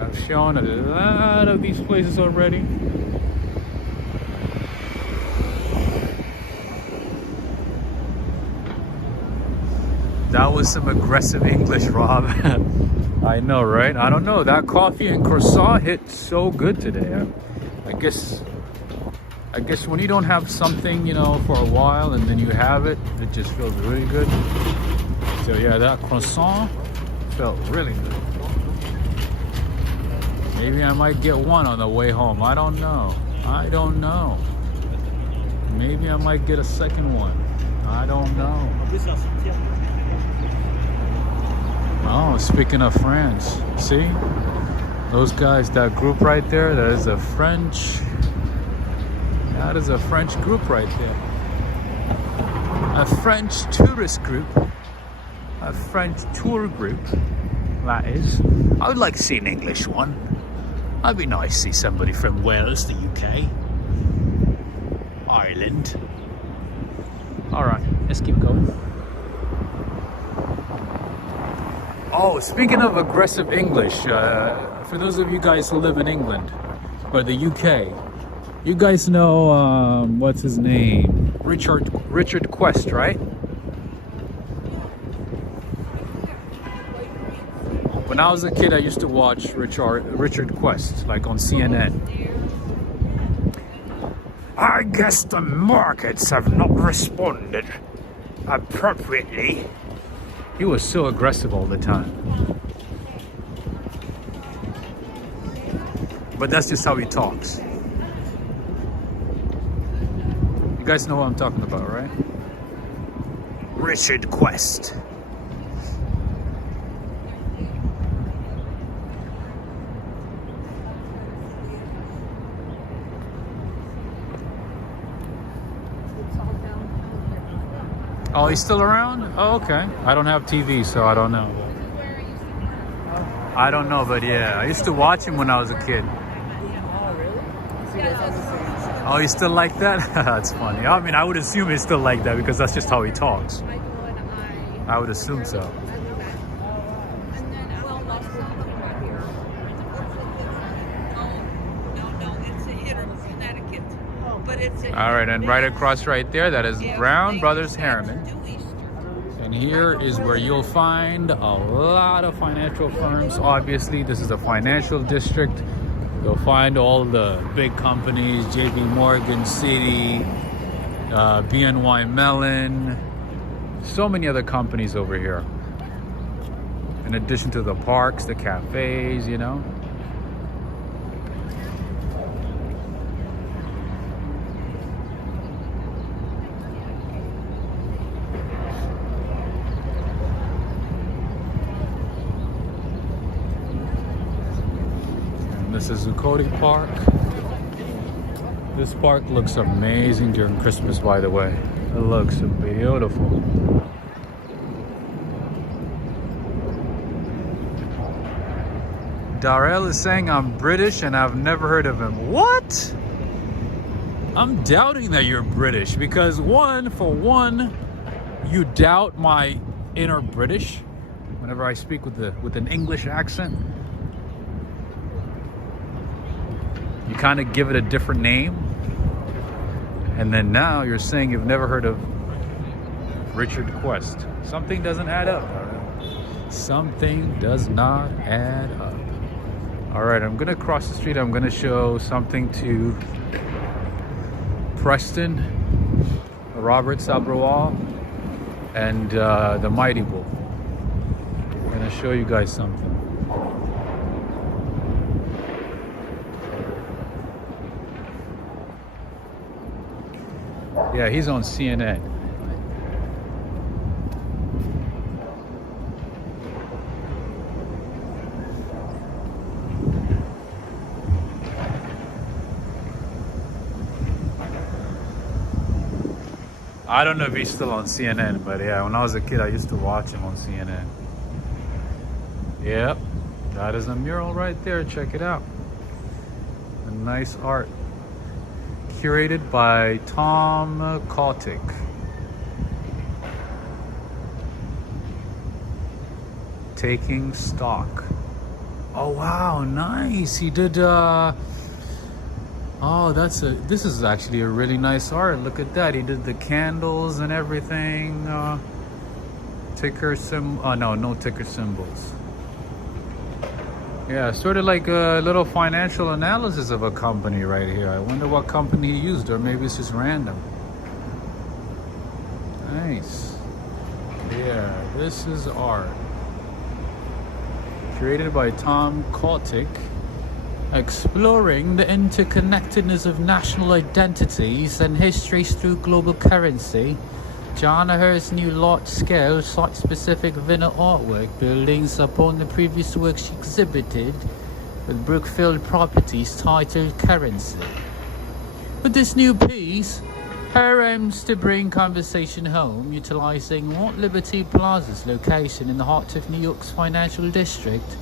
I've shown a lot of these places already. That was some aggressive English, Rob. I know, right? I don't know. That coffee and croissant hit so good today. I I guess when you don't have something, you know, for a while and then you have it, it just feels really good. So yeah, that croissant felt really good. Maybe I might get one on the way home. I don't know. I don't know. Maybe I might get a second one. I don't know. Oh, speaking of France, see? Those guys, that group right there, that is a French group right there. A French tourist group. A French tour group, that is. I would like to see an English one. That'd be nice to see somebody from Wales, the UK. Ireland. Alright, let's keep going. Oh, speaking of aggressive English, for those of you guys who live in England or the UK, you guys know what's his name? Richard Quest, right? When I was a kid, I used to watch Richard Quest, like on CNN. I guess the markets have not responded appropriately. He was so aggressive all the time. But that's just how he talks. You guys know what I'm talking about, right? Richard Quest. Oh, he's still around? Oh, okay. I don't have TV, so I don't know. I don't know, but yeah, I used to watch him when I was a kid. Oh, he's still like that? That's funny. I mean, I would assume he's still like that because that's just how he talks. I would assume so. All right, and right across right there, that is Brown Brothers Harriman. And here is where you'll find a lot of financial firms. Obviously, this is a financial district. You'll find all the big companies, JP Morgan, Citi, BNY Mellon, so many other companies over here. In addition to the parks, the cafes, you know. This is Zuccotti Park. This park looks amazing during Christmas, by the way. It looks beautiful. Darrell is saying I'm British and I've never heard of him. What? I'm doubting that you're British because for one, you doubt my inner British whenever I speak with an English accent. You kind of give it a different name. And then now you're saying you've never heard of Richard Quest. Something doesn't add up. Something does not add up. All right, I'm gonna cross the street. I'm gonna show something to Preston, Robert Sabrawal, and the Mighty Bull. I'm gonna show you guys something. Yeah, he's on CNN. I don't know if he's still on CNN, but yeah, when I was a kid, I used to watch him on CNN. Yep, that is a mural right there. Check it out. A nice art. Curated by Tom Kotick. Taking stock. Oh wow, nice. He did this is actually a really nice art. Look at that. He did the candles and everything. No ticker symbols. Yeah, sort of like a little financial analysis of a company right here. I wonder what company he used, or maybe it's just random. Nice. Yeah, this is art. Created by Tom Kotick. Exploring the interconnectedness of national identities and histories through global currency. Janaher's new large-scale, site-specific vinyl artwork buildings upon the previous works she exhibited with Brookfield Properties titled Currency. With this new piece, her aims to bring conversation home, utilizing Mont Liberty Plaza's location in the heart of New York's financial district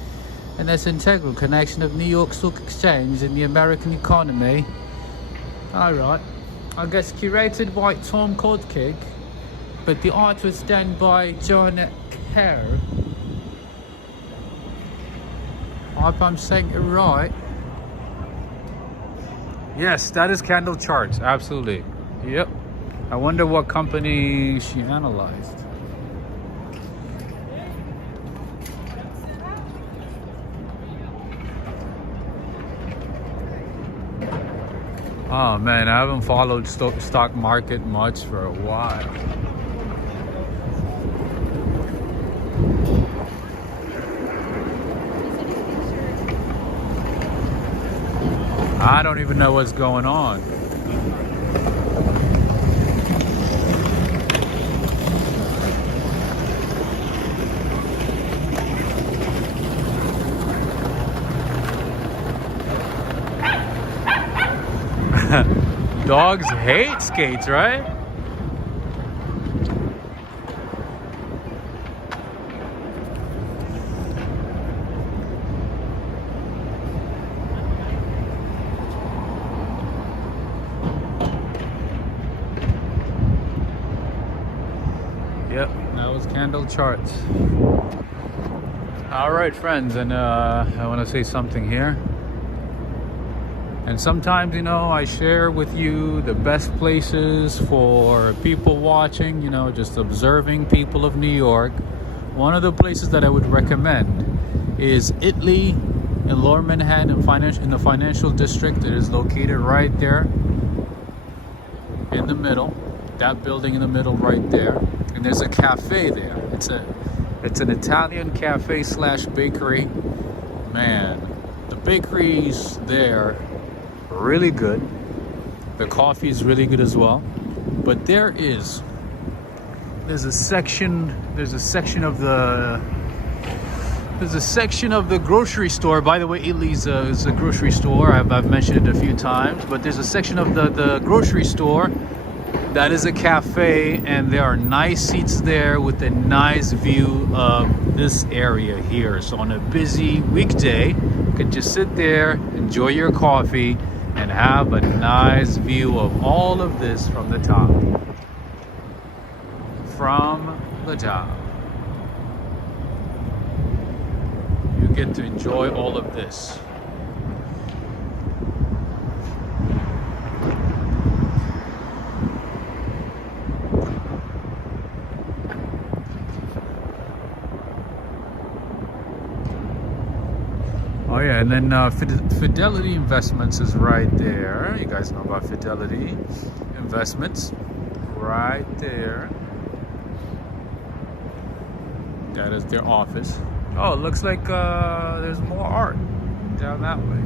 and its integral connection of New York Stock Exchange and the American economy. Alright, I guess curated by Tom Kotick, but the art was done by John Kerr. I hope I'm saying it right. Yes, that is Candle Charts, absolutely. Yep. I wonder what company she analyzed. Oh man, I haven't followed stock market much for a while. I don't even know what's going on. Dogs hate skates, right? Yep, that was Candle Charts. All right, friends, and I want to say something here. And sometimes, you know, I share with you the best places for people watching, you know, just observing people of New York. One of the places that I would recommend is Italy in Lower Manhattan in the financial district. It is located right there in the middle, that building in the middle right there. And there's a cafe there. It's an Italian cafe / bakery. Man, the bakery's there. Really good. The coffee is really good as well. But there's a section of the grocery store. By the way, Italy's is a grocery store. I've mentioned it a few times. But there's a section of the grocery store that is a cafe, and there are nice seats there with a nice view of this area here. So on a busy weekday, you can just sit there, enjoy your coffee, and have a nice view of all of this from the top. From the top. You get to enjoy all of this. Oh yeah, and then Fidelity Investments is right there. You guys know about Fidelity Investments. Right there. That is their office. Oh, it looks like there's more art down that way.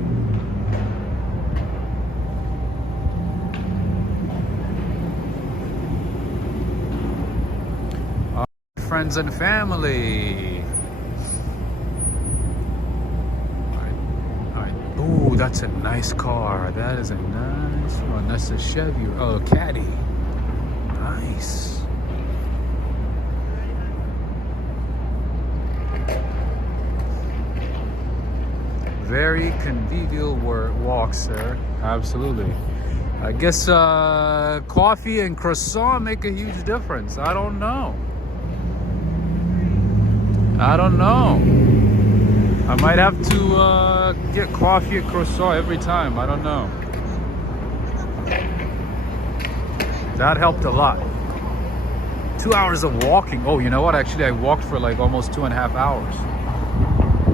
Friends and family. Oh, that's a nice car. That is a nice one. That's a Chevy. Oh, Caddy. Nice. Very convivial walk, sir. Absolutely. I guess coffee and croissant make a huge difference. I don't know. I might have to get coffee and croissant every time. I don't know. That helped a lot. 2 hours of walking. Oh, you know what? Actually, I walked for like almost 2.5 hours.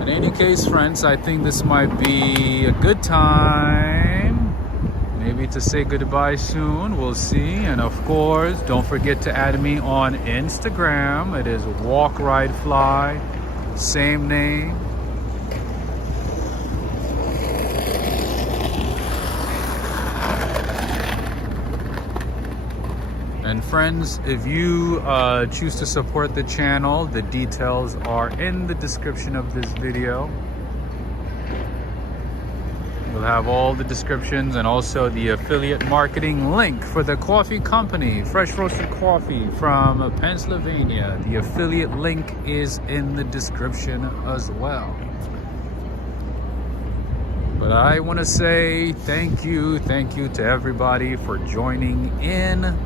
In any case, friends, I think this might be a good time maybe to say goodbye soon. We'll see. And of course, don't forget to add me on Instagram. It is Walk Ride Fly, same name. And friends, if you choose to support the channel, the details are in the description of this video. You'll have all the descriptions and also the affiliate marketing link for the coffee company, Fresh Roasted Coffee from Pennsylvania. The affiliate link is in the description as well. But I want to say thank you to everybody for joining in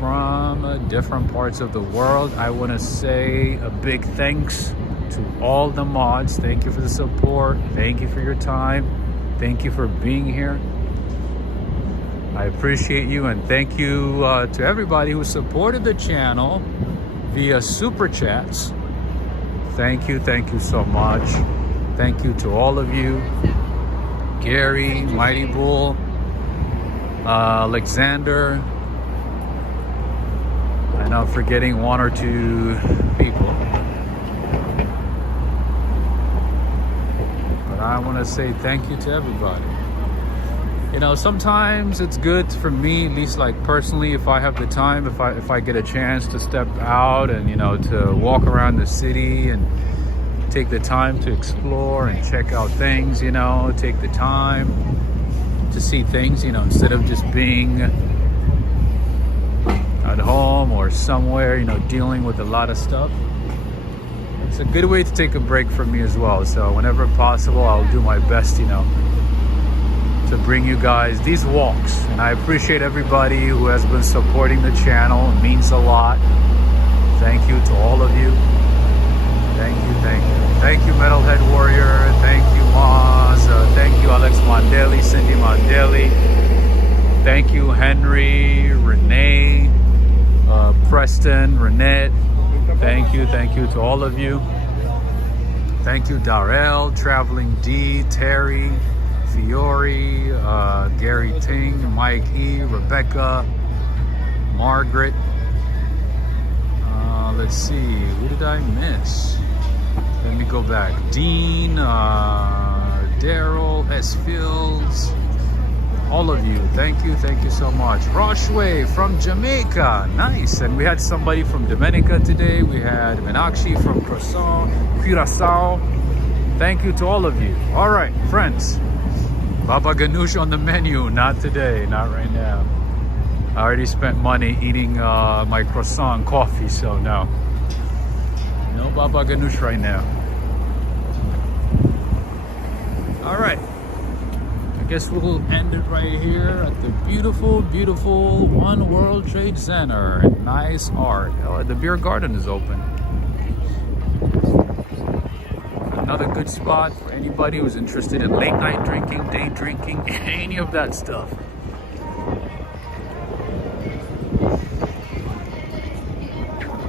from different parts of the world. I want to say a big thanks to all the mods. Thank you for the support. Thank you for your time. Thank you for being here. I appreciate you, and thank you to everybody who supported the channel via super chats. Thank you so much. Thank you to all of you. Gary, Mighty Bull, Alexander. And I'm forgetting one or two people. But I want to say thank you to everybody. You know, sometimes it's good for me, at least like personally, if I have the time, if I get a chance to step out and, you know, to walk around the city and take the time to explore and check out things, you know, take the time to see things, you know, instead of just being at home or somewhere, you know, dealing with a lot of stuff. It's a good way to take a break from me as well. So whenever possible, I'll do my best, you know, to bring you guys these walks. And I appreciate everybody who has been supporting the channel. It means a lot. Thank you to all of you. Thank you. Thank you, Metalhead Warrior. Thank you, Maz. Thank you, Alex Mondeli, Cindy Mondeli. Thank you, Henry, Renee, Preston, Renette. Thank you to all of you. Thank you, Darrell, Traveling D, Terry, Fiore, Gary Ting, Mike E, Rebecca, Margaret. Let's see, who did I miss? Let me go back. Dean, Daryl, S. Fields. All of you, thank you so much. Roshway from Jamaica, nice. And we had somebody from Dominica today. We had Meenakshi from Curaçao. Thank you to all of you. All right, friends. Baba Ganoush on the menu, not today, not right now. I already spent money eating my croissant coffee, so no Baba Ganoush right now. All right. I guess we'll end it right here at the beautiful One World Trade Center. Nice art. Oh, the beer garden is open. Another good spot for anybody who's interested in late night drinking, day drinking, any of that stuff.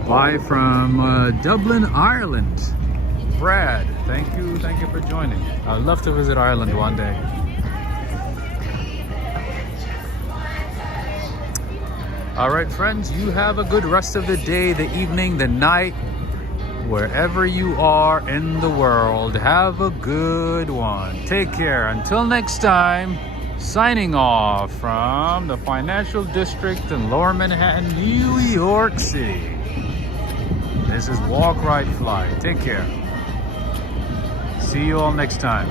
Bye from Dublin, Ireland. Brad, thank you for joining. I'd love to visit Ireland one day. All right, friends, you have a good rest of the day, the evening, the night, wherever you are in the world. Have a good one. Take care. Until next time, signing off from the Financial District in Lower Manhattan, New York City. This is Walk, Ride, Fly. Take care. See you all next time.